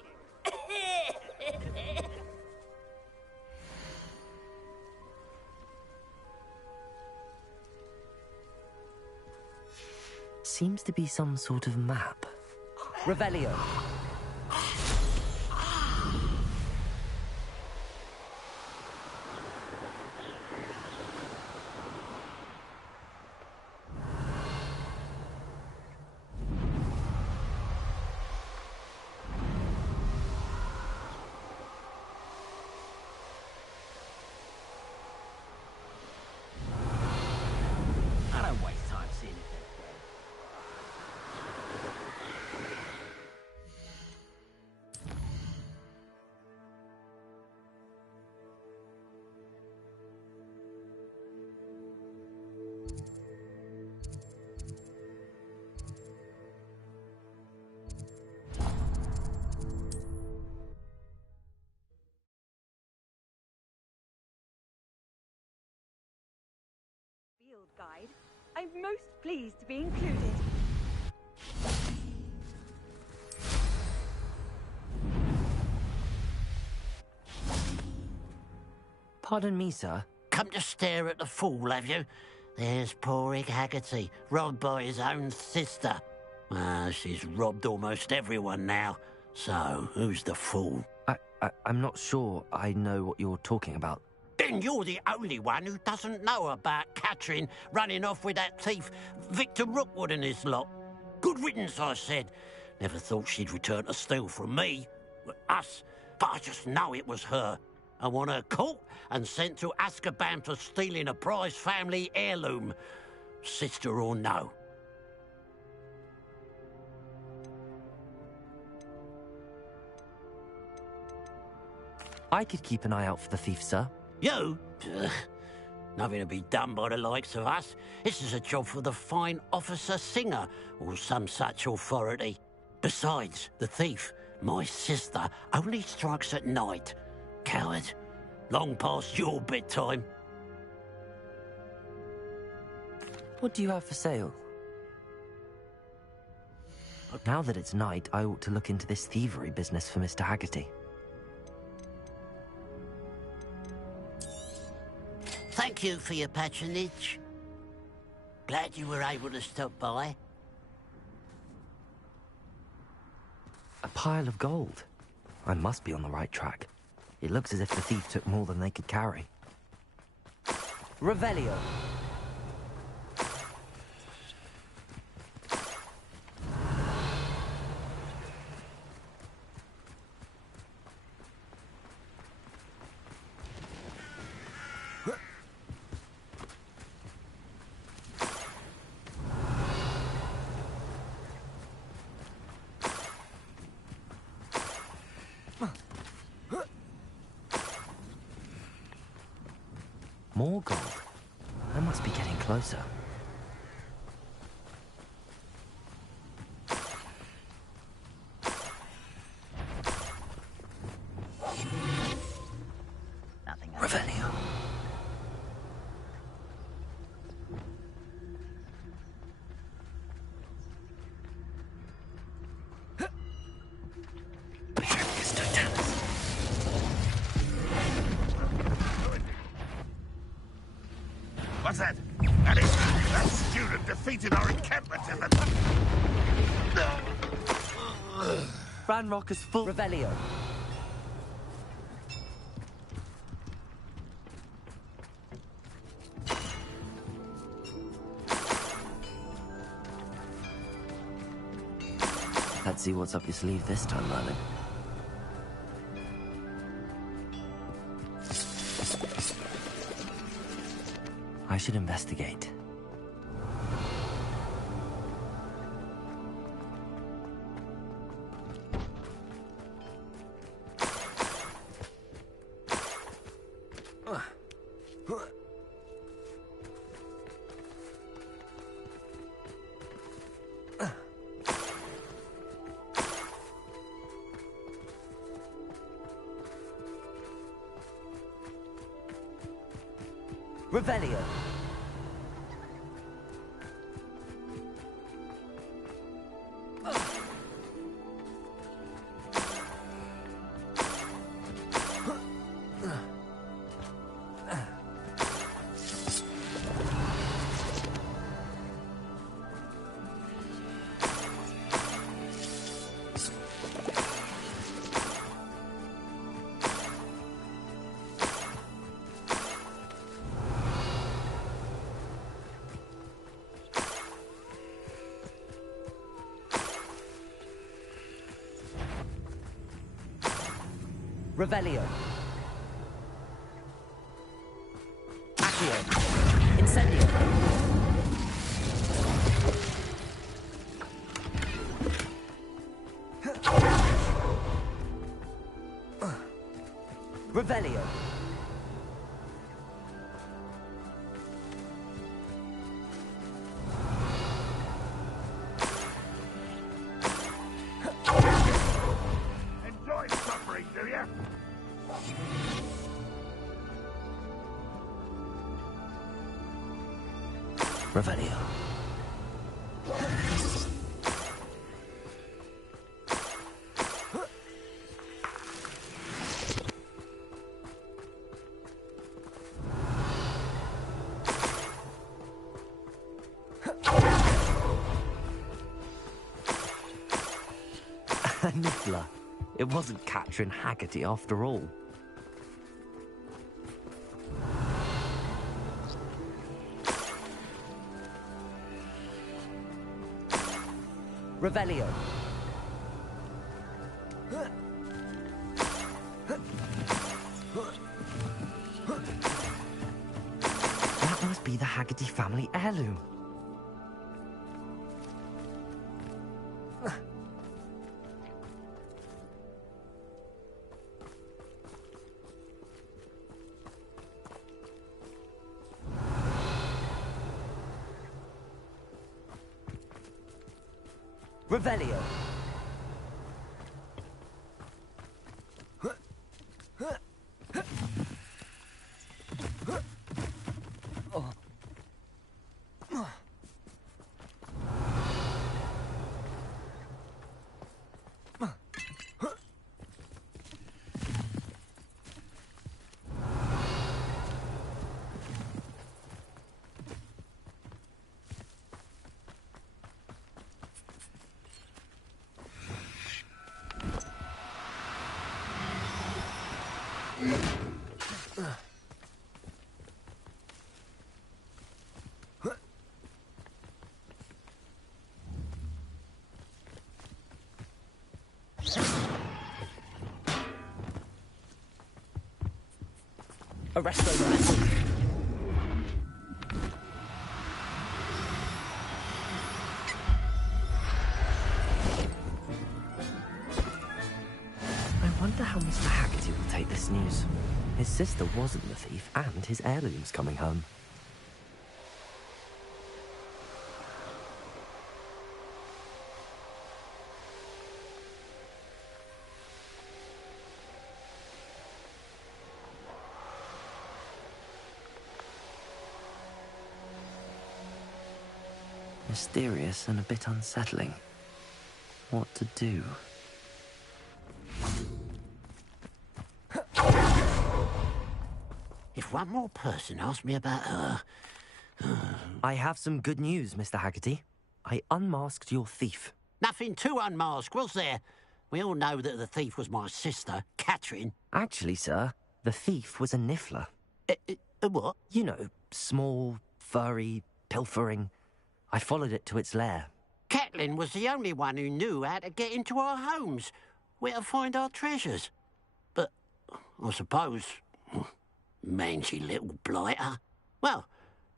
seems to be some sort of map. Revelio. I don't waste time seeing it. Field guide. I'm most pleased to be included. Pardon me, sir. Come to stare at the fool, have you? There's poor Ig Haggerty, robbed by his own sister. She's robbed almost everyone now. So, who's the fool? I'm not sure I know what you're talking about. Then you're the only one who doesn't know about Catherine running off with that thief, Victor Rookwood and his lot. Good riddance, I said. Never thought she'd return to steal from me. Us. But I just know it was her. I want her caught and sent to Azkaban for stealing a prize family heirloom. Sister or no. I could keep an eye out for the thief, sir. You? Ugh. Nothing to be done by the likes of us. This is a job for the fine officer Singer, or some such authority. Besides, the thief, my sister, only strikes at night. Coward. Long past your bedtime. What do you have for sale? Now that it's night, I ought to look into this thievery business for Mr. Haggerty. Thank you for your patronage. Glad you were able to stop by. A pile of gold. I must be on the right track. It looks as if the thief took more than they could carry. Revelio. More gold. I must be getting closer. Revelio. What's that? That student defeated our encampment in the... Ranrock is full. Revelio. Let's see what's up your sleeve this time, Merlin. I should investigate. Revelio. Revelio. Accio. Incendio. Revelio. Enjoy suffering, do you? Revelio. Niffler. It wasn't Catherine Haggerty after all. Revelio. That must be the Haggerty family heirloom. Revelio. Arresto the vessel. I wonder how Mr. Haggerty will take this news. His sister wasn't the thief, and his heirloom's coming home. Mysterious and a bit unsettling. What to do? If one more person asks me about her... I have some good news, Mr. Haggerty. I unmasked your thief. Nothing to unmask, was there? We all know that the thief was my sister, Catherine. Actually, sir, the thief was a Niffler. A what? You know, small, furry, pilfering. I followed it to its lair. Catelyn was the only one who knew how to get into our homes, where to find our treasures. But, I suppose, mangy little blighter. Well,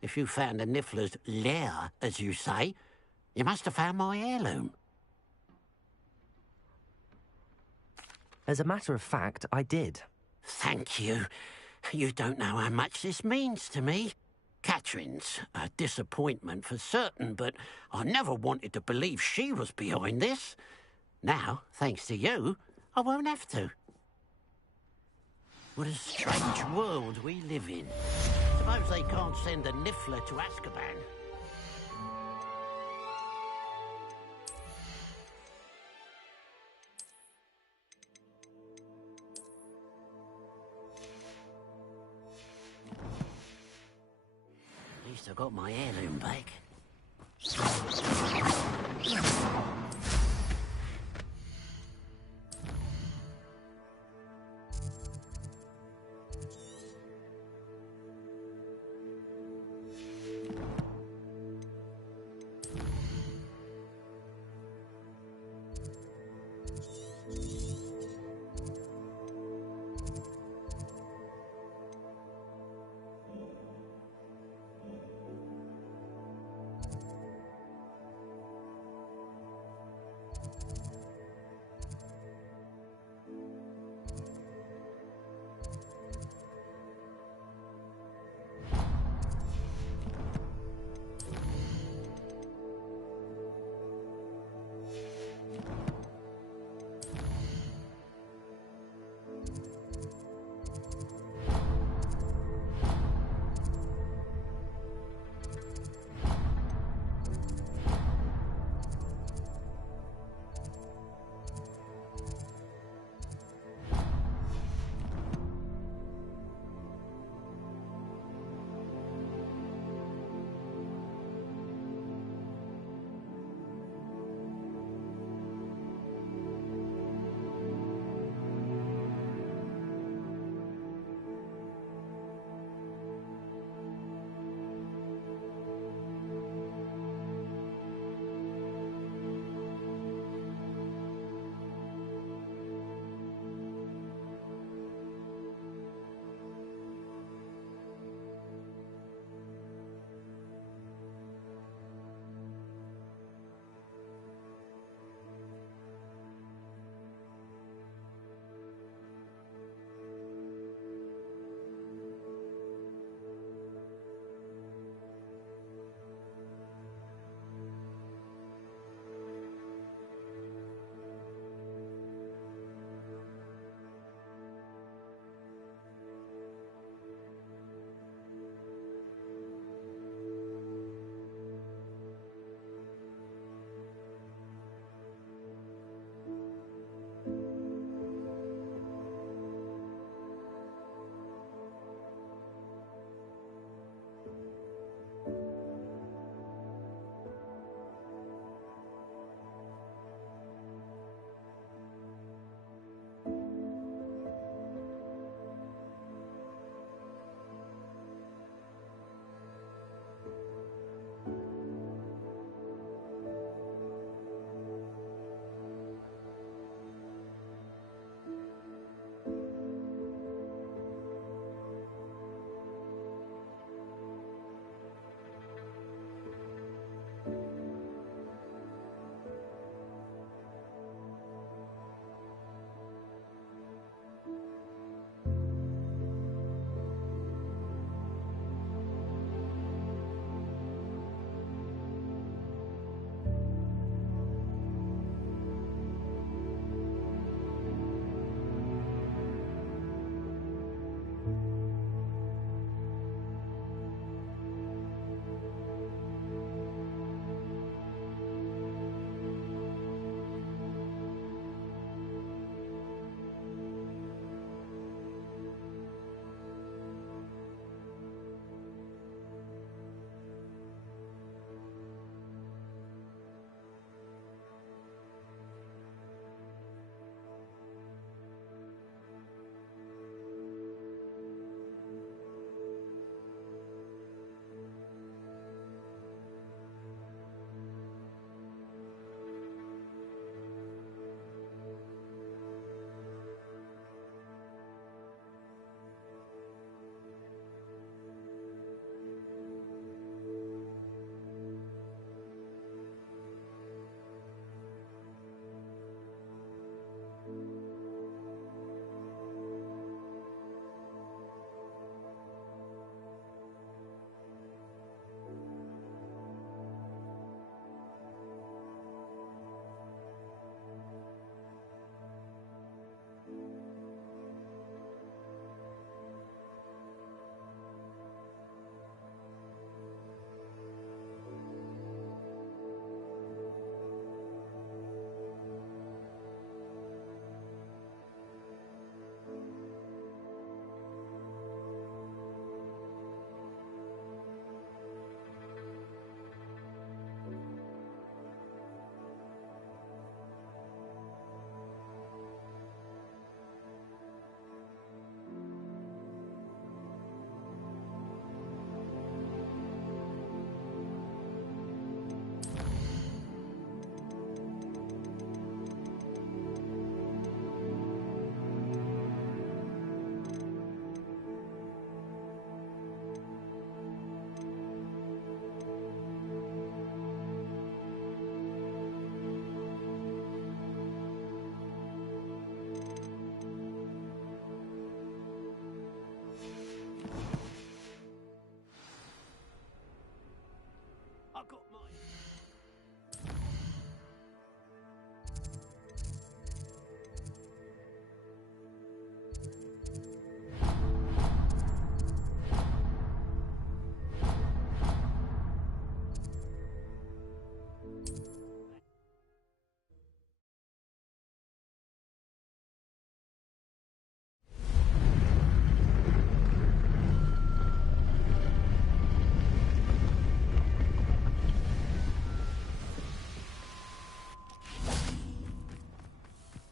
if you found the Niffler's lair, as you say, you must have found my heirloom. As a matter of fact, I did. Thank you. You don't know how much this means to me. Catherine's a disappointment for certain, but I never wanted to believe she was behind this. Now, thanks to you, I won't have to. What a strange world we live in. Suppose they can't send a Niffler to Azkaban. At least I got my heirloom back.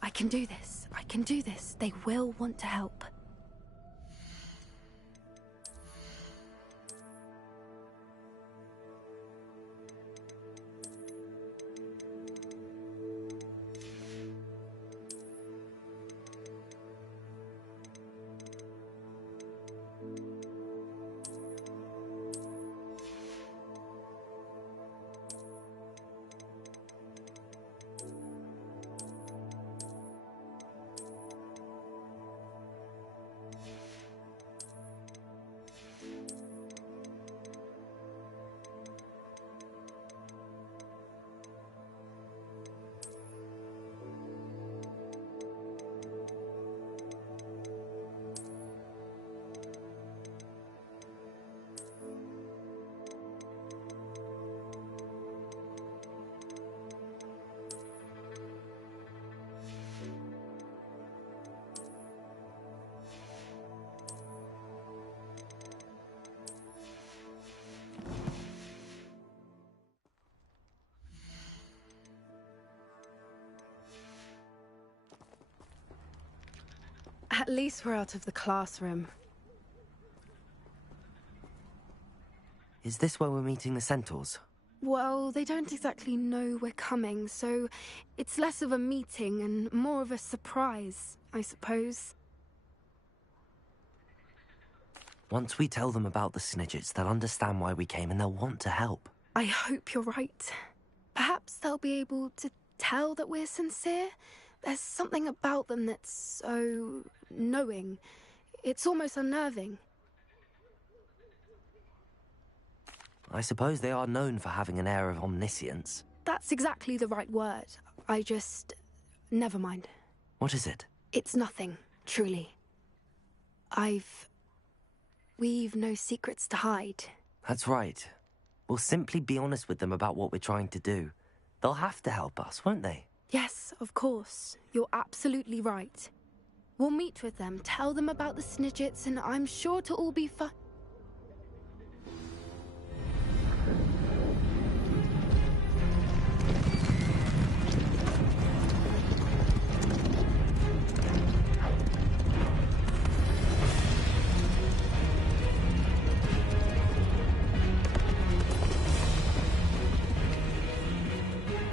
I can do this. I can do this. They will want to help. At least we're out of the classroom. Is this where we're meeting the Centaurs? Well, they don't exactly know we're coming, so it's less of a meeting and more of a surprise, I suppose. Once we tell them about the Snidgets, they'll understand why we came and they'll want to help. I hope you're right. Perhaps they'll be able to tell that we're sincere. There's something about them that's so knowing. It's almost unnerving. I suppose they are known for having an air of omniscience. That's exactly the right word. Never mind. What is it? It's nothing, truly. We've no secrets to hide. That's right. We'll simply be honest with them about what we're trying to do. They'll have to help us, won't they? Yes, of course. You're absolutely right. We'll meet with them, tell them about the Snidgets, and I'm sure to all be fine.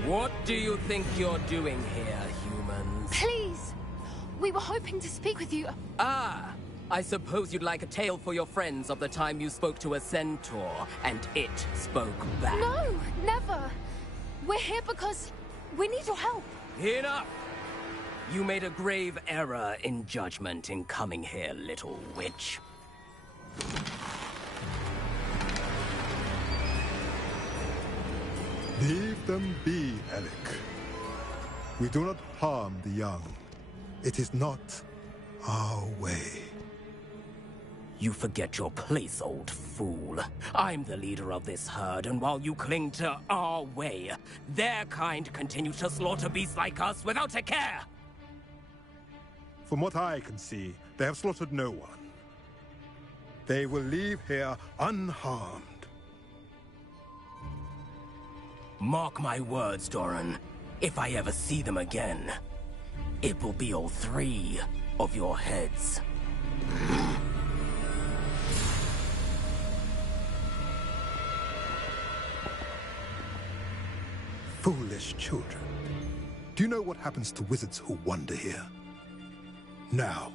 What do you think you're doing here, humans? Please! We were hoping to speak with you. Ah! I suppose you'd like a tale for your friends of the time you spoke to a centaur, and it spoke back. No! Never! We're here because we need your help. Enough! You made a grave error in judgment in coming here, little witch. Leave them be, Alec. We do not harm the young. It is not our way. You forget your place, old fool. I'm the leader of this herd, and while you cling to our way, their kind continue to slaughter beasts like us without a care! From what I can see, they have slaughtered no one. They will leave here unharmed. Mark my words, Doran. If I ever see them again, it will be all 3 of your heads. Foolish children. Do you know what happens to wizards who wander here? Now,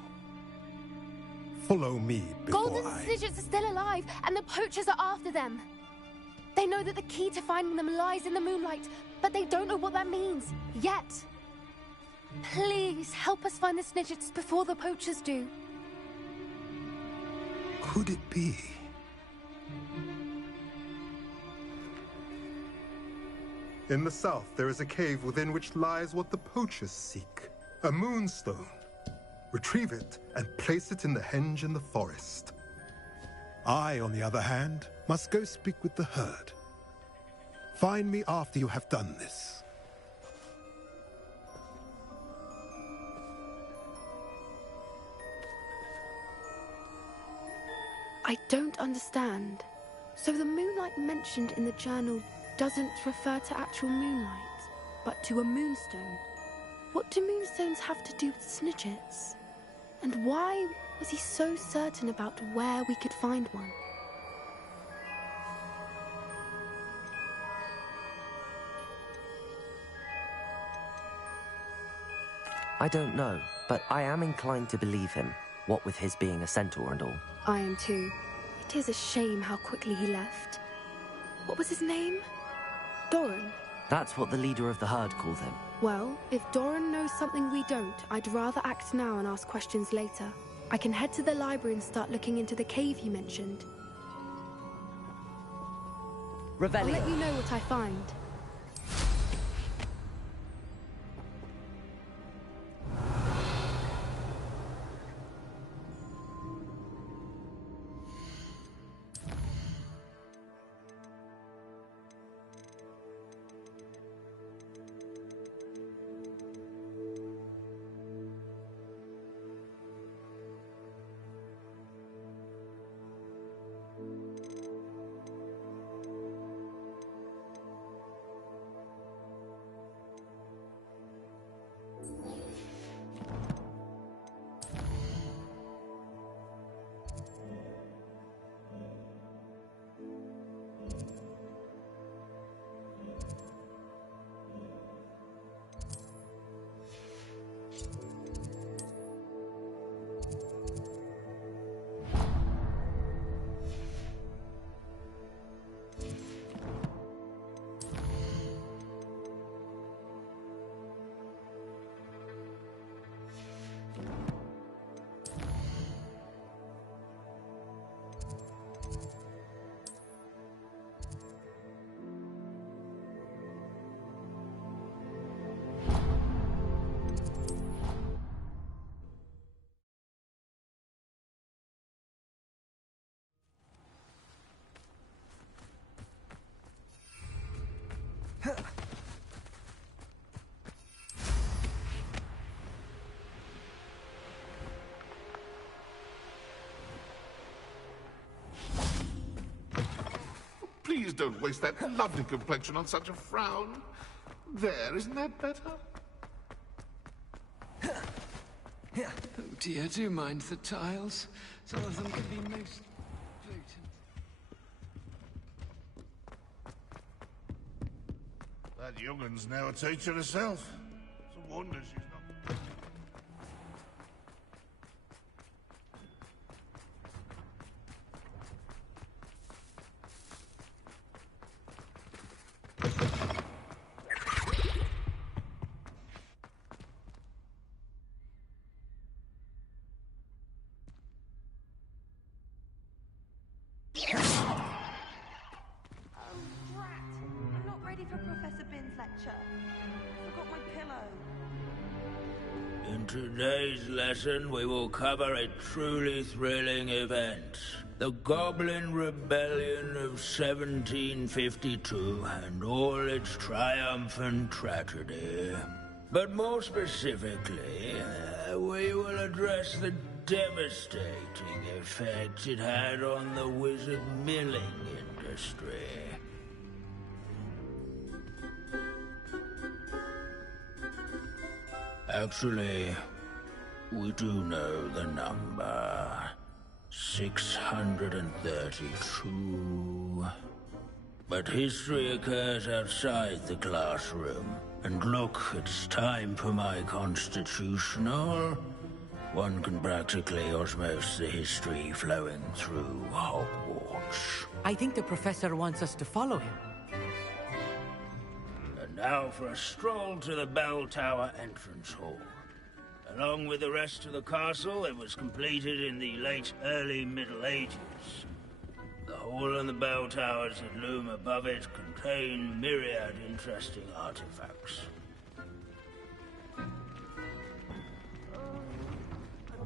follow me before Golden Snidgets are still alive, and the poachers are after them. They know that the key to finding them lies in the moonlight, but they don't know what that means, yet. Please, help us find the Snidgets before the poachers do. Could it be? In the south, there is a cave within which lies what the poachers seek. A moonstone. Retrieve it and place it in the henge in the forest. I, on the other hand, must go speak with the herd. Find me after you have done this. I don't understand. So the moonlight mentioned in the journal doesn't refer to actual moonlight, but to a moonstone. What do moonstones have to do with Snidgets? And why was he so certain about where we could find one? I don't know, but I am inclined to believe him, what with his being a centaur and all. I am too. It is a shame how quickly he left. What was his name? Doran? That's what the leader of the herd called him. Well, if Doran knows something we don't, I'd rather act now and ask questions later. I can head to the library and start looking into the cave he mentioned. Revelio. I'll let you know what I find. Please don't waste that lovely complexion on such a frown. There, isn't that better? Oh dear, do mind the tiles. Some of them can be most potent. That young'un's now a teacher herself. It's a wonder she's not... In today's lesson, we will cover a truly thrilling event. The Goblin Rebellion of 1752 and all its triumphant tragedy. But more specifically, we will address the devastating effects it had on the wizard milling industry. Actually, we do know the number. 632. But history occurs outside the classroom. And look, it's time for my constitutional. One can practically osmose the history flowing through Hogwarts. I think the professor wants us to follow him. And now for a stroll to the bell tower entrance hall. Along with the rest of the castle, it was completed in the late early Middle Ages. The hall and the bell towers that loom above it contain myriad interesting artifacts. I've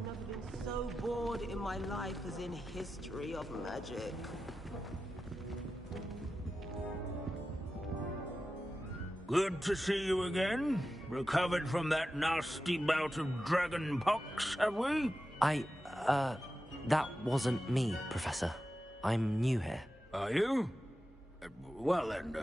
never been so bored in my life as in history of magic. Good to see you again. Recovered from that nasty bout of dragon pox, have we? That wasn't me, Professor. I'm new here. Are you? Well then,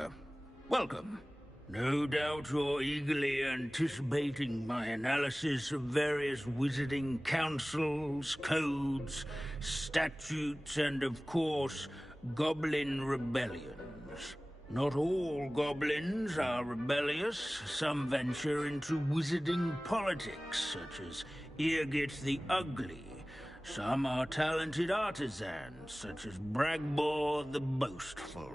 welcome. No doubt you're eagerly anticipating my analysis of various wizarding councils, codes, statutes, and of course, goblin rebellions. Not all goblins are rebellious. Some venture into wizarding politics, such as Irgit the Ugly. Some are talented artisans, such as Bragbor the Boastful.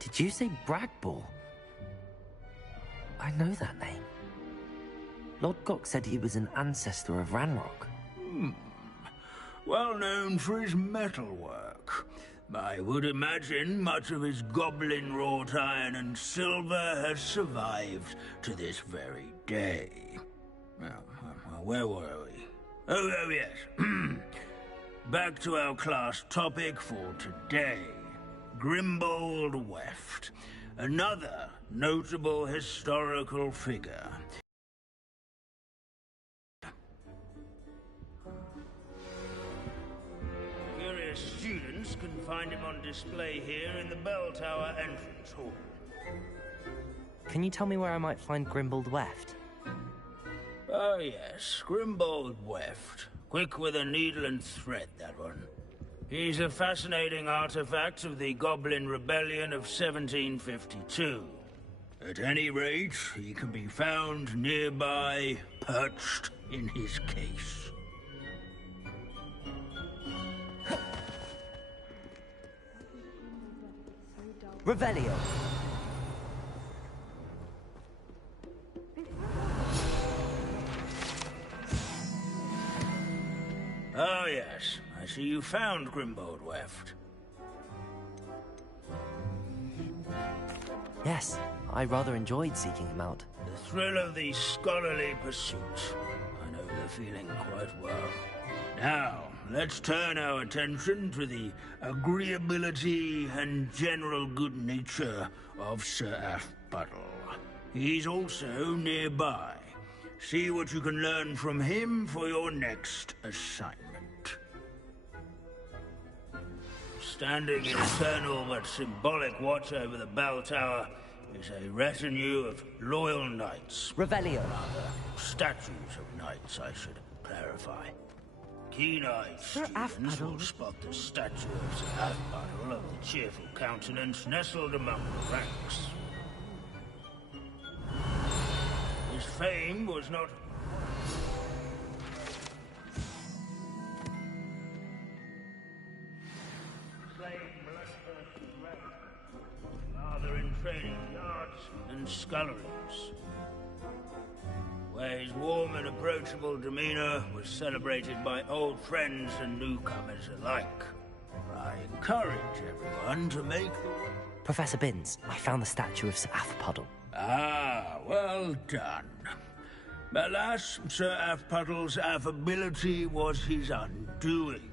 Did you say Bragbor? I know that name. Lord Gok said he was an ancestor of Ranrock. Well known for his metalwork. I would imagine much of his goblin-wrought iron and silver has survived to this very day. Well, where were we? Oh yes. Back to our class topic for today. Grimbold Weft, another notable historical figure. Curious students can find him on display here in the Bell Tower entrance hall. Can you tell me where I might find Grimbold Weft? Oh yes, Grimbold Weft. Quick with a needle and thread, that one. He's a fascinating artifact of the Goblin Rebellion of 1752. At any rate, he can be found nearby, perched in his case. Revelio. Oh yes, I see you found Grimbold Weft. Yes, I rather enjoyed seeking him out. The thrill of the scholarly pursuit. I know the feeling quite well. Now, let's turn our attention to the agreeability and general good nature of Sir Afpuddle. He's also nearby. See what you can learn from him for your next assignment. Standing in eternal but symbolic watch over the bell tower is a retinue of loyal knights. Revelio. Rather, statues of knights, I should clarify. Keen-eyed students will spot the statue of Sir Afpuddle of the cheerful countenance nestled among the ranks. His fame was not... rather in training yards and sculleries, where his warm and approachable demeanor was celebrated by old friends and newcomers alike. I encourage everyone to make the... Professor Binns, I found the statue of Sir Afpuddle. Ah, well done. Alas, Sir Afpuddle's affability was his undoing.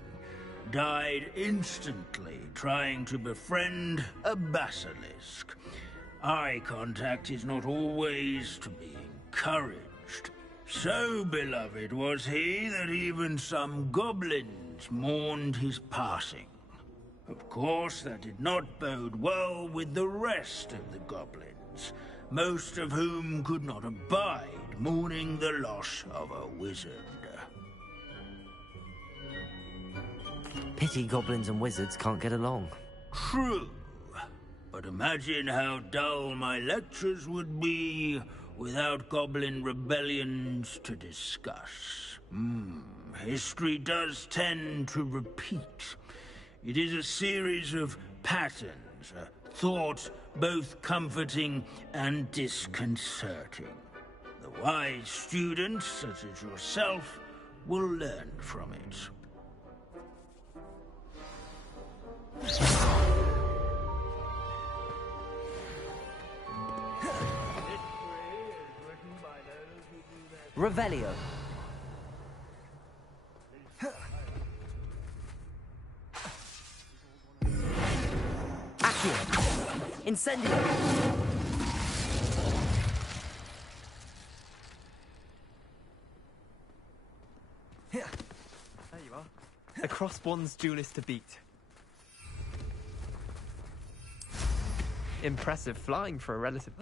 Died instantly trying to befriend a basilisk. Eye contact is not always to be encouraged. So beloved was he that even some goblins mourned his passing. Of course, that did not bode well with the rest of the goblins, most of whom could not abide mourning the loss of a wizard. Pity goblins and wizards can't get along. True. But imagine how dull my lectures would be without goblin rebellions to discuss. History does tend to repeat. It is a series of patterns, a thought both comforting and disconcerting. The wise students, such as yourself, will learn from it. Revelio. Accio. Incendio. There you are. A cross-bronze duelist to beat. Impressive flying for a relative.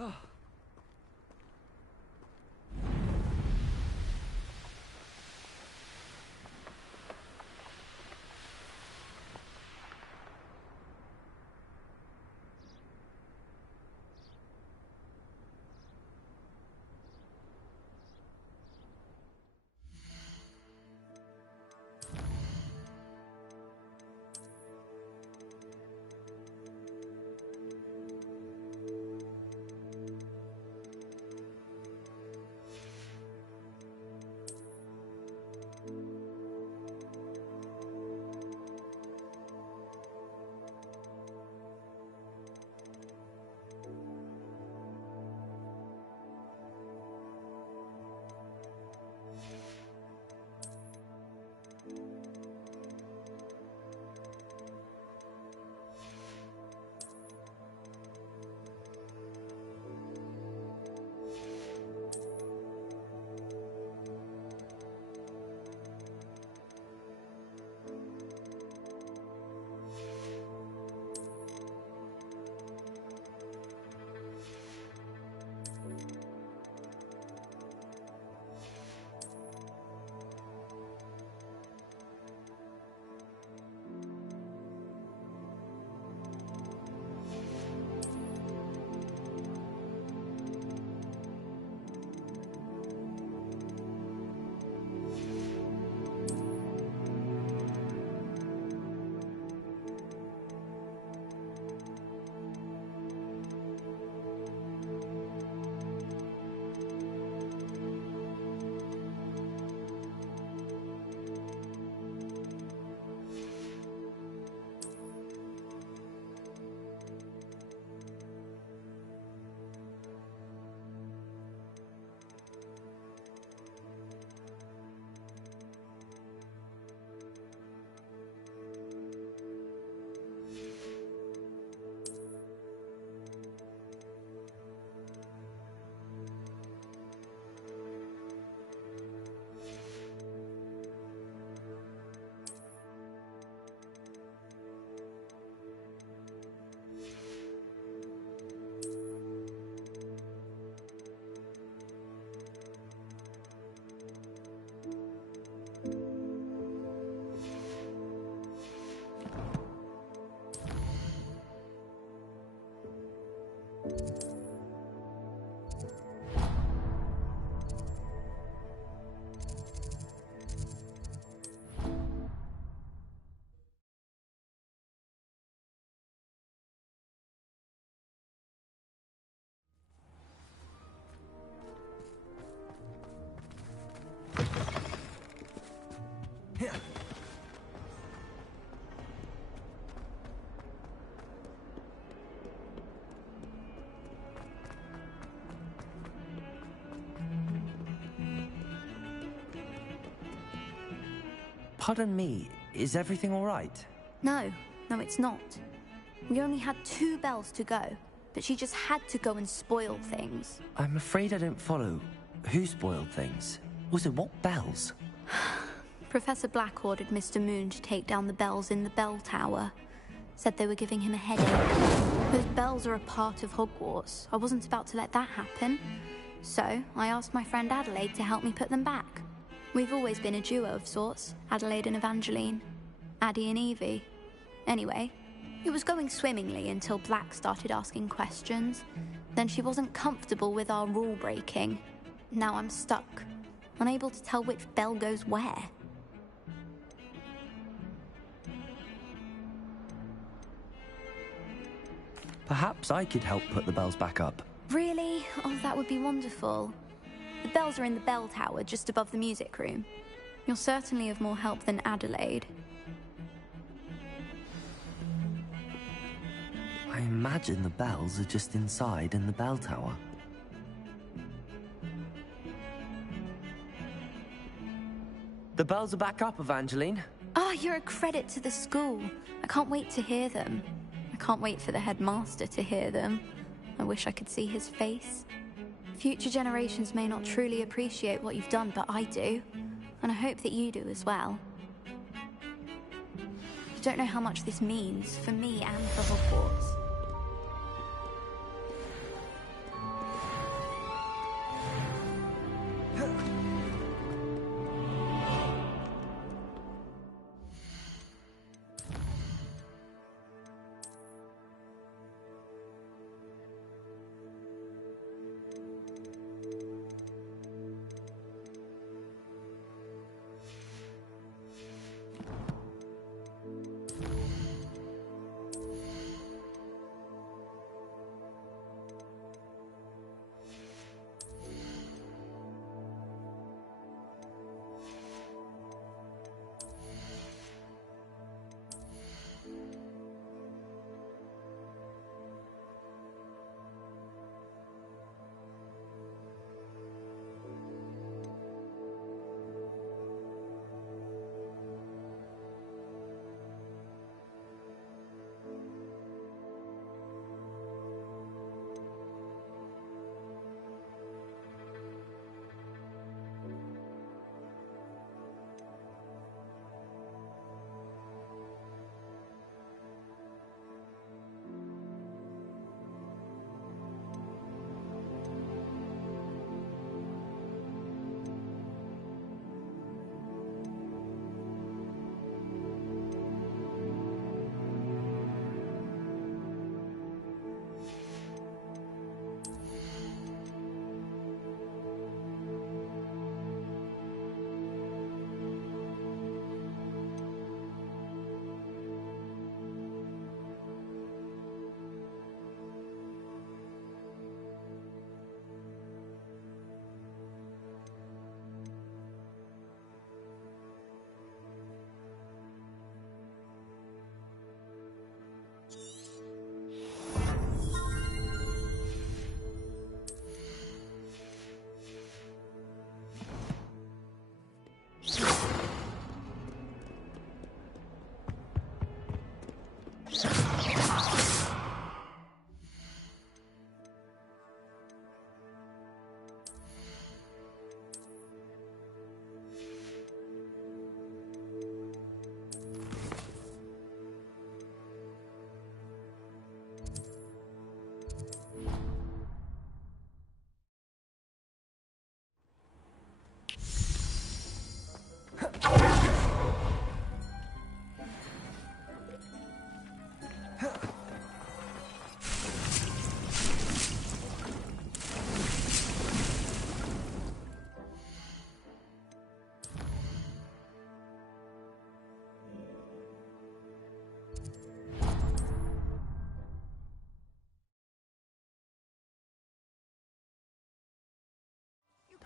Pardon me, is everything all right? No, it's not. We only had 2 bells to go, but she just had to go and spoil things. I'm afraid I don't follow. Who spoiled things? Also, what bells? Professor Black ordered Mr. Moon to take down the bells in the bell tower. Said they were giving him a headache. Those bells are a part of Hogwarts. I wasn't about to let that happen. So, I asked my friend Adelaide to help me put them back. We've always been a duo of sorts, Adelaide and Evangeline. Addie and Evie. Anyway, it was going swimmingly until Black started asking questions. Then she wasn't comfortable with our rule breaking. Now I'm stuck, unable to tell which bell goes where. Perhaps I could help put the bells back up. Really? Oh, that would be wonderful. The bells are in the bell tower just above the music room. You're certainly of more help than Adelaide. I imagine the bells are just inside in the bell tower. The bells are back up, Evangeline. Ah, you're a credit to the school. I can't wait to hear them. I can't wait for the headmaster to hear them. I wish I could see his face. Future generations may not truly appreciate what you've done, but I do. And I hope that you do as well. You don't know how much this means for me and for Hogwarts.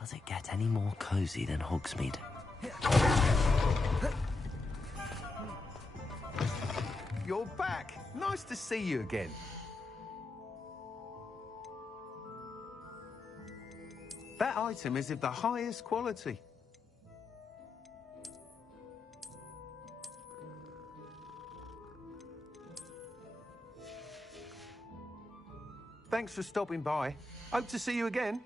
Does it get any more cozy than Hogsmeade? You're back. Nice to see you again. That item is of the highest quality. Thanks for stopping by. Hope to see you again.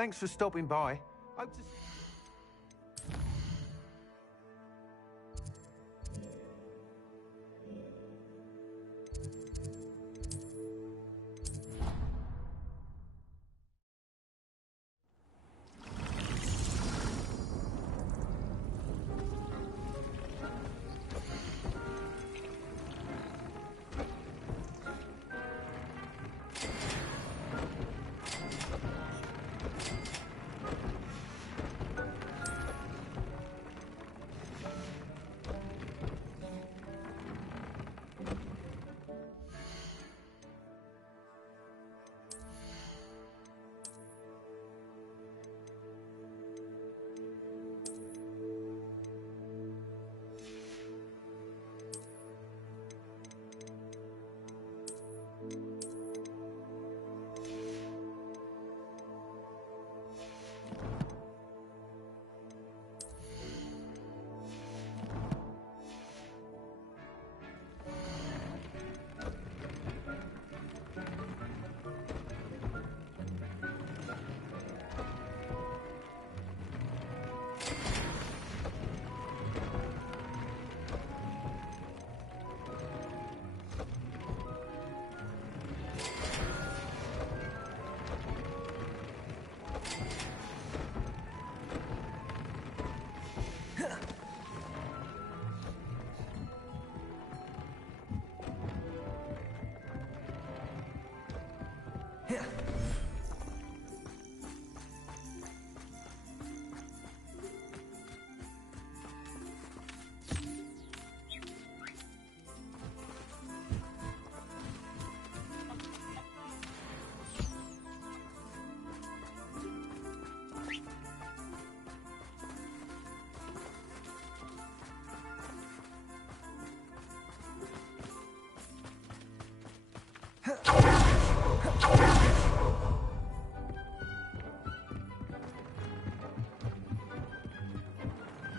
Thanks for stopping by. Hope to...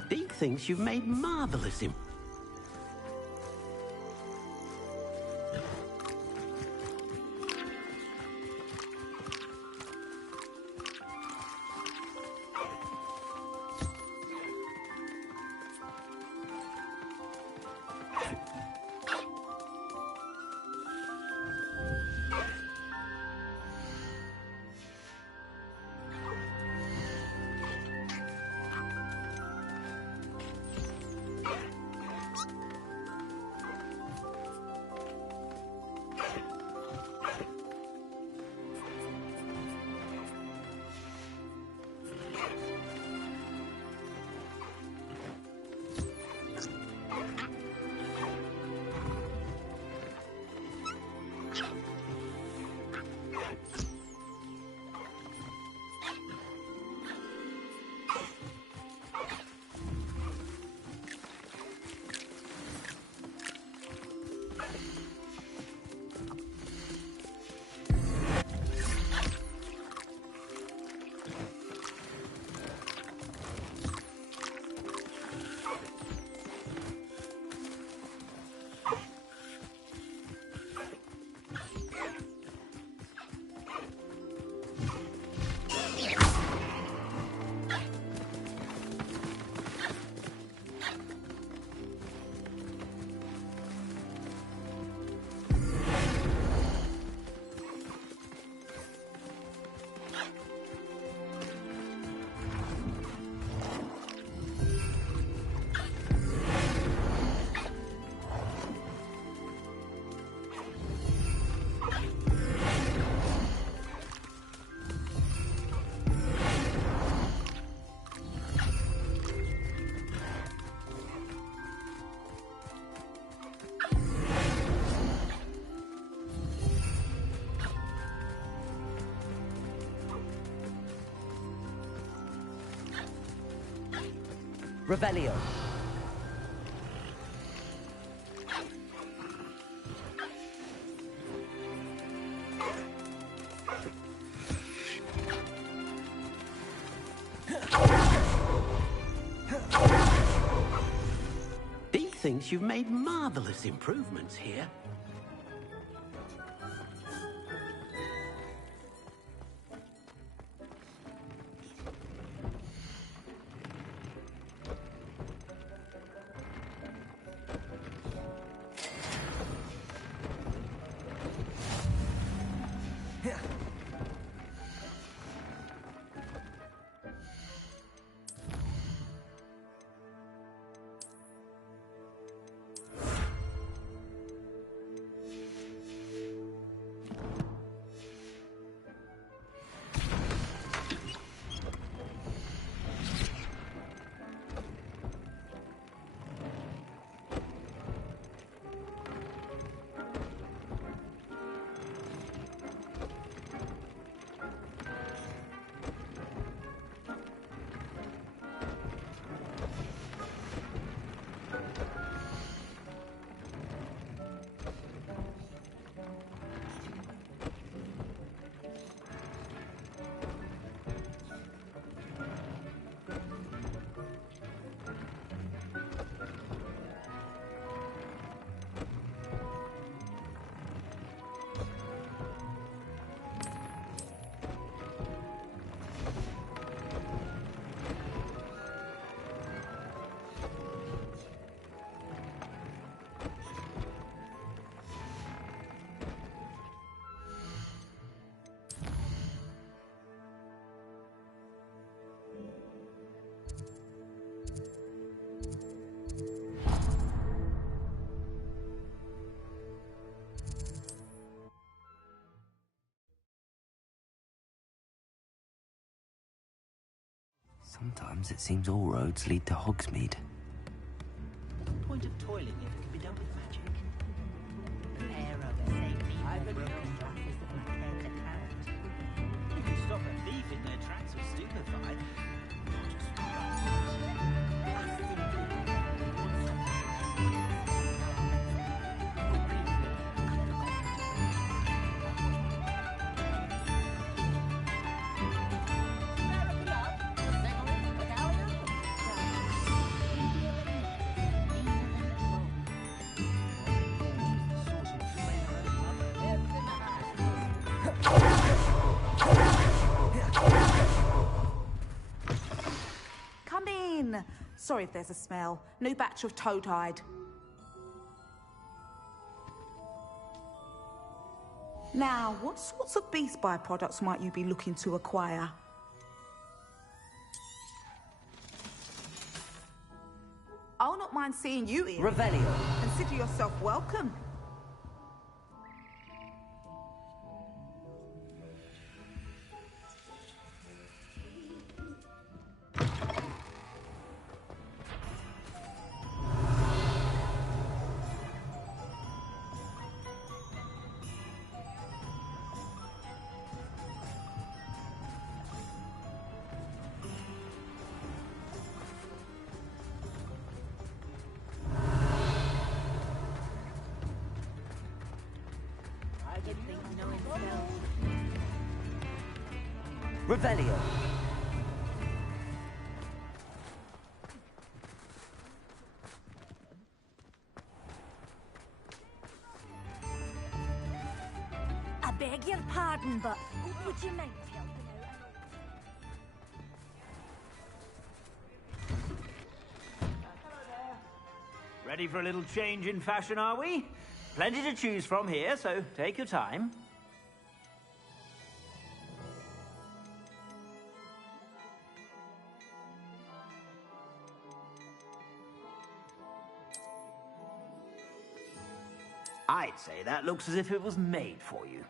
Deke thinks you've made marvellous improvements. Revelio. Deke thinks you've made marvellous improvements here. Sometimes it seems all roads lead to Hogsmeade. Point of toiling if it can be done with magic. A pair of safety broken glasses that black heads are carrot. You can stop a thief in their tracks with stupefy. Come in. Sorry if there's a smell. New batch of toad-hide. Now, what sorts of beast byproducts might you be looking to acquire? I'll not mind seeing you in. Revelio. Consider yourself welcome. Revelio. I beg your pardon, but would you mind helping out? Ready for a little change in fashion, are we? Plenty to choose from here, so take your time. I'd say that looks as if it was made for you.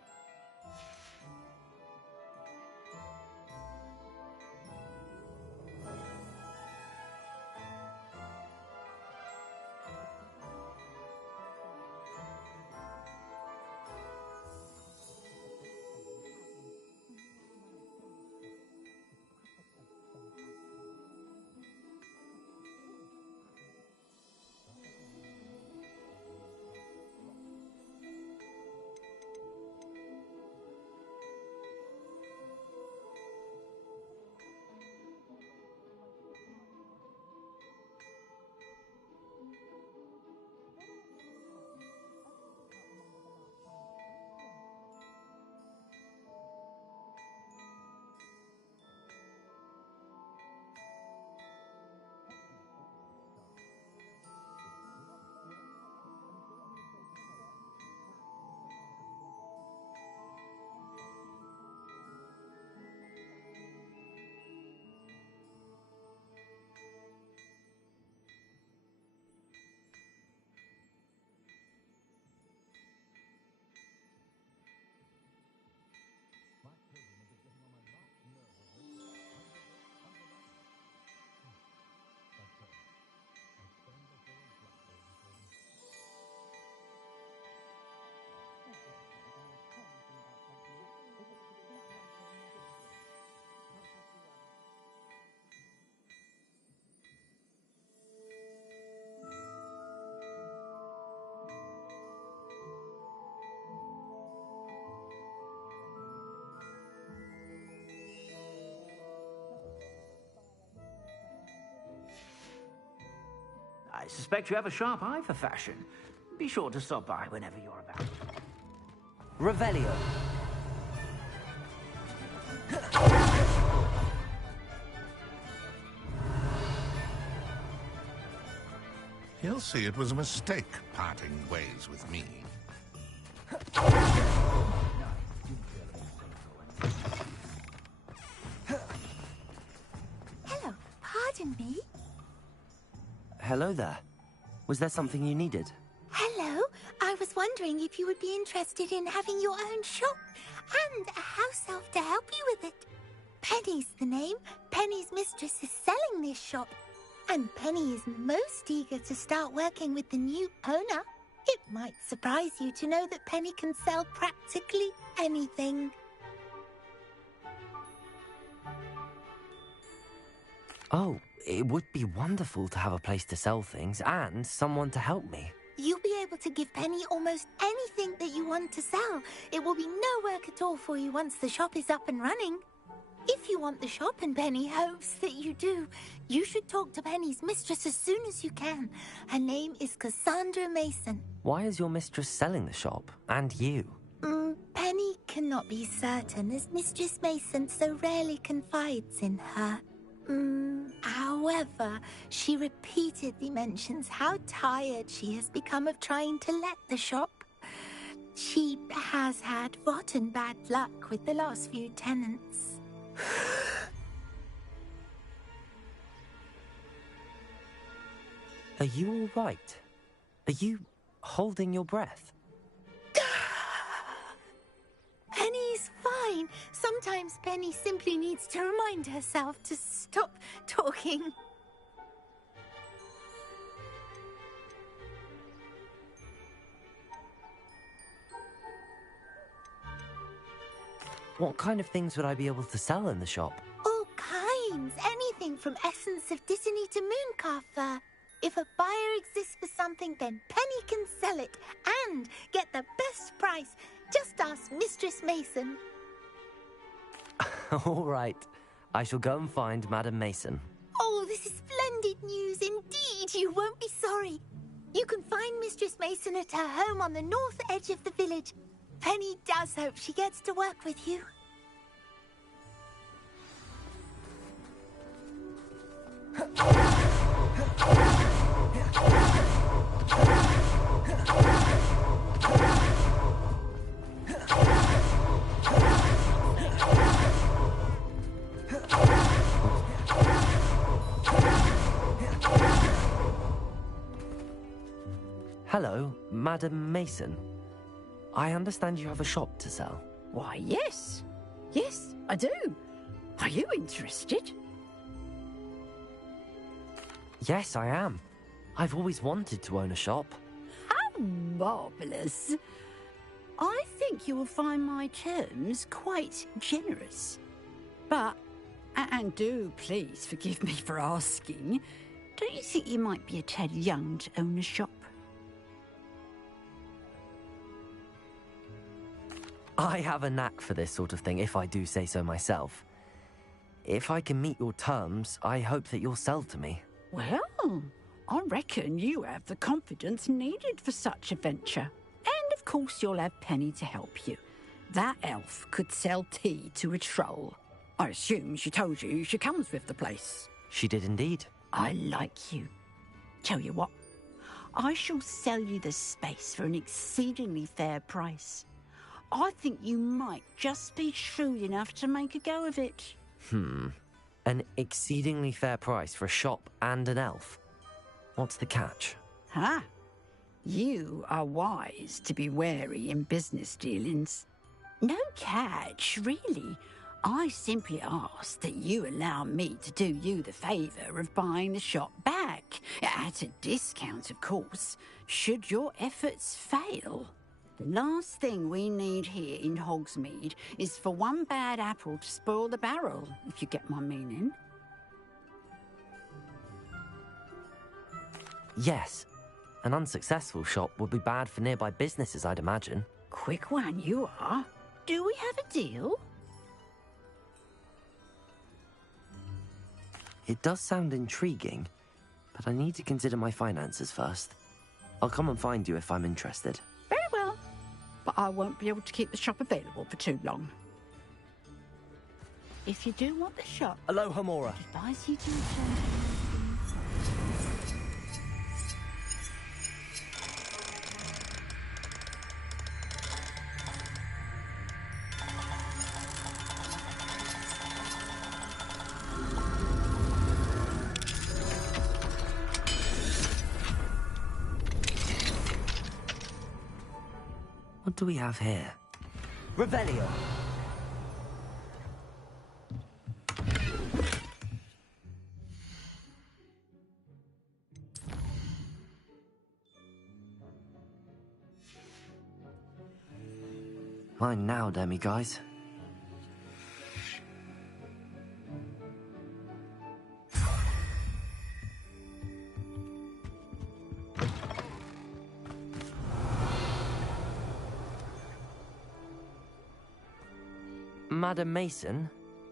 I suspect you have a sharp eye for fashion. Be sure to stop by whenever you're about. Revelio. He'll see it was a mistake parting ways with me. Hello, pardon me? Hello there. Was there something you needed? Hello, I was wondering if you would be interested in having your own shop and a house elf to help you with it. Penny's the name. Penny's mistress is selling this shop. And Penny is most eager to start working with the new owner. It might surprise you to know that Penny can sell practically anything. Oh, it would be wonderful to have a place to sell things and someone to help me. You'll be able to give Penny almost anything that you want to sell. It will be no work at all for you once the shop is up and running. If you want the shop and Penny hopes that you do, you should talk to Penny's mistress as soon as you can. Her name is Cassandra Mason. Why is your mistress selling the shop? And you? Penny cannot be certain, as Mistress Mason so rarely confides in her. However, she repeatedly mentions how tired she has become of trying to let the shop. She has had rotten bad luck with the last few tenants. Are you all right? Are you holding your breath? Penny's fine. Sometimes Penny simply needs to remind herself to stop talking. What kind of things would I be able to sell in the shop? All kinds. Anything from essence of Disney to mooncar fur. If a buyer exists for something, then Penny can sell it and get the best price. Just ask Mistress Mason. All right. I shall go and find Madam Mason. Oh, this is splendid news indeed. You won't be sorry. You can find Mistress Mason at her home on the north edge of the village. Penny does hope she gets to work with you. Hello, Madam Mason. I understand you have a shop to sell. Why, yes. Yes, I do. Are you interested? Yes, I am. I've always wanted to own a shop. How marvellous. I think you will find my terms quite generous. But, and do please forgive me for asking, don't you think you might be a tad young to own a shop? I have a knack for this sort of thing, if I do say so myself. If I can meet your terms, I hope that you'll sell to me. Well, I reckon you have the confidence needed for such a venture. And of course you'll have Penny to help you. That elf could sell tea to a troll. I assume she told you she comes with the place. She did indeed. I like you. Tell you what, I shall sell you the space for an exceedingly fair price. I think you might just be shrewd enough to make a go of it. An exceedingly fair price for a shop and an elf. What's the catch? Ah, you are wise to be wary in business dealings. No catch, really. I simply ask that you allow me to do you the favour of buying the shop back. At a discount, of course, should your efforts fail. The last thing we need here in Hogsmeade is for one bad apple to spoil the barrel, if you get my meaning. Yes. An unsuccessful shop would be bad for nearby businesses, I'd imagine. Quick one you are. Do we have a deal? It does sound intriguing, but I need to consider my finances first. I'll come and find you if I'm interested. Very well. But I won't be able to keep the shop available for too long. If you do want the shop... Aloha, Mora. I advise you to return. What do we have here? Revelio. Mine now, demi-guys. Madam Mason,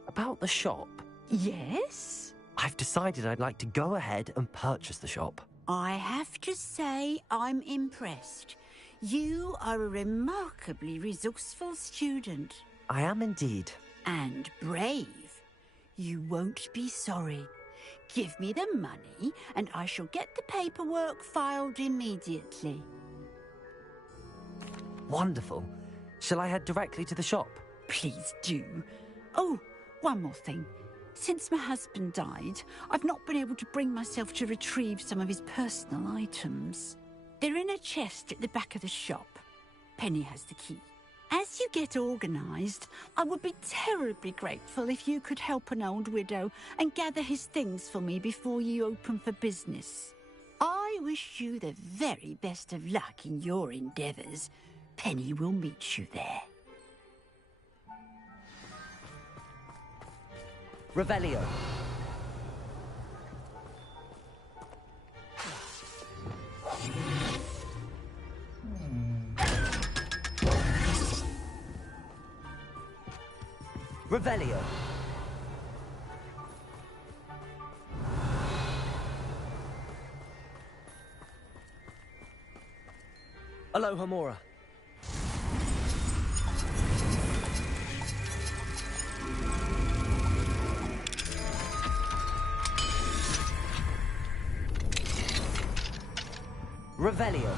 about the shop. Yes? I've decided I'd like to go ahead and purchase the shop. I have to say I'm impressed. You are a remarkably resourceful student. I am indeed. And brave. You won't be sorry. Give me the money, and I shall get the paperwork filed immediately. Wonderful. Shall I head directly to the shop? Please do. Oh, one more thing. Since my husband died, I've not been able to bring myself to retrieve some of his personal items. They're in a chest at the back of the shop. Penny has the key. As you get organised, I would be terribly grateful if you could help an old widow and gather his things for me before you open for business. I wish you the very best of luck in your endeavours. Penny will meet you there. Revelio. Revelio. Aloha Mora. Revelio.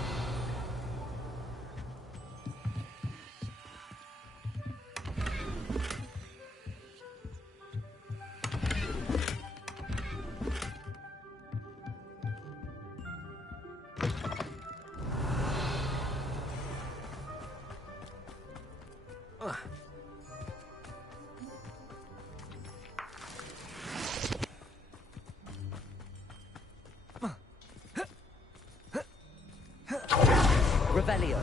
Revelio.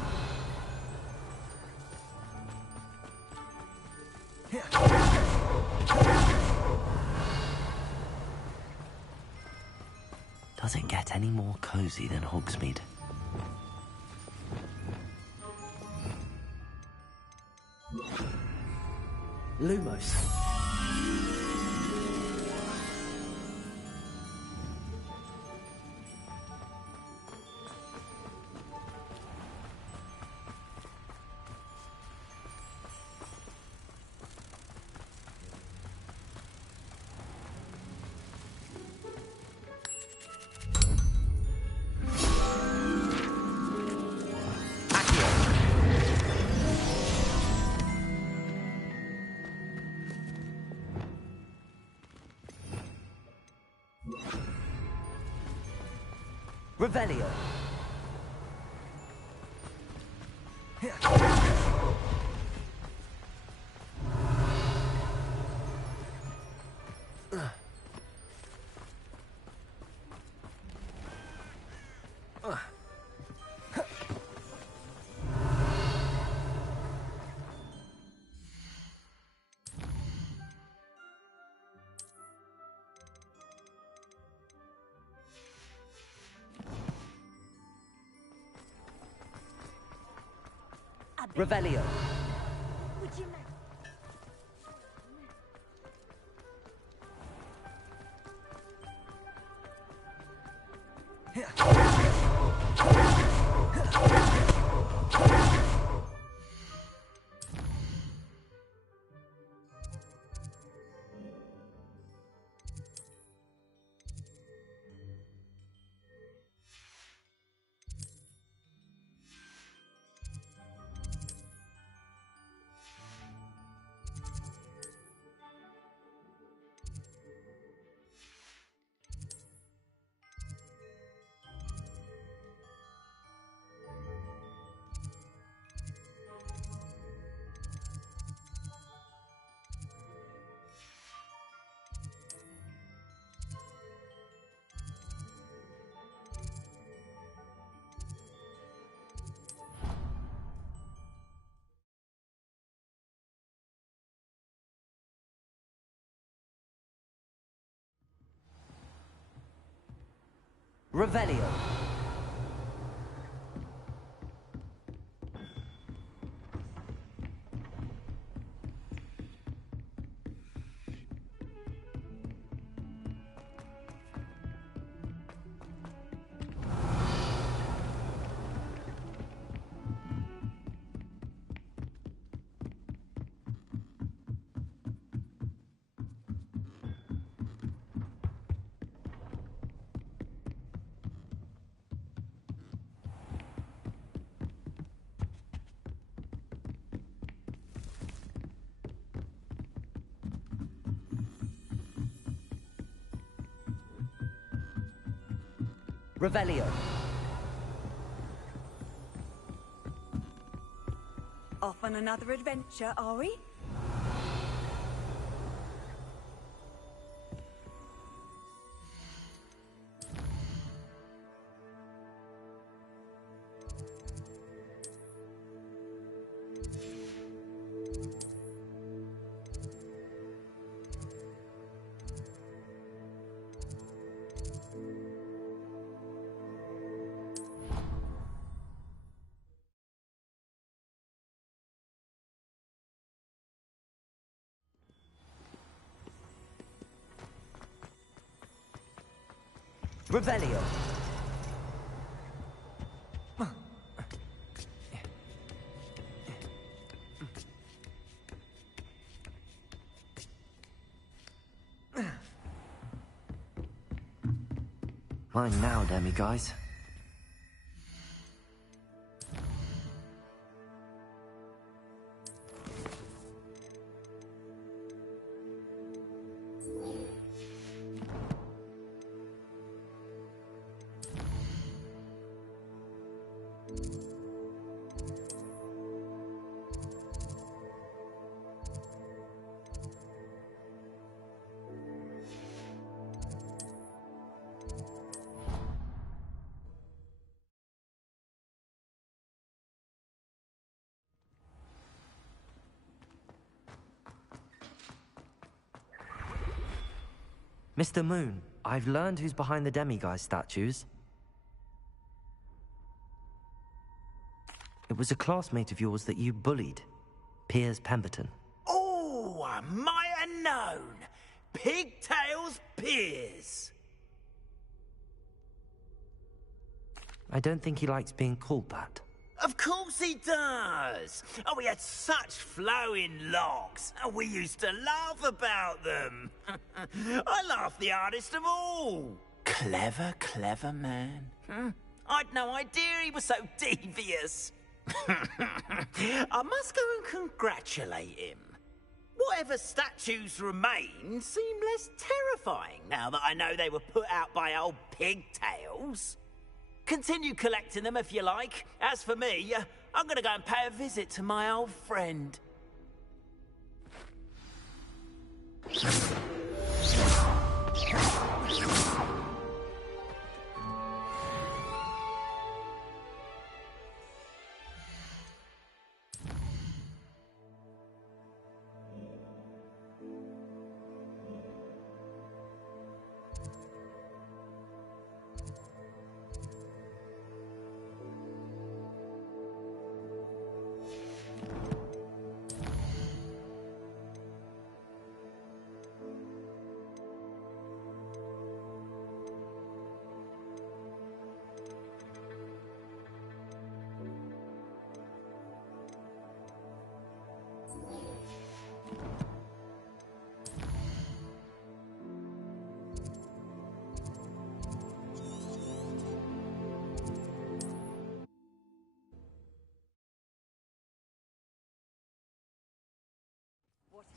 Does it get any more cozy than Hogsmeade? Lumos. Revelio. Revelio. Would you mind? Revelio. Revelio. Off on another adventure, are we? Revelio. Mine now, demi-guys. Mr. Moon, I've learned who's behind the demiguise statues. It was a classmate of yours that you bullied, Piers Pemberton. Oh, I might have known. Pigtails Piers. I don't think he likes being called that. Of course he does. Oh, we had such flowing locks. Oh, we used to laugh about them. I laughed the hardest of all. Clever, clever man. I'd no idea he was so devious. I must go and congratulate him. Whatever statues remain seem less terrifying now that I know they were put out by old pigtails. Continue collecting them if you like. As for me, I'm going to go and pay a visit to my old friend.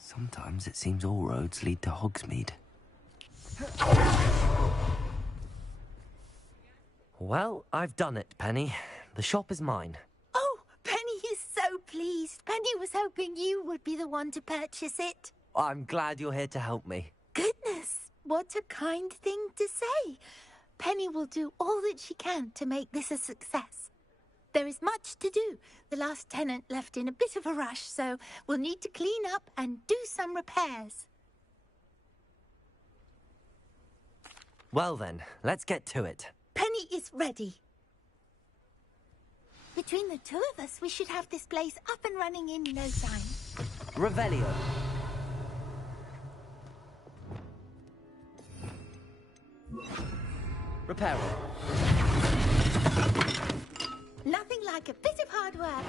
Sometimes it seems all roads lead to Hogsmeade. Well, I've done it, Penny. The shop is mine. Oh, Penny is so pleased. Penny was hoping you would be the one to purchase it. I'm glad you're here to help me. Goodness, what a kind thing to say. Penny will do all that she can to make this a success. There is much to do. The last tenant left in a bit of a rush, so we'll need to clean up and do some repairs. Well then, let's get to it. Penny is ready. Between the two of us, we should have this place up and running in no time. Revelio. Reparo. Nothing like a bit of hard work.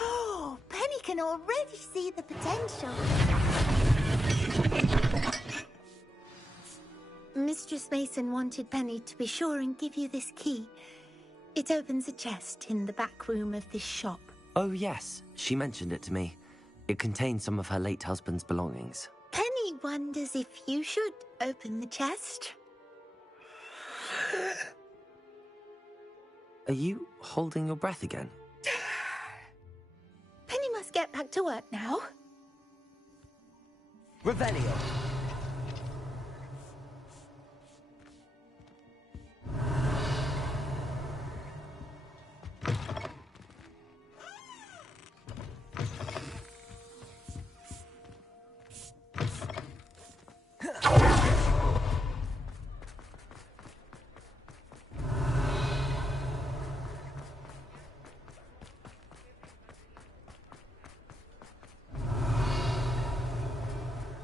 Oh, Penny can already see the potential. Mistress Mason wanted Penny to be sure and give you this key. It opens a chest in the back room of this shop. Oh, yes. She mentioned it to me. It contains some of her late husband's belongings. Penny wonders if you should open the chest. Are you holding your breath again? Penny must get back to work now. Revelio.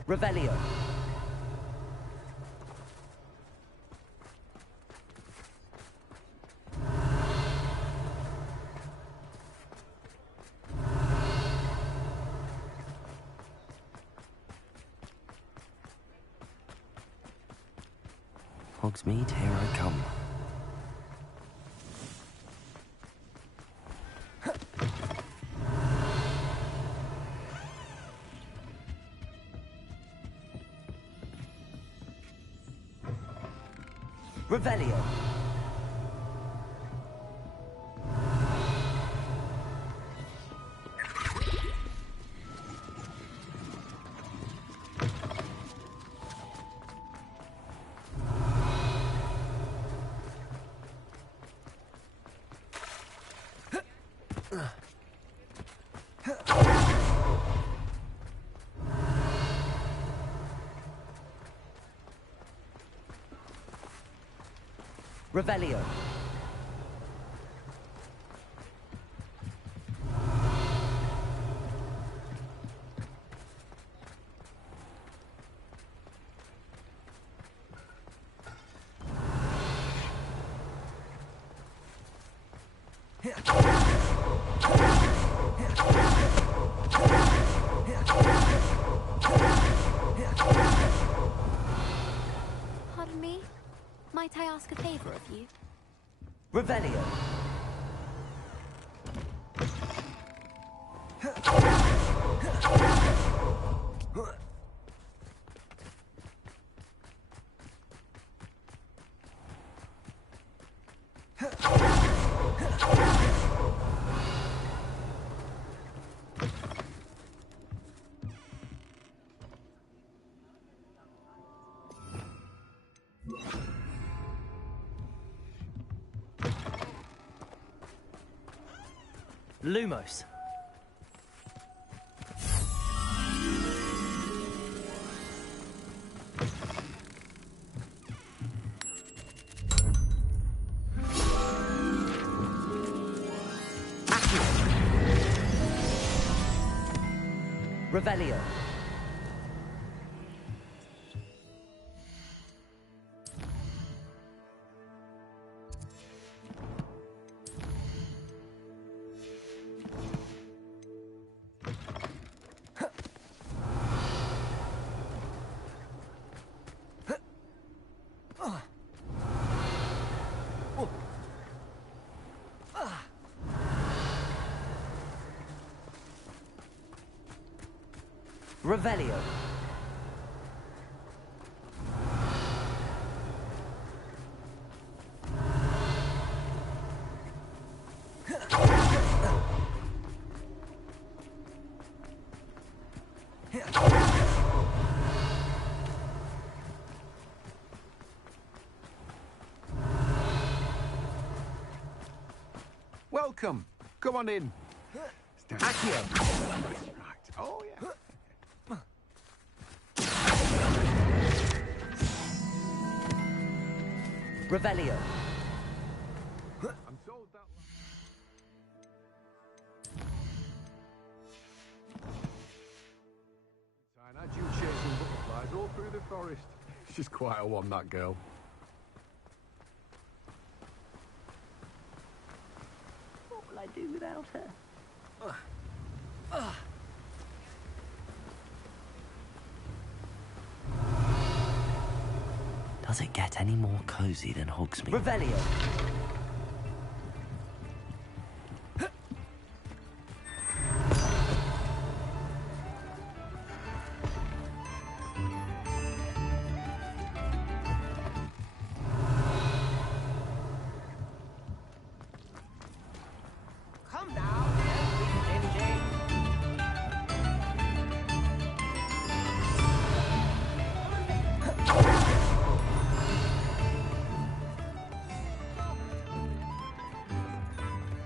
Revelio. Hogsmeade, here I come. Revelio. Revelio. Pardon me? Might I ask a favor of you? Revelio. Lumos. Revelio. Revelio. Welcome. Come on in. Accio. Right. Oh, yeah. Revelio. I'm told that. I had you chasing butterflies all through the forest. She's quite a one, that girl. What will I do without her? Does it get any more cozy than Hogsmeade? Revelio. Come now, MJ.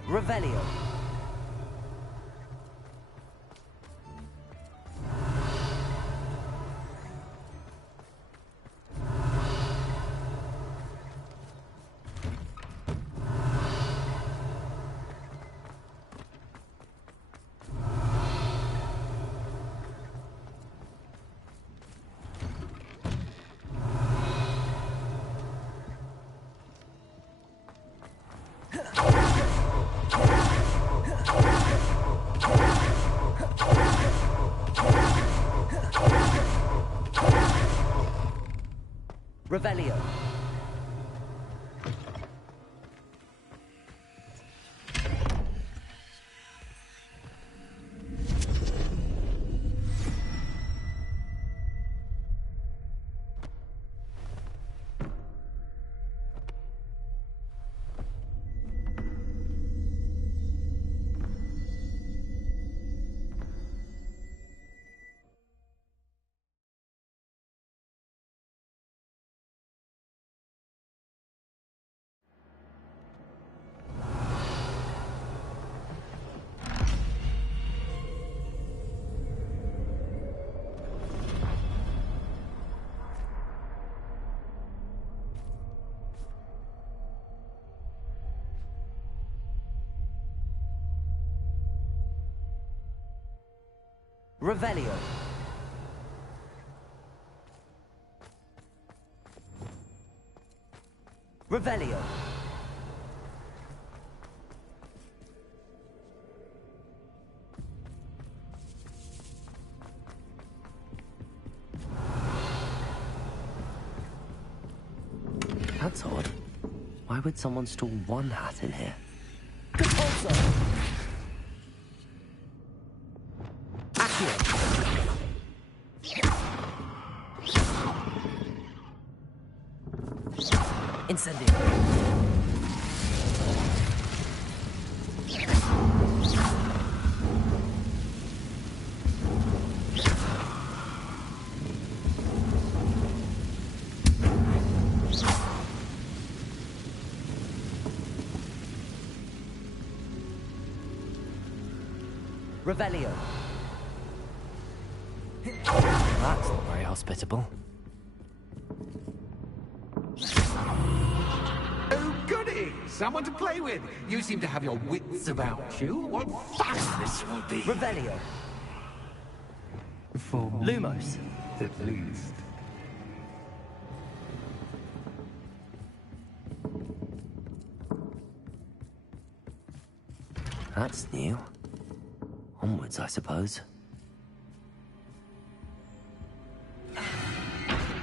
Revelio. Revelio. Revelio. Revelio. That's odd. Why would someone store one hat in here? Compulso! Incendio. Revelio. That's not very hospitable. Oh, goody! Someone to play with. You seem to have your wits about you. What fun this will be. Revelio. For Lumos. at least. That's new. Onwards, I suppose.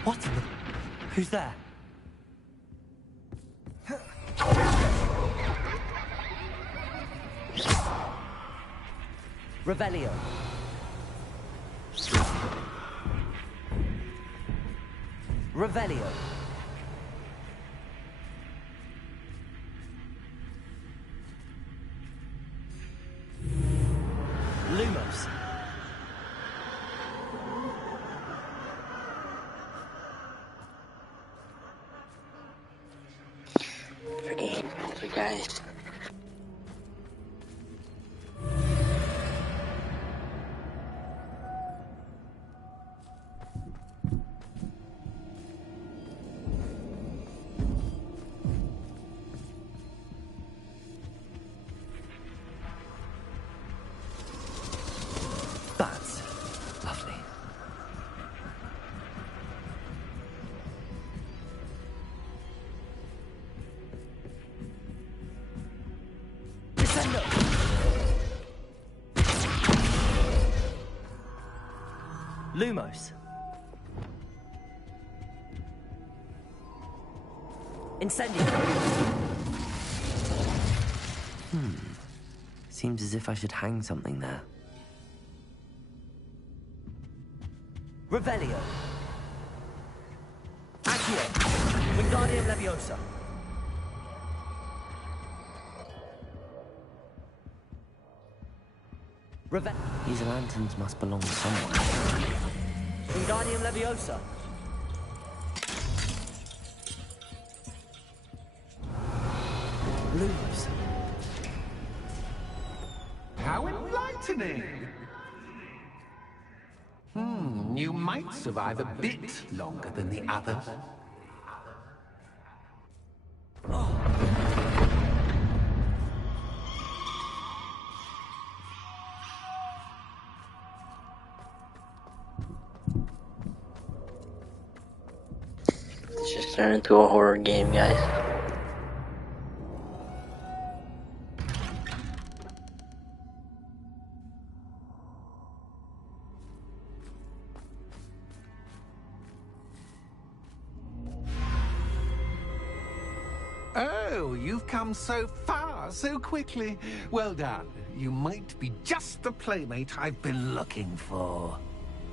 What in the... Who's there? Revelio. Revelio. Lumos. Guys. Lumos. Incendio. Seems as if I should hang something there. Revelio. Accio. Wingardium Leviosa. These lanterns must belong somewhere. Wingardium Leviosa. Lumos. How enlightening! You might survive a bit longer than the others. It's just turned into a horror game, guys. Oh, you've come so far so quickly. Well done. You might be just the playmate I've been looking for.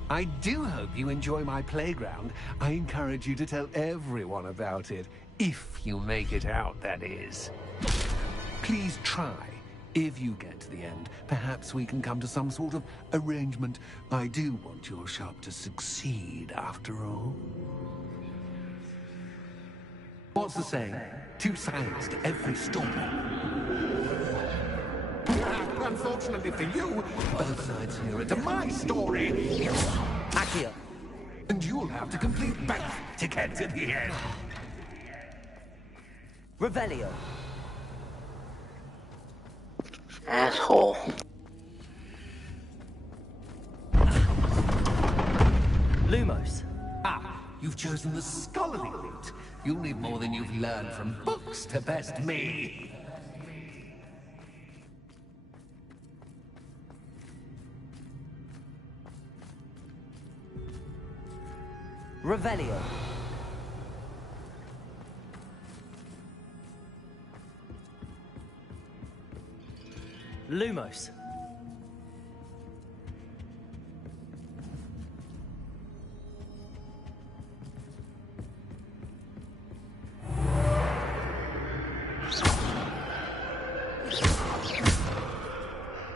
I do hope you enjoy my playground. I encourage you to tell everyone about it. If you make it out, that is. Please try. If you get to the end, perhaps we can come to some sort of arrangement. I do want your shop to succeed, after all. What's the saying? Two sides to every story. Unfortunately for you, both sides hear it to my story. Accio. And you'll have to complete both to get to the end. Revelio. Asshole. Lumos. Ah, you've chosen the scholarly route. You'll need more than you've learned from books to best me. Revelio. Lumos.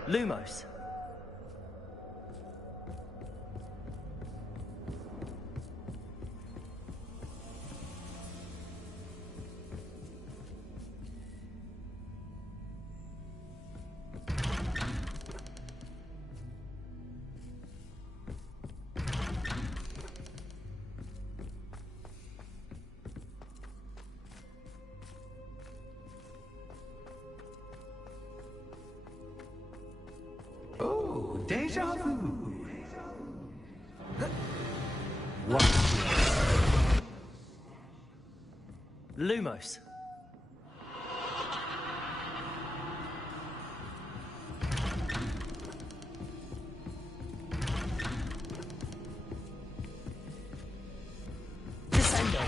Lumos. Oh, deja vu. Lumos. Descendo.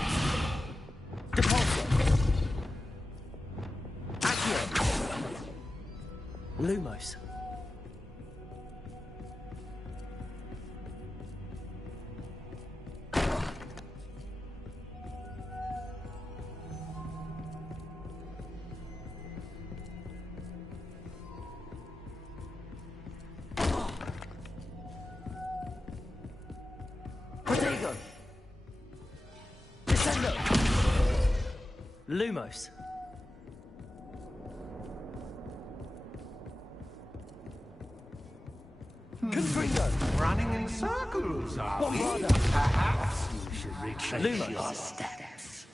Depulso. Accio. Lumos. Protego. Descendo. Lumos. Confringo. Running in circles, are we? Bombarda. Perhaps you should retrace Lumos. your steps.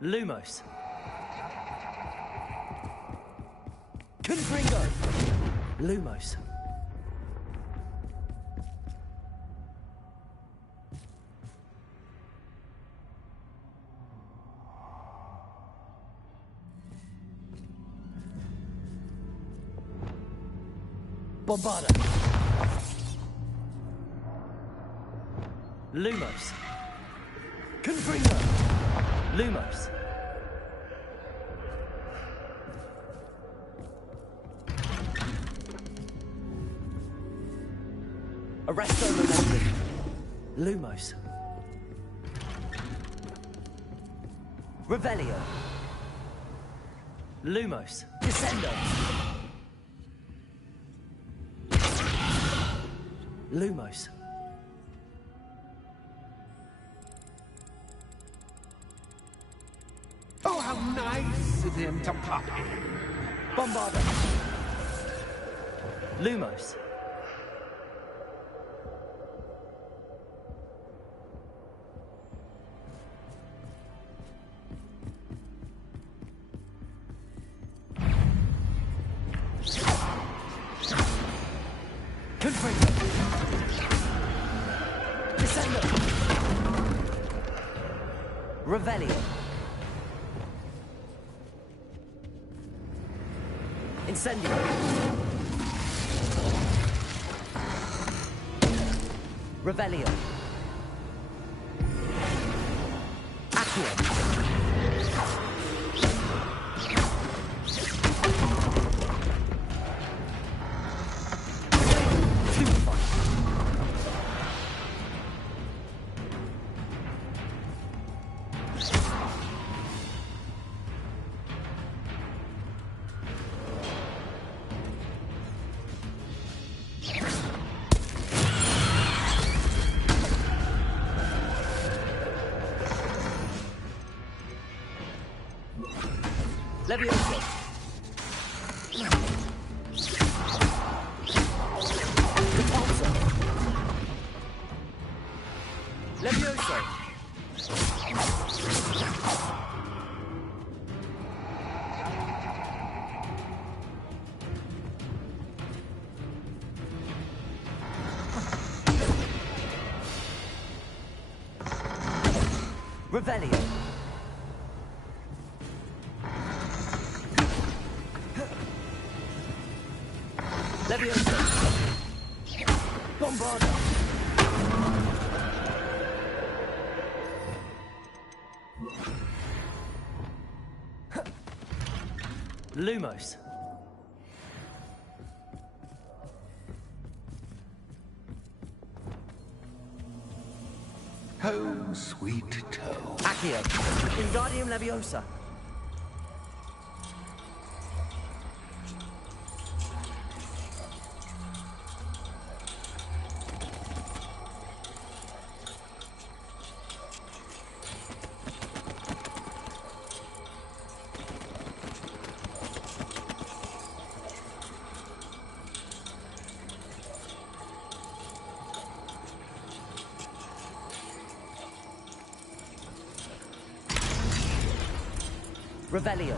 Lumos. Confringo. Lumos. Bombarda. Lumos. Confringo. Lumos. Arresto momentum. Lumos. Revelio. Lumos. Descendo. Lumos. Oh, how nice of him to pop in. Bombarda. Lumos. Confringo. Descendo. Revelio. Incendio. Revelio. Accio. Levioso. Repulsor. Levioso. Revelio. Levioso. Bombarda. Lumos. Oh, sweet toe. Accio. Wingardium Leviosa. Revelio.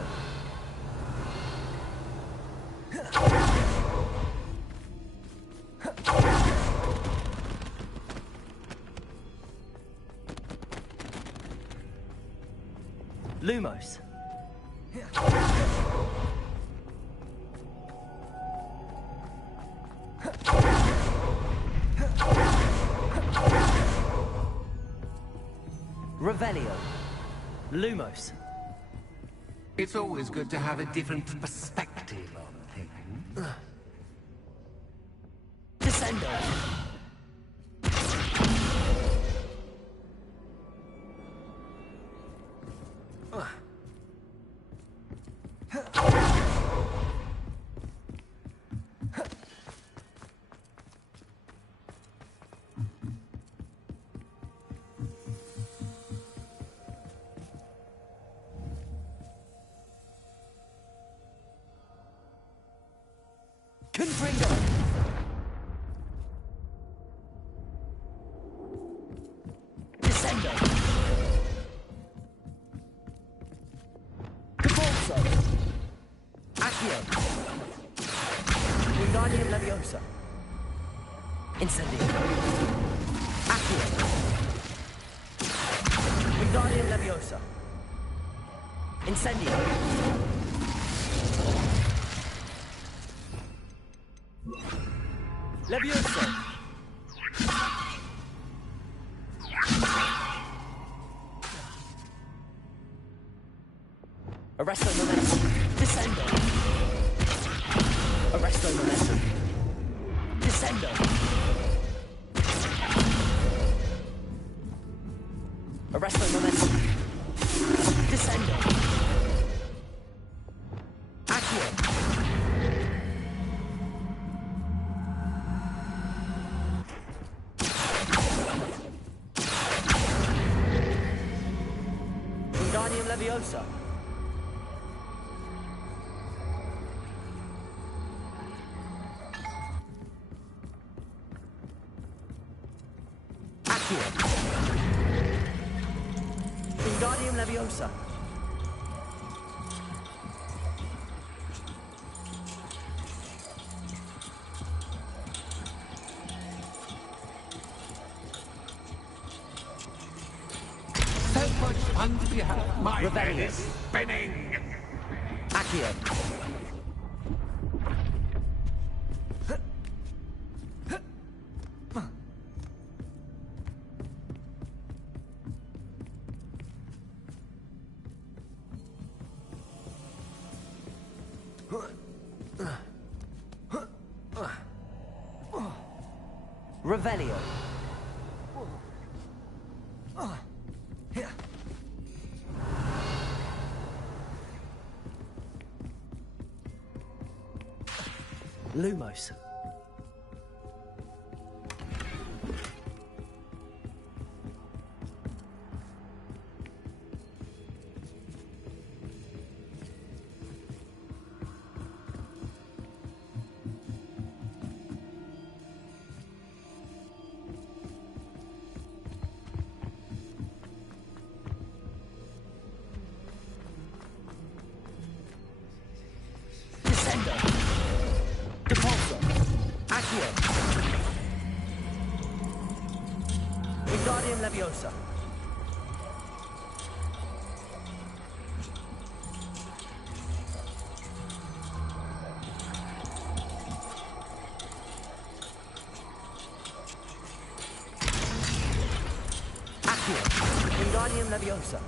Lumos. Revelio. Lumos. It's always good to have a different perspective on things. Descendo. Confringo. Descendo. Wingardium Leviosa. Incendio. Accio. Wingardium Leviosa. Incendio. Levioso. Arresto Momentum. Descendo. Arresto Momentum. Descendo. Arresto Momentum. Descendo. Accio. Wingardium Leviosa. Accio. Wingardium Leviosa. So much fun to be had. My head Revelio. is spinning. Accio. Revelio. Lumos. Descendo. Depulso. Accio. Wingardium Leviosa. Accio. Wingardium Leviosa.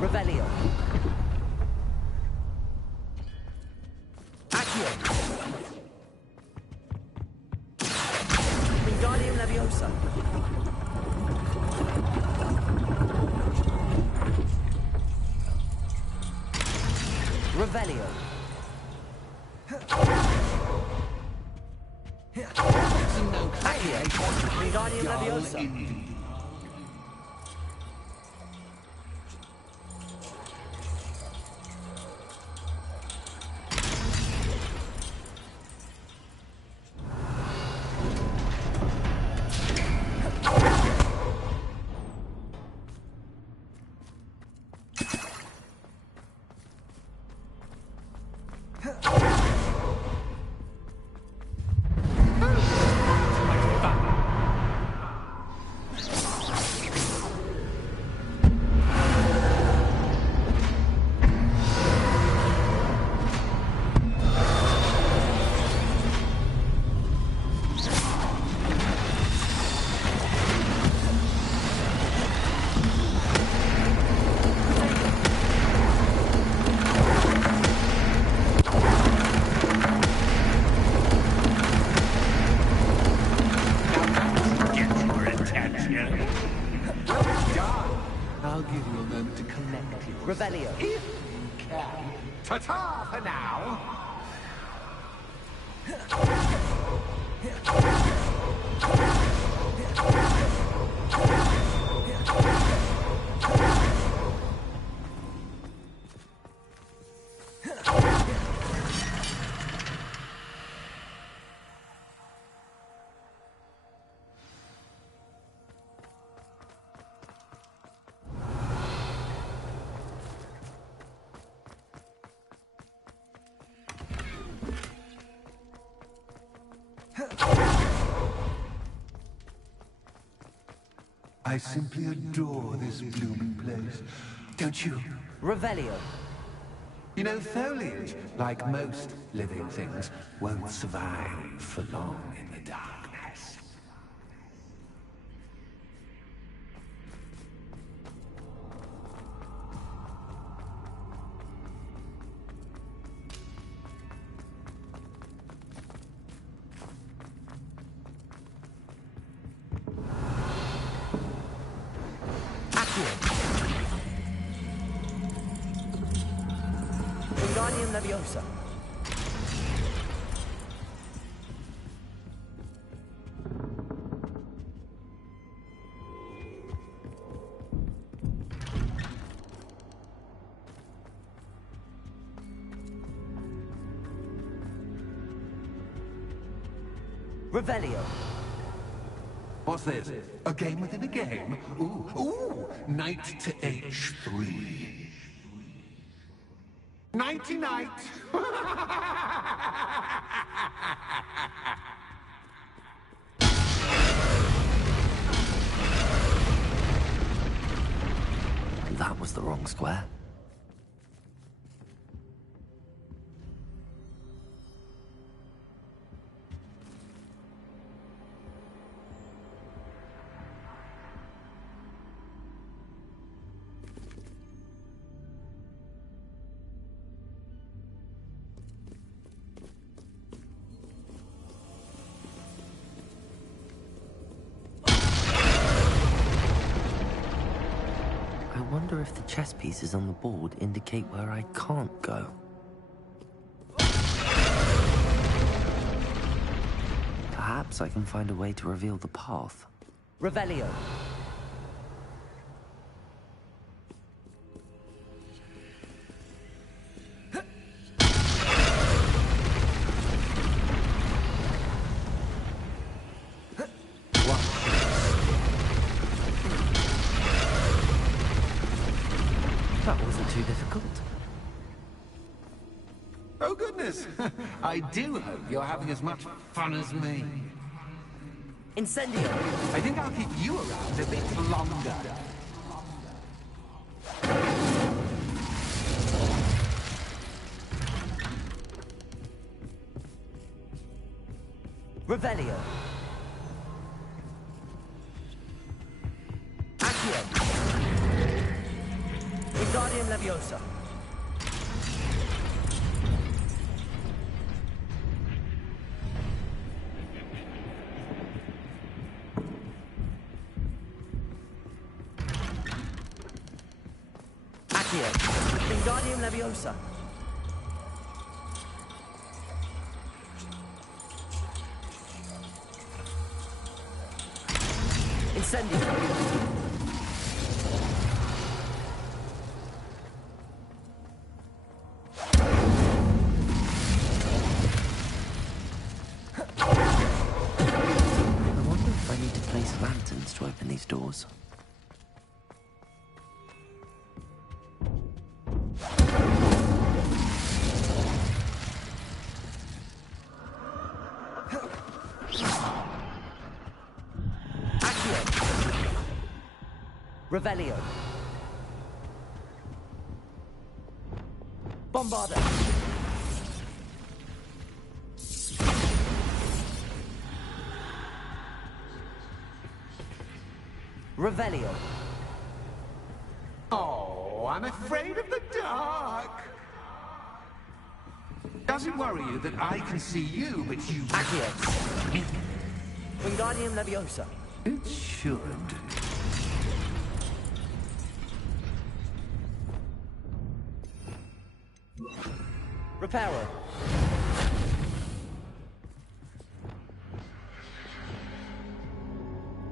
Revelio. Accio. Wingardium Leviosa. Revelio. Accio. Wingardium Leviosa. I'll give you a moment to collect yourself. Revelio. If you can. Ta-ta for now. I simply adore this blooming place. Don't you? Revelio. You know, foliage, like most living things, won't survive for long in the darkness. Wingardium Leviosa. Revelio. What's this? A game within a game? Ooh, knight to h3. Nighty-night! That was the wrong square. I wonder if the chess pieces on the board indicate where I can't go. Perhaps I can find a way to reveal the path. Revelio. That wasn't too difficult. Oh, goodness! I do hope you're having as much fun as me. Incendio! I think I'll keep you around a bit longer. Revelio. Accio. Wingardium Leviosa. Accio. Wingardium Leviosa. Incendio. I wonder if I need to place lanterns to open these doors. Revelio. Bombarda. Revelio. Oh, I'm afraid of the dark. Does it worry you that I can see you, but you... Accio. Wingardium Leviosa. It should. Reparo.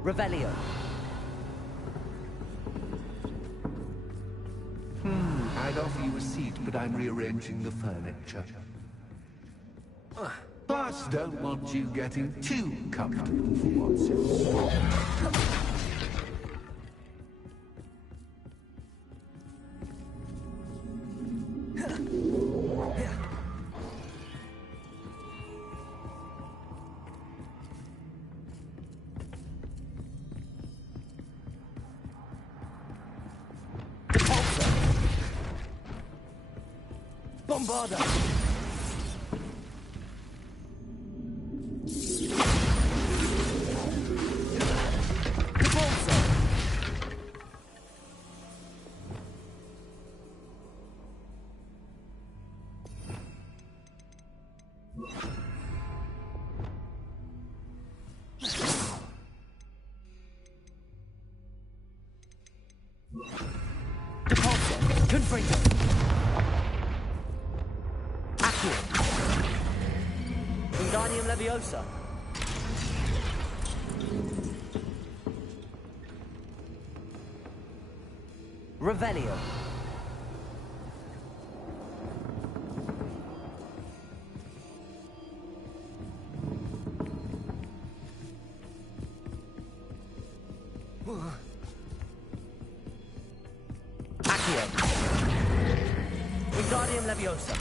Revelio. I'd offer you a seat, but I'm rearranging the furniture. Plus, don't want you getting too comfortable for what's in store. Bombarda! Confringo. Accio. Wingardium Leviosa. Revelio. Accio. Wingardium Leviosa.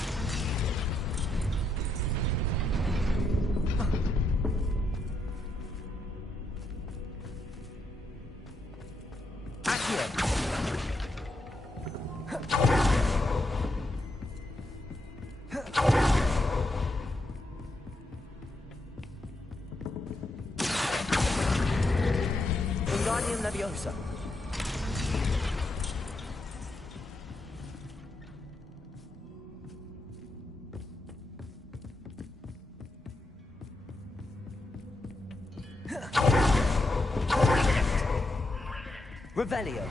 Accio. Wingardium Leviosa. Revelio.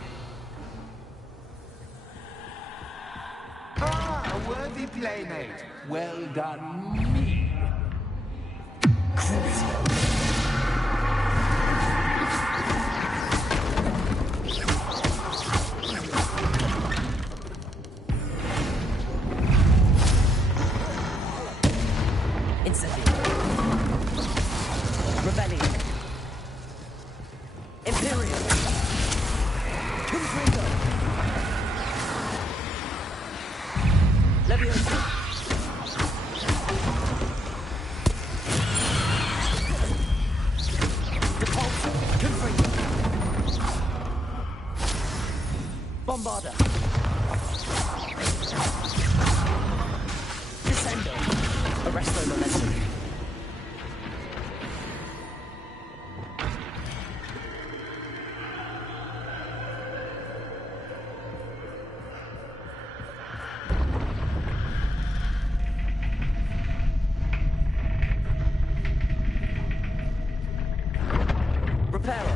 Ah, a worthy playmate. Well done, me. Incendio. Revelio. Imperial. Confringo. Leviosa. Depulso. Confringo. Bombarda. Descendo. Arresto Momentum. Reparo.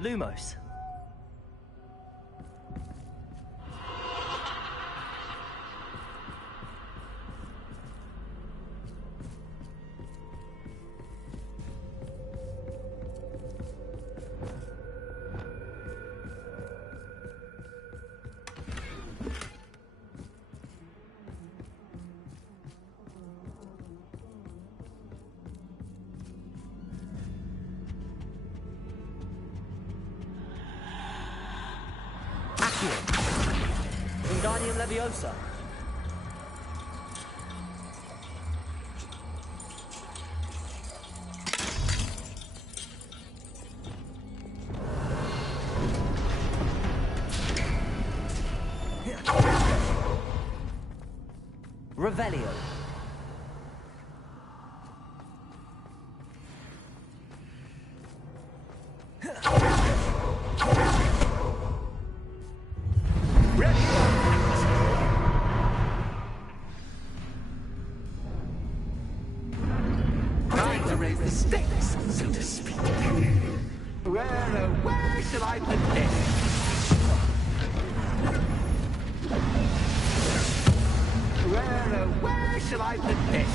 Lumos. Accio. Wingardium Leviosa. Revelio. Time to raise the stakes, so to speak. Where shall I put this? Where shall I put this?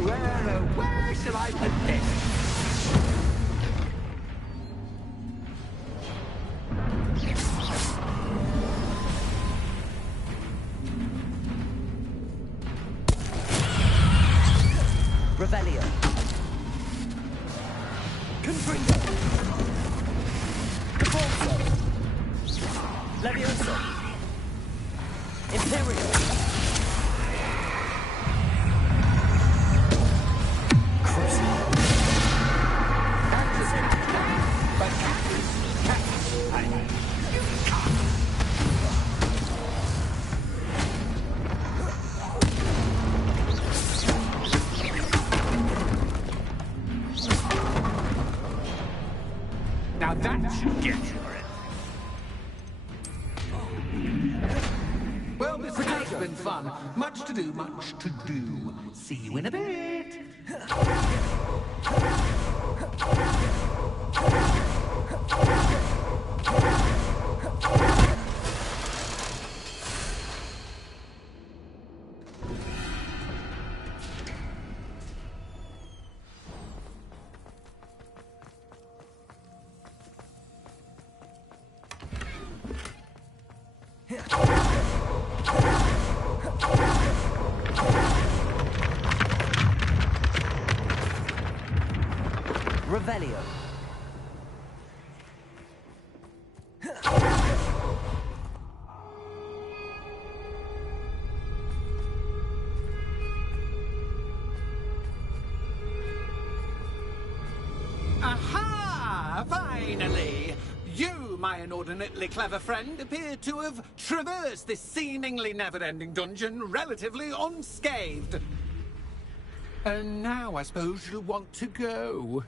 Where shall I put this? Revelio. Confringo. Depulso. Leviosa. Imperial. been fun. Much to do, much to do. See you in a bit. Revelio. Aha! Finally! You, my inordinately clever friend, appear to have traversed this seemingly never-ending dungeon relatively unscathed. And now I suppose you'll want to go.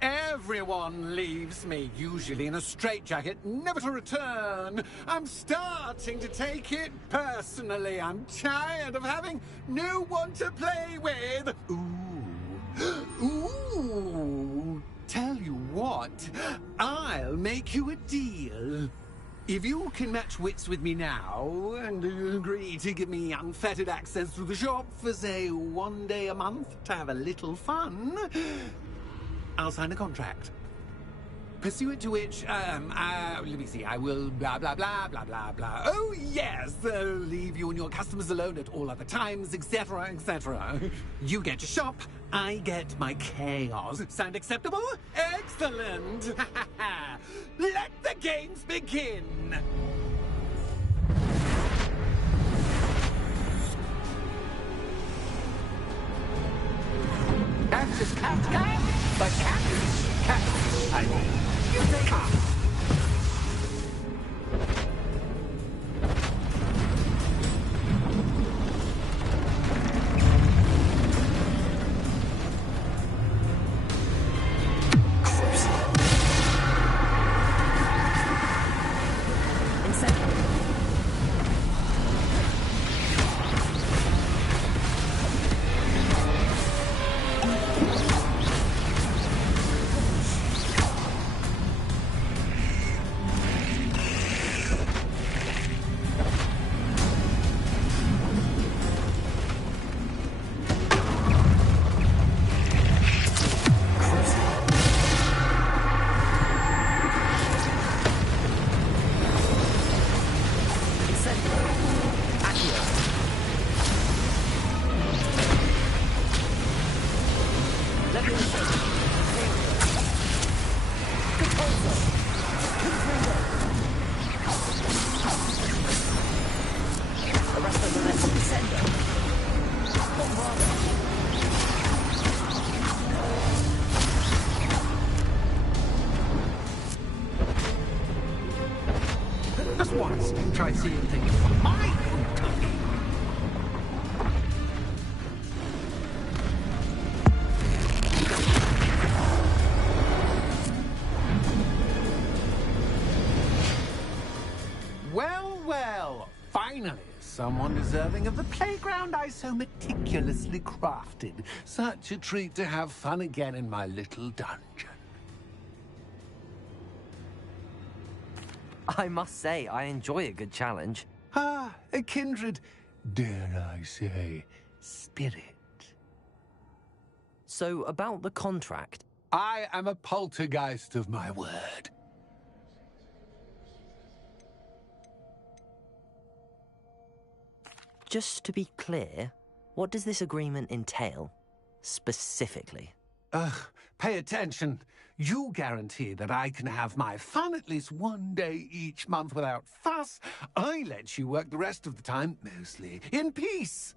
Everyone leaves me, usually in a straitjacket, never to return. I'm starting to take it personally. I'm tired of having no one to play with. Ooh. Ooh. Tell you what, I'll make you a deal. If you can match wits with me now, and agree to give me unfettered access to the shop for, say, 1 day a month to have a little fun, I'll sign a contract. Pursuant to which, let me see, I will blah, blah, blah, blah, blah, blah. Oh, yes, leave you and your customers alone at all other times, etc., etc. You get your shop, I get my chaos. Sound acceptable? Excellent! Let the games begin! That's just cat, but cat is cat. I mean, you take off. Just once, try seeing things from my point of view. Well, well, finally, someone deserving of the playground I so meticulously crafted. Such a treat to have fun again in my little dungeon. I must say, I enjoy a good challenge. Ah, a kindred, dare I say, spirit. So, about the contract. I am a poltergeist of my word. Just to be clear, what does this agreement entail, specifically? Pay attention. You guarantee that I can have my fun at least 1 day each month without fuss. I let you work the rest of the time, mostly in peace.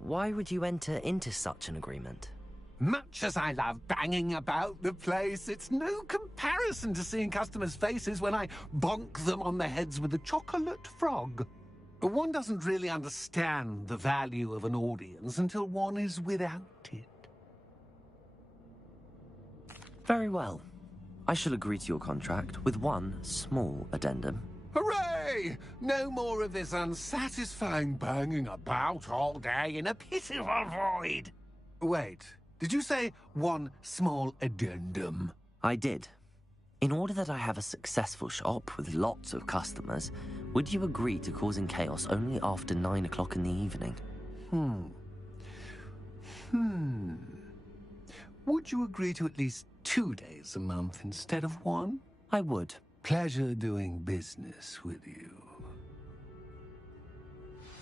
Why would you enter into such an agreement? Much as I love banging about the place, it's no comparison to seeing customers' faces when I bonk them on the heads with a chocolate frog. One doesn't really understand the value of an audience until one is without it. Very well. I shall agree to your contract with one small addendum. Hooray! No more of this unsatisfying banging about all day in a pitiful void. Wait, did you say one small addendum? I did. In order that I have a successful shop with lots of customers, would you agree to causing chaos only after 9 o'clock in the evening? Would you agree to at least 2 days a month instead of 1? I would. Pleasure doing business with you.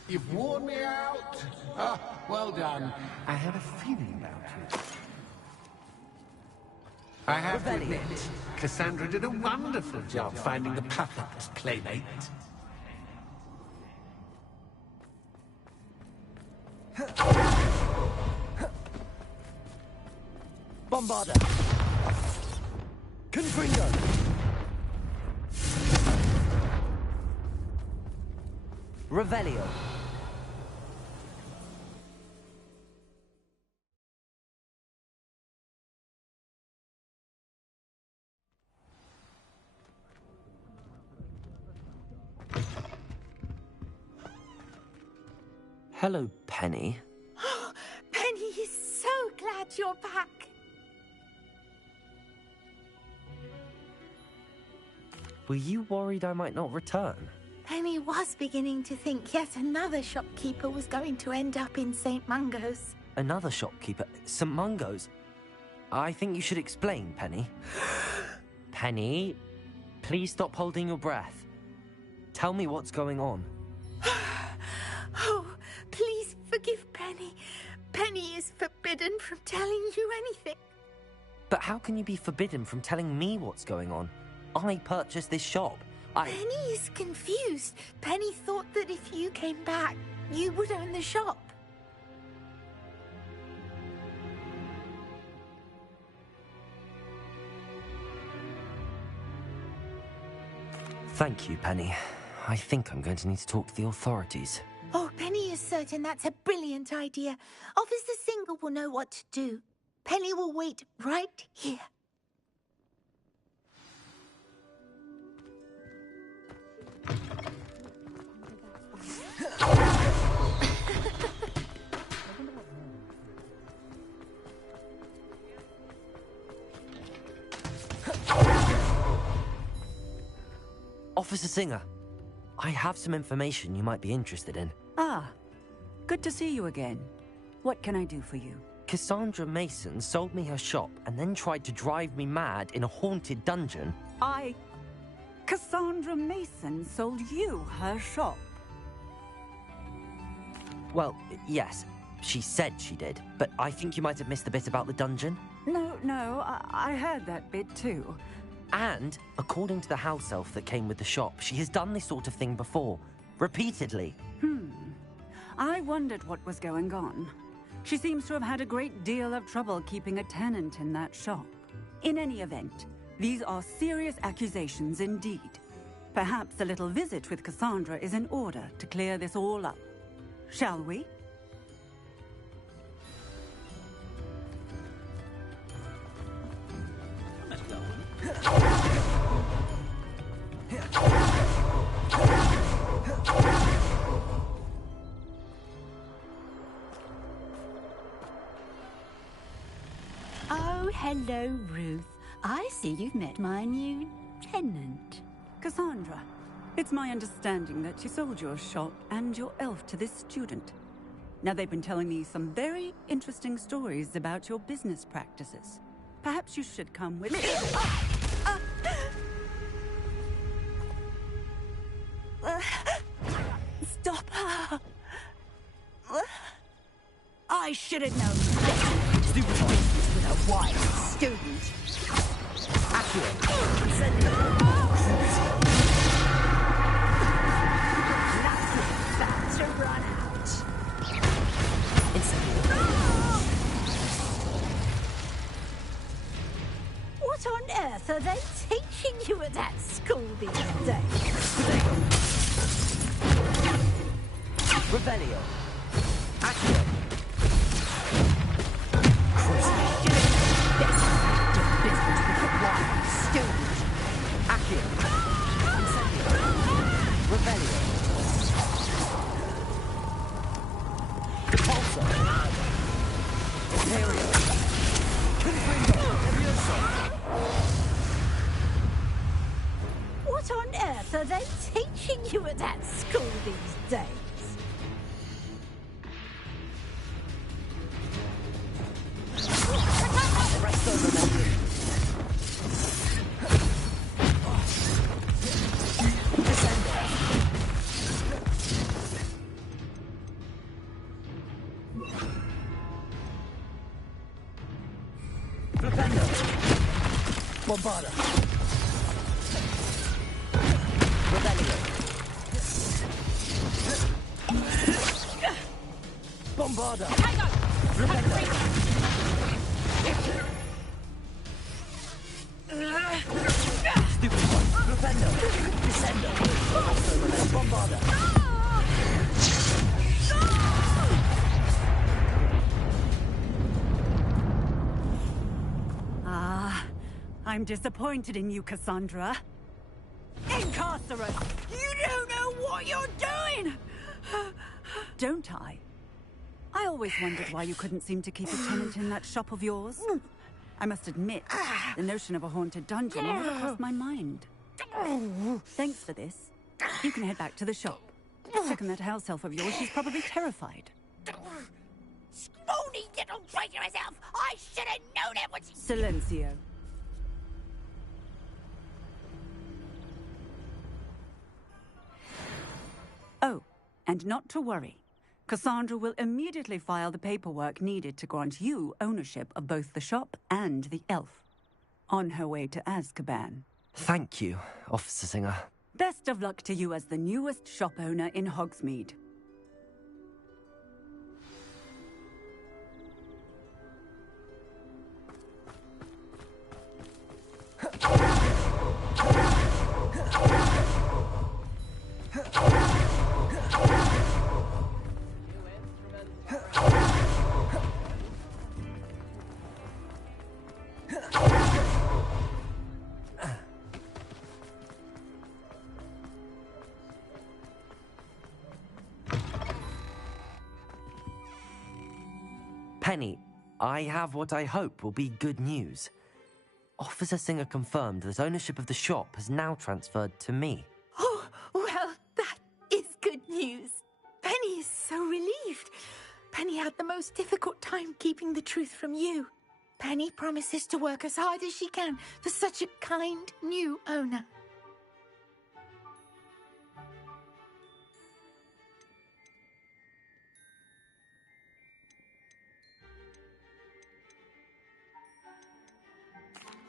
You've worn me out. Ah, well done. I had a feeling about it. I have to admit, Cassandra did a wonderful job finding the puppet playmate. Bombarder! Confringo! Revelio! Hello, Penny. Penny is so glad you're back. Were you worried I might not return? Penny was beginning to think yet another shopkeeper was going to end up in St. Mungo's. Another shopkeeper? St. Mungo's? I think you should explain, Penny. Penny, please stop holding your breath. Tell me what's going on. Oh, please forgive Penny. Penny is forbidden from telling you anything. But how can you be forbidden from telling me what's going on? I purchased this shop. Penny is confused. Penny thought that if you came back, you would own the shop. Thank you, Penny. I think I'm going to need to talk to the authorities. Oh, Penny is certain that's a brilliant idea. Officer Single will know what to do. Penny will wait right here. Officer Singer, I have some information you might be interested in. Ah, good to see you again. What can I do for you? Cassandra Mason sold me her shop and then tried to drive me mad in a haunted dungeon. Cassandra Mason sold you her shop? Well, yes, she said she did, but I think you might have missed the bit about the dungeon. No, I heard that bit too. And, according to the house elf that came with the shop, she has done this sort of thing before. Repeatedly. I wondered what was going on. She seems to have had a great deal of trouble keeping a tenant in that shop. In any event, these are serious accusations indeed. Perhaps a little visit with Cassandra is in order to clear this all up. Shall we? Oh, hello, Ruth. I see you've met my new tenant. Cassandra, it's my understanding that you sold your shop and your elf to this student. Now, they've been telling me some very interesting stories about your business practices. Perhaps you should come with me. Stop her! I should have known better to do business with a wise student. About to run out. What on earth are they teaching you at that school these days? Revelio. Accio. Business with a wise student. Accio. else are they teaching you at that school these days? Bombarda. Bombarda. Stupid one. Defender. Descender. Bombarda. I'm disappointed in you, Cassandra. Incarcerate! You don't know what you're doing! Don't I? I always wondered why you couldn't seem to keep a tenant in that shop of yours. I must admit, the notion of a haunted dungeon never crossed my mind. Thanks for this. You can head back to the shop. Check on that house elf of yours, she's probably terrified. Scrawny little traitor herself! I should have known it was... Silencio. Oh, and not to worry. Cassandra will immediately file the paperwork needed to grant you ownership of both the shop and the elf. On her way to Azkaban. Thank you, Officer Singer. Best of luck to you as the newest shop owner in Hogsmeade. Penny, I have what I hope will be good news. Officer Singer confirmed that ownership of the shop has now transferred to me. Oh, well, that is good news. Penny is so relieved. Penny had the most difficult time keeping the truth from you. Penny promises to work as hard as she can for such a kind new owner.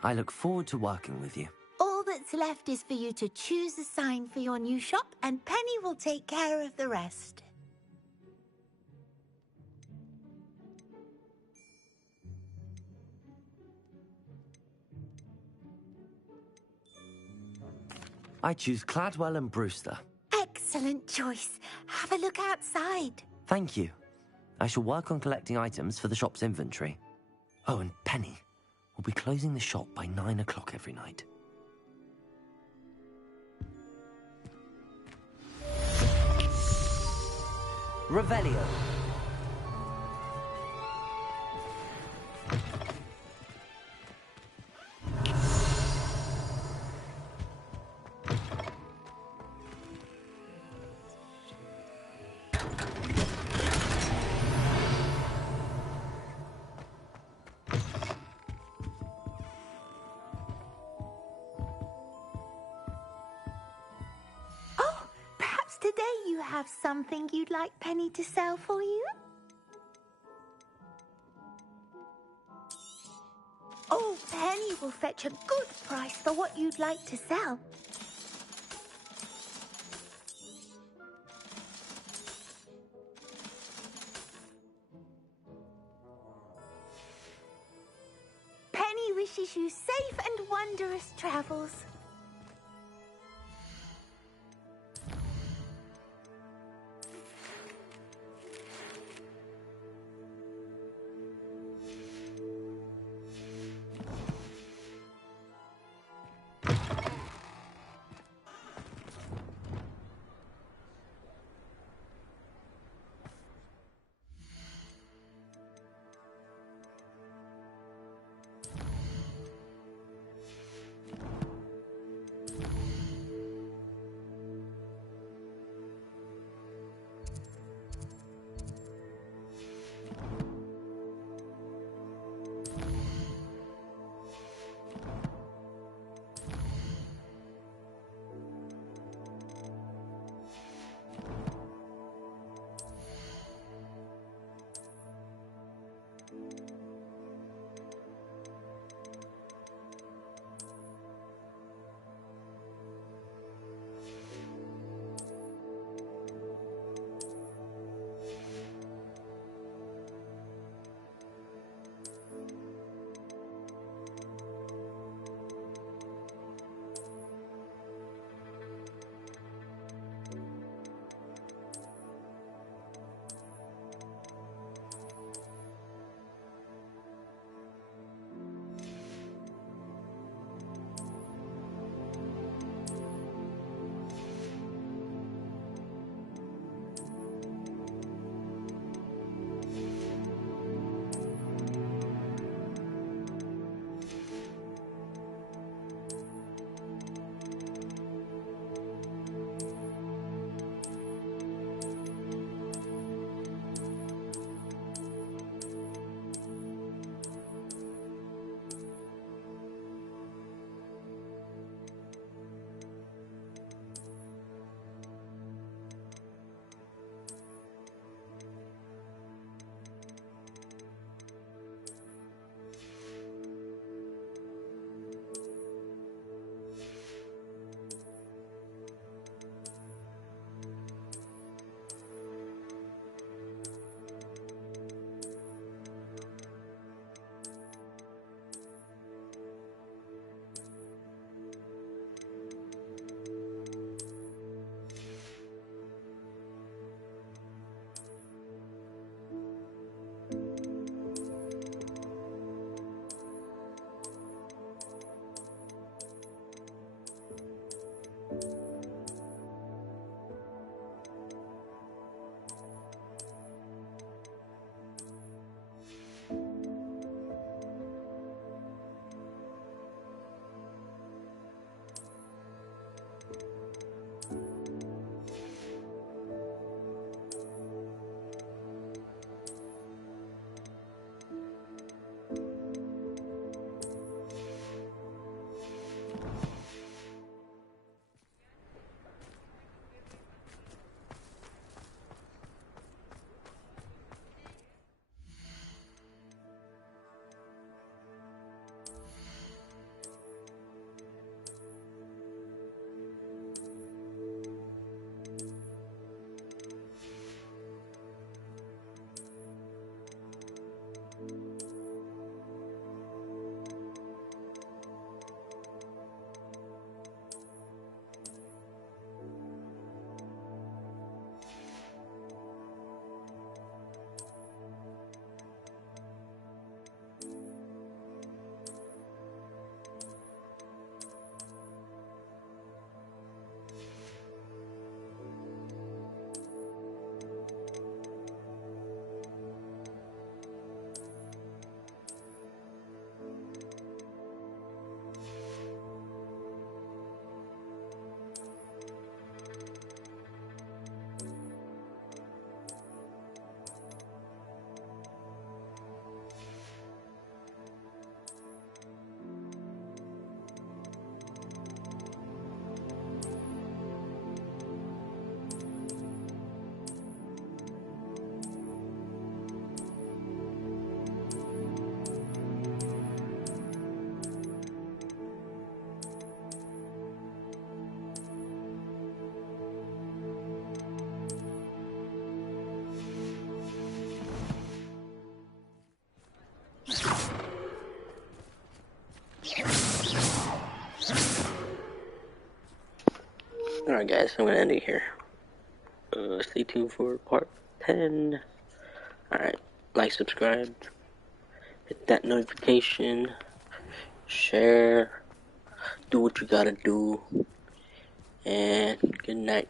I look forward to working with you. All that's left is for you to choose a sign for your new shop, and Penny will take care of the rest. I choose Cladwell and Brewster. Excellent choice. Have a look outside. Thank you. I shall work on collecting items for the shop's inventory. Oh, and Penny, we'll be closing the shop by 9 o'clock every night. Revelio. Today you have something you'd like Penny to sell for you? Oh, Penny will fetch a good price for what you'd like to sell. Penny wishes you safe and wondrous travels. Alright guys, I'm gonna end it here. Stay tuned for part 10. Alright, like, subscribe, hit that notification, share, do what you gotta do, and good night.